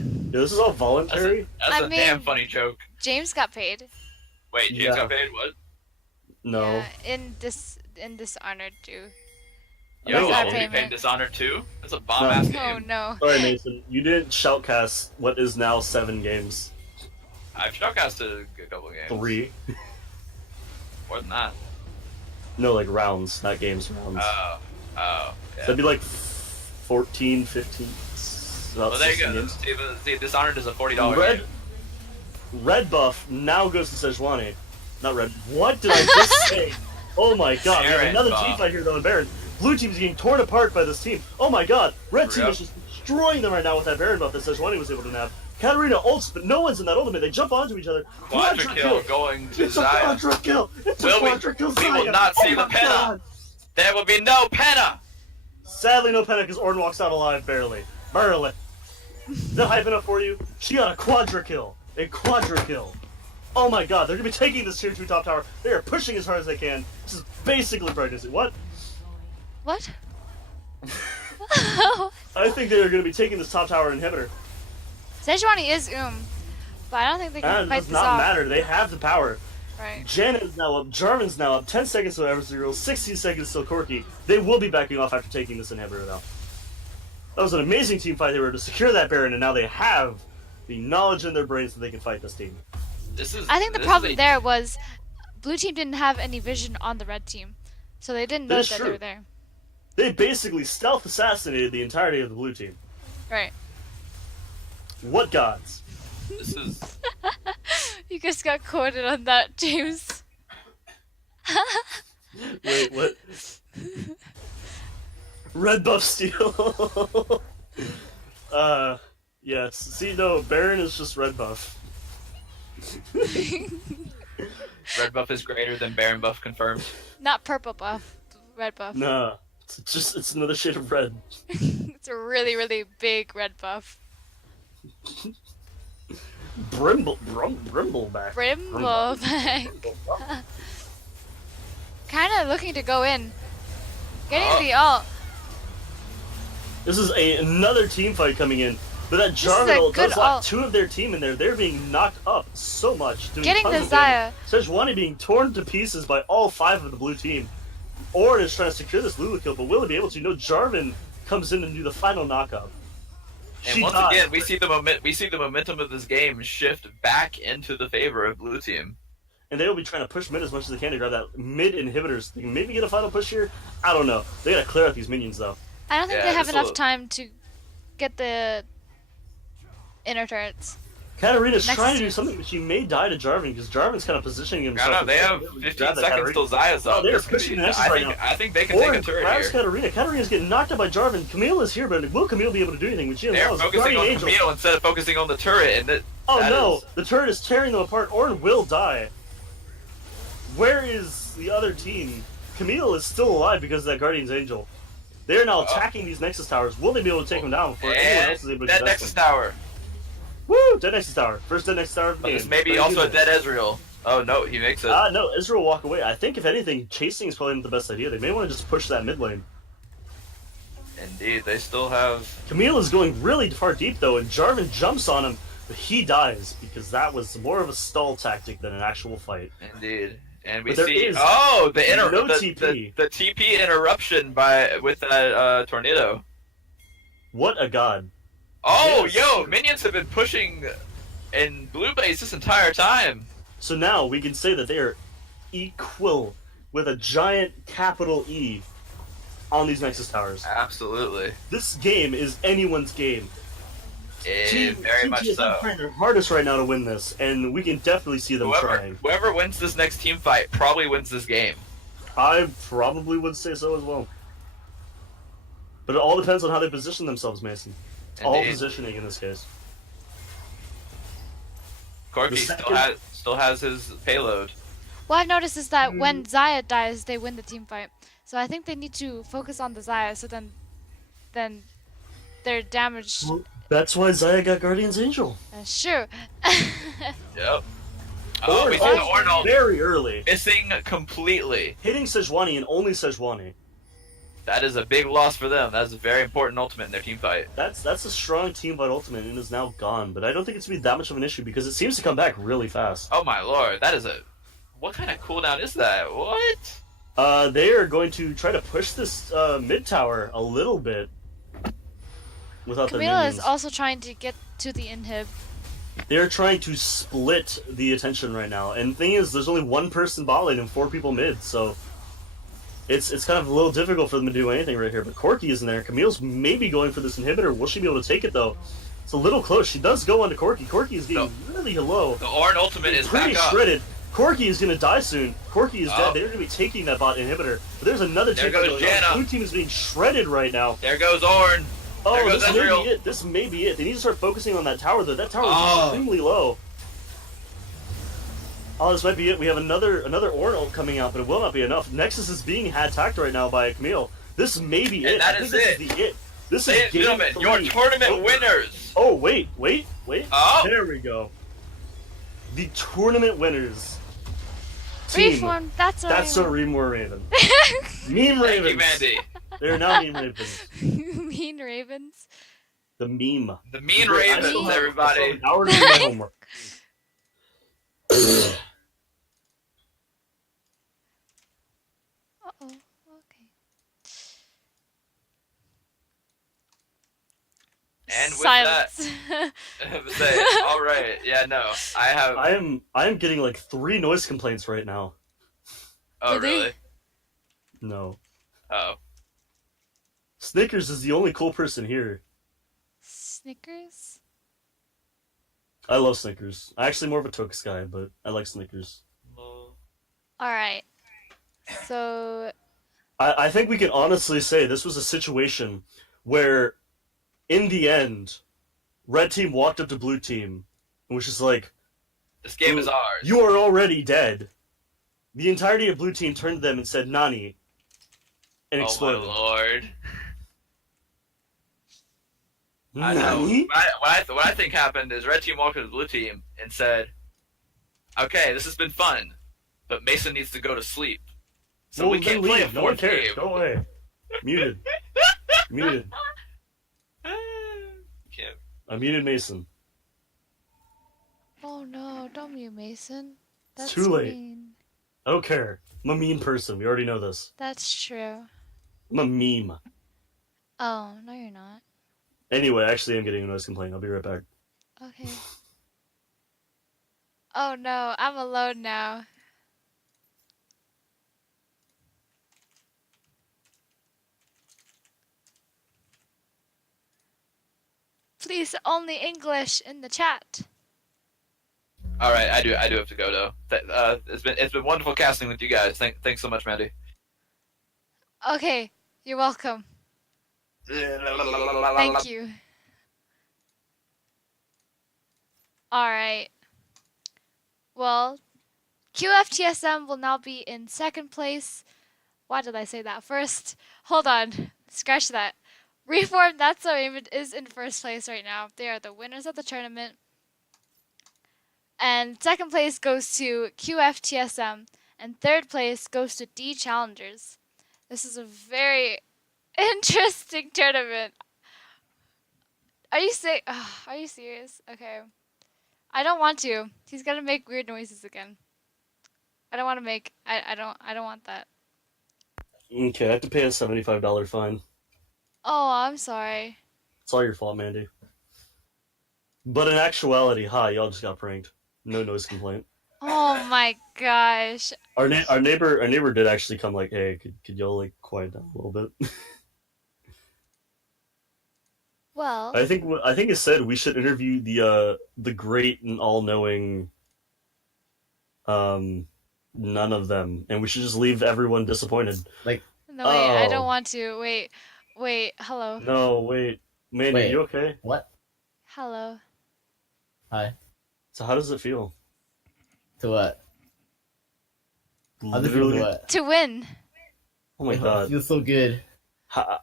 this is all voluntary. That's I a damn mean- funny joke. James got paid. Wait, James Yeah. got paid? What? No, Yeah, in Dishonored too. Yo, That's I our will be payment. paid Dishonored 2? That's a bomb ass game. Oh no. sorry, Mason. You didn't shoutcast what is now 7 games. I've shoutcasted a couple games. 3. More than that. No, rounds, not games, rounds. Oh. Yeah. That'd be 14, 15. About Well, there you 16 go. games. See, Dishonored is a $40 Red, game. red buff now goes to Sejuani. Not red. What did I just say? Oh my god, we have Baron another buff. team fight here though in Baron. Blue team's getting torn apart by this team. Oh my god, red team Yep. is just destroying them right now with that Baron buff that Sejuani was able to nab. Katarina ults, but no one's in that ultimate. They jump onto each other. Quadra kill going to It's a Zaya. quadra kill! It's a Will we- quadra kill, we will Zaya! not see Oh the my penna. God. There will be no penna! Sadly, no panic as Ornn walks out alive, barely. Barely. Is that hype enough for you? She got a quadra kill. A quadra kill. Oh my god, they're gonna be taking this tier 2 top tower. They are pushing as hard as they can. This is basically pregnancy. What? What? I think they're gonna be taking this top tower inhibitor. Sejuani is but I don't think they can And it fight does this not off. matter. They have the power. Right. Janet is now up. Jarvan's now up. 10 seconds till Everzero. 16 seconds till Corki. They will be backing off after taking this inhibitor, though. That was an amazing team fight. They were to secure that Baron, and now they have the knowledge in their brains that they can fight this team. I think the problem there was blue team didn't have any vision on the red team, so they didn't know that they were there. They basically stealth assassinated the entirety of the blue team. Right. What gods? This is. You just got quoted on that, James. Wait, what? Red buff steal. Yes. See, no, Baron is just red buff. Red buff is greater than Baron buff confirmed. Not purple buff, red buff. Nah, it's another shade of red. It's a really, really big red buff. Brimbleback. Brimbleback. Kind of looking to go in. Getting the ult. This is another team fight coming in. But that is a Jarvan ult good does lock ult. 2 of their team in there. They're being knocked up so much. Doing Getting tons the of damage. Xayah. Sejuani being torn to pieces by all 5 of the blue team. Ornn is trying to secure this Lulu kill, but will he be able to? No, Jarvan comes in and do the final knockup. And She once dies. again, we see the momentum of this game shift back into the favor of blue team. And they will be trying to push mid as much as they can to grab that mid inhibitors. They can maybe get a final push here. I don't know. They gotta clear out these minions though. I don't think Yeah, they have this enough will- time to get the inner turrets. Katarina's Next trying to do is- something, but she may die to Jarvan because Jarvan's kind of positioning I himself. don't know, they to have grab 15 that seconds Katarina. till Xayah's up. Oh, they're This could pushing be- the Nexus right now. I think they can take a Ornn turret grabs here. Katarina. Katarina's getting knocked out by Jarvan. Camille is here, but will Camille be able to do anything? When she They're allows focusing Guardian on Angel. Camille instead of focusing on the turret, and Oh that no, is- the turret is tearing them apart. Ornn will die. Where is the other team? Camille is still alive because of that Guardian's Angel. They're now attacking these Nexus towers. Will they be able to take them down before anyone else is able to that contest Nexus them? Tower. Woo! Dead Nexus Tower. First Dead Nexus Tower of the But game. this may be 32 also a minutes. dead Ezreal. Oh no, he makes it. No, Israel will walk away. I think if anything, chasing is probably not the best idea. They may want to just push that mid lane. Indeed, they still have. Camille is going really far deep though, and Jarvan jumps on him, but he dies because that was more of a stall tactic than an actual fight. Indeed. And we But there see is the TP. the TP interruption with that tornado. What a god. Oh, Yes. yo, minions have been pushing in blue base this entire time. So now we can say that they are equal with a giant capital E on these Nexus towers. Absolutely. This game is anyone's game. Very much TSM so. trying their hardest right now to win this, and we can definitely see them trying. Whoever wins this next team fight probably wins this game. I probably would say so as well. But it all depends on how they position themselves, Mason. It's all Indeed. positioning in this case. Corki The still has his payload. What I've noticed is that when Xayah dies, they win the team fight. So I think they need to focus on the Xayah, so then their damage. Well, that's why Xayah got Guardian's Angel. Sure. Yep. Oh, we see the Ornn Ornn very early. missing completely. Hitting Sejuani and only Sejuani. That is a big loss for them. That is a very important ultimate in their team fight. That's a strong team fight ultimate and is now gone, but I don't think it's going to be that much of an issue because it seems to come back really fast. Oh my lord, that is a... What kind of cooldown is that? What? They are going to try to push this mid tower a little bit without the Camila minions. is also trying to get to the inhib. They're trying to split the attention right now, and the thing is, there's only one person bot lane and 4 people mid, so it's kind of a little difficult for them to do anything right here. But Corki is in there. Camille's maybe going for this inhibitor. Will she be able to take it though? It's a little close. She does go onto Corki. Corki is getting really low. The Ornn ultimate is Pretty back up. shredded. Corki is going to die soon. Corki is Oh. dead. They're going to be taking that bot inhibitor. But there's another There team goes going on. Janna. Blue team is being shredded right now. There goes Ornn. Oh, There goes this may Ezreal. be it. This may be it. They need to start focusing on that tower, though. That tower is Oh. extremely low. Oh, this might be it. We have another Ornn ult coming out, but it will not be enough. Nexus is being attacked right now by Camille. This may be And it. that I think is this it. is the it. This Ladies is and game gentlemen, your 3. tournament Oh. winners. Oh, wait. Oh. There we go. The tournament winners. Team. Reform. That's So Remore Raven. Meme Thank Ravens. you, Mandy. They're now Meme Ravens. Mean Ravens. The meme. The mean Great. I Ravens, still have- everybody. I still have an hour to do my homework. Uh-oh. Okay. And with Silence. Say, all right, yeah, no, I have. I am getting like 3 noise complaints right now. Oh, Really? really? No. Oh, Snickers is the only cool person here. Snickers? I love Snickers. I'm actually more of a Tokus guy, but I like Snickers. Alright. So, I think we can honestly say this was a situation where, in the end, Red Team walked up to Blue Team and was just like, this game is ours. "You are already dead." The entirety of Blue Team turned to them and said, "Nani," and Oh exploded. my lord! I know. Nani? What I think happened is Red Team walked to the Blue Team and said, "Okay, this has been fun, but Mason needs to go to sleep, so Well, we then can't play a leave. No one fourth cares. game." Go away. Muted. Muted. Can't. I muted Mason. oh no, don't mute Mason. That's Too late. mean. I don't care. I'm a mean person. We already know this. That's true. I'm a meme. Oh, no you're not. Anyway, actually, I'm getting a noise complaint. I'll be right back. Okay. Oh no, I'm alone now. Please, only English in the chat. All right, I do have to go though. It's been wonderful casting with you guys. Thanks so much, Mandy. Okay, you're welcome. Thank you. Alright. Well, QFTSM will now be in second place. Why did I say that first? Hold on. Scratch that. Reform That's So Raymond is in first place right now. They are the winners of the tournament. And second place goes to QFTSM. And third place goes to D Challengers. This is a very interesting tournament. Are you Are you serious? Okay. I don't want to. He's gonna make weird noises again. I don't want to make. I don't want that. Okay, I have to pay a $75 fine. Oh, I'm sorry. It's all your fault, Mandy. But in actuality, y'all just got pranked. No noise complaint. Oh my gosh. Our neighbor did actually come like, "Hey, could y'all like quiet down a little bit?" Well. I think it said we should interview the great and all-knowing none of them, and we should just leave everyone disappointed. No, wait. I Oh. don't want to. Wait. Hello. No, wait, Mandy, Wait. you okay? What? Hello. Hi. So how does it feel? To what? How does it feel to Literally. what? To win. Oh my It god. feels so good.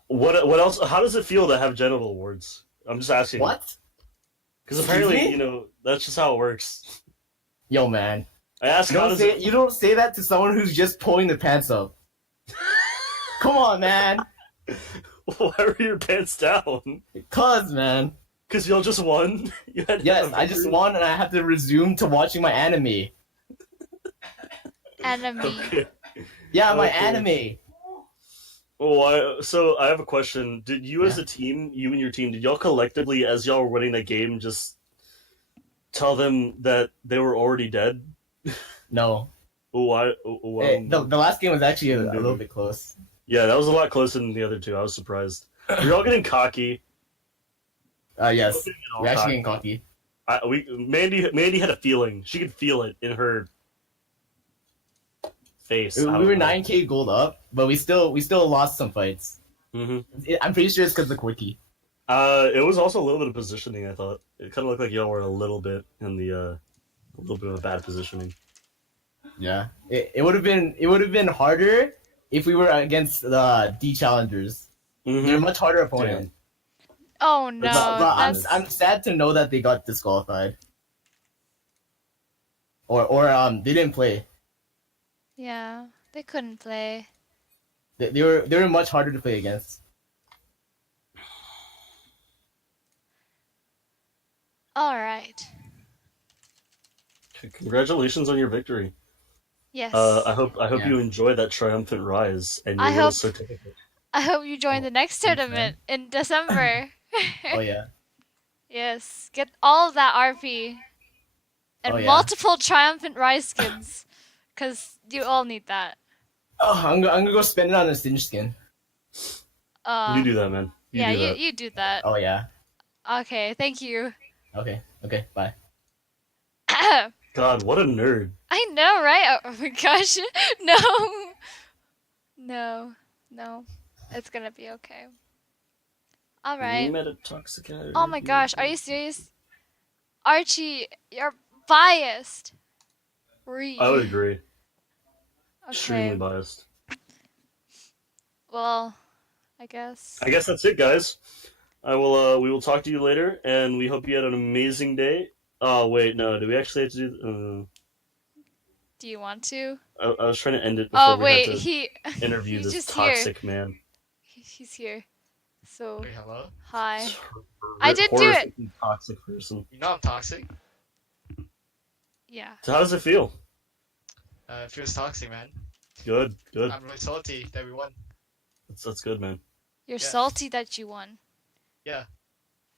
What else? How does it feel to have genital awards? I'm just asking. What? Because apparently, Excuse me? that's just how it works. Yo, man. I asked, how does it... You don't say that to someone who's just pulling the pants up. Come on, man. Why were your pants down? Cuz, man. Because y'all just won? You had Yes, I just won and I have to resume to watching my anime. Enemy. Okay. Yeah, my Okay. anime. So I have a question. Did you as a team, you and your team, did y'all collectively, as y'all were winning that game, just tell them that they were already dead? No. Why? Hey, the last game was actually a little bit close. Yeah, that was a lot closer than the other two. I was surprised. You're all getting cocky. Yes. All We're actually cocky. getting cocky. Mandy had a feeling. She could feel it in her face. We were 9k gold up, but we still lost some fights. Mm-hmm. I'm pretty sure it's because of the quickie. It was also a little bit of positioning. I thought it kind of looked like y'all were a little bit in the a little bit of a bad positioning. Yeah. It would have been harder if we were against the D challengers, they're a Mhm. much harder opponent. Oh no, But that's I'm sad to know that they got disqualified. Or they didn't play. yeah. They couldn't play. They were much harder to play against. All right. Congratulations on your victory. Yes. I hope Yeah. you enjoy that triumphant rise and your I little hope- certificate. I hope you join the next thanks, tournament in December. Oh yeah. Yes. Get all of that RP and Oh, yeah. multiple triumphant rise skins, cause you all need that. Oh, I'm gonna go spend it on a Stinge skin. You do that, man. You yeah, do that. you do that. Oh yeah. Okay, thank you. Okay. Bye. God, what a nerd. I know, right? Oh my gosh. No. No. It's gonna be okay. You Alright. met a toxic guy. Oh my gosh, are you serious? Archie, you're biased. I would agree. Extremely Okay. biased. Well, I guess. I guess that's it, guys. We will talk to you later, and we hope you had an amazing day. Oh wait, no. Do we actually have to do? Do you want to? I was trying to end it before Oh we wait, had to he interview he's this just toxic man. He's here. So Wait, hello? hi. I did do it. Horrifically toxic person. You know I'm toxic? Yeah. So how does it feel? It feels toxic, man. Good. I'm really salty that we won. That's good, man. You're Yeah. salty that you won. Yeah.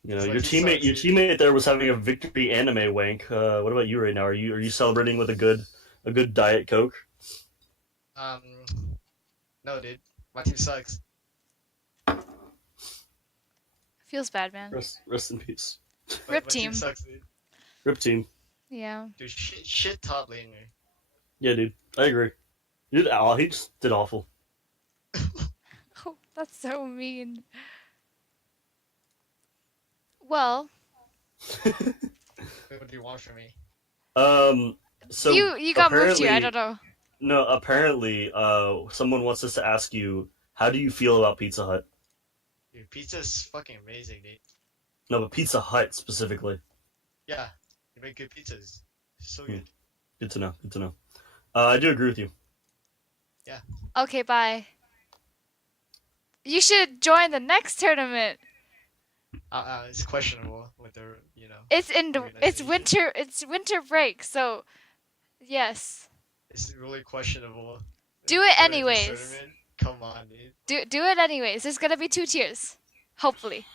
You know, It's your like he teammate sucks, your teammate there was having a victory anime wank. What about you right now? Are you celebrating with a good Diet Coke? No, dude. My team sucks. Feels bad, man. Rest in peace. Rip My team. team sucks, dude. Rip team. Yeah. Dude, shit top laner. Yeah, dude. I agree. He just did awful. Oh, that's so mean. Well, Wait, what do you want from me? So you got moved here. I apparently- don't know. No, apparently, someone wants us to ask you, how do you feel about Pizza Hut? Dude, pizza's fucking amazing, dude. No, but Pizza Hut specifically. Yeah, you make good pizzas. So Hmm. good. Good to know. Good to know. I do agree with you. Okay, bye. You should join the next tournament. It's questionable with the, It's Organization. it's winter break, so yes. It's really questionable. Do it Going to this anyways. tournament? Come on, dude. Do it anyways. There's gonna be 2 tiers. Hopefully.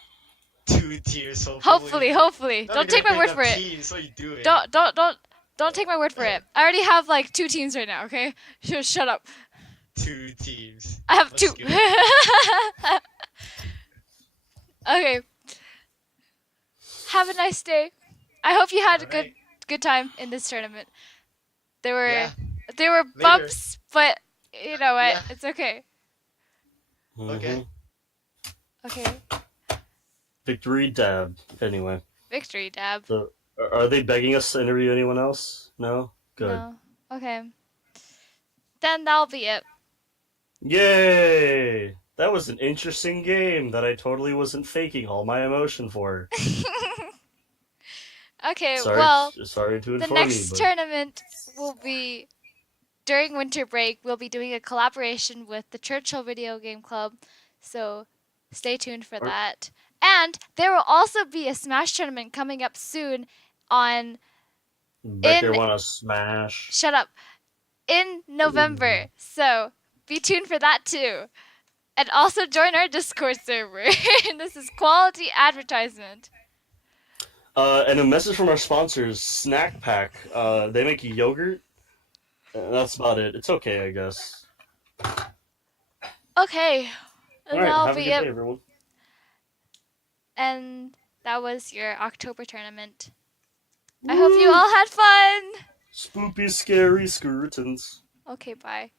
2 tiers, hopefully. Hopefully. Not Don't gonna take my pick word up for it. teams, so you do it. Don't take my word for it. I already have like 2 teams right now, okay? Shut up. 2 teams. I have Let's 2. go. Okay. Have a nice day. I hope you had a Alright. good time in this tournament. There were Yeah. bumps, but you know what? Yeah. It's okay. Okay. Mhm. Okay. Victory dab. Anyway, Victory, Dab. so are they begging us to interview anyone else? No. Good. No. Okay. Then that'll be it. Yay! That was an interesting game that I totally wasn't faking all my emotion for. Okay, Sorry, well, sorry to the inform next you, but tournament will be during winter break. We'll be doing a collaboration with the Churchill Video Game Club, so stay tuned for Or- that. And there will also be a Smash tournament coming up soon on bet they in- want to smash. shut up in November. So be tuned for that too. And also join our Discord server. This is quality advertisement. And a message from our sponsors, Snack Pack. They make yogurt. That's about it. It's okay, I guess. Okay. And All right, that'll have a be good it. day, everyone. And that was your October tournament. I hope you all had fun. Spoopy, scary skeletons. Okay, bye.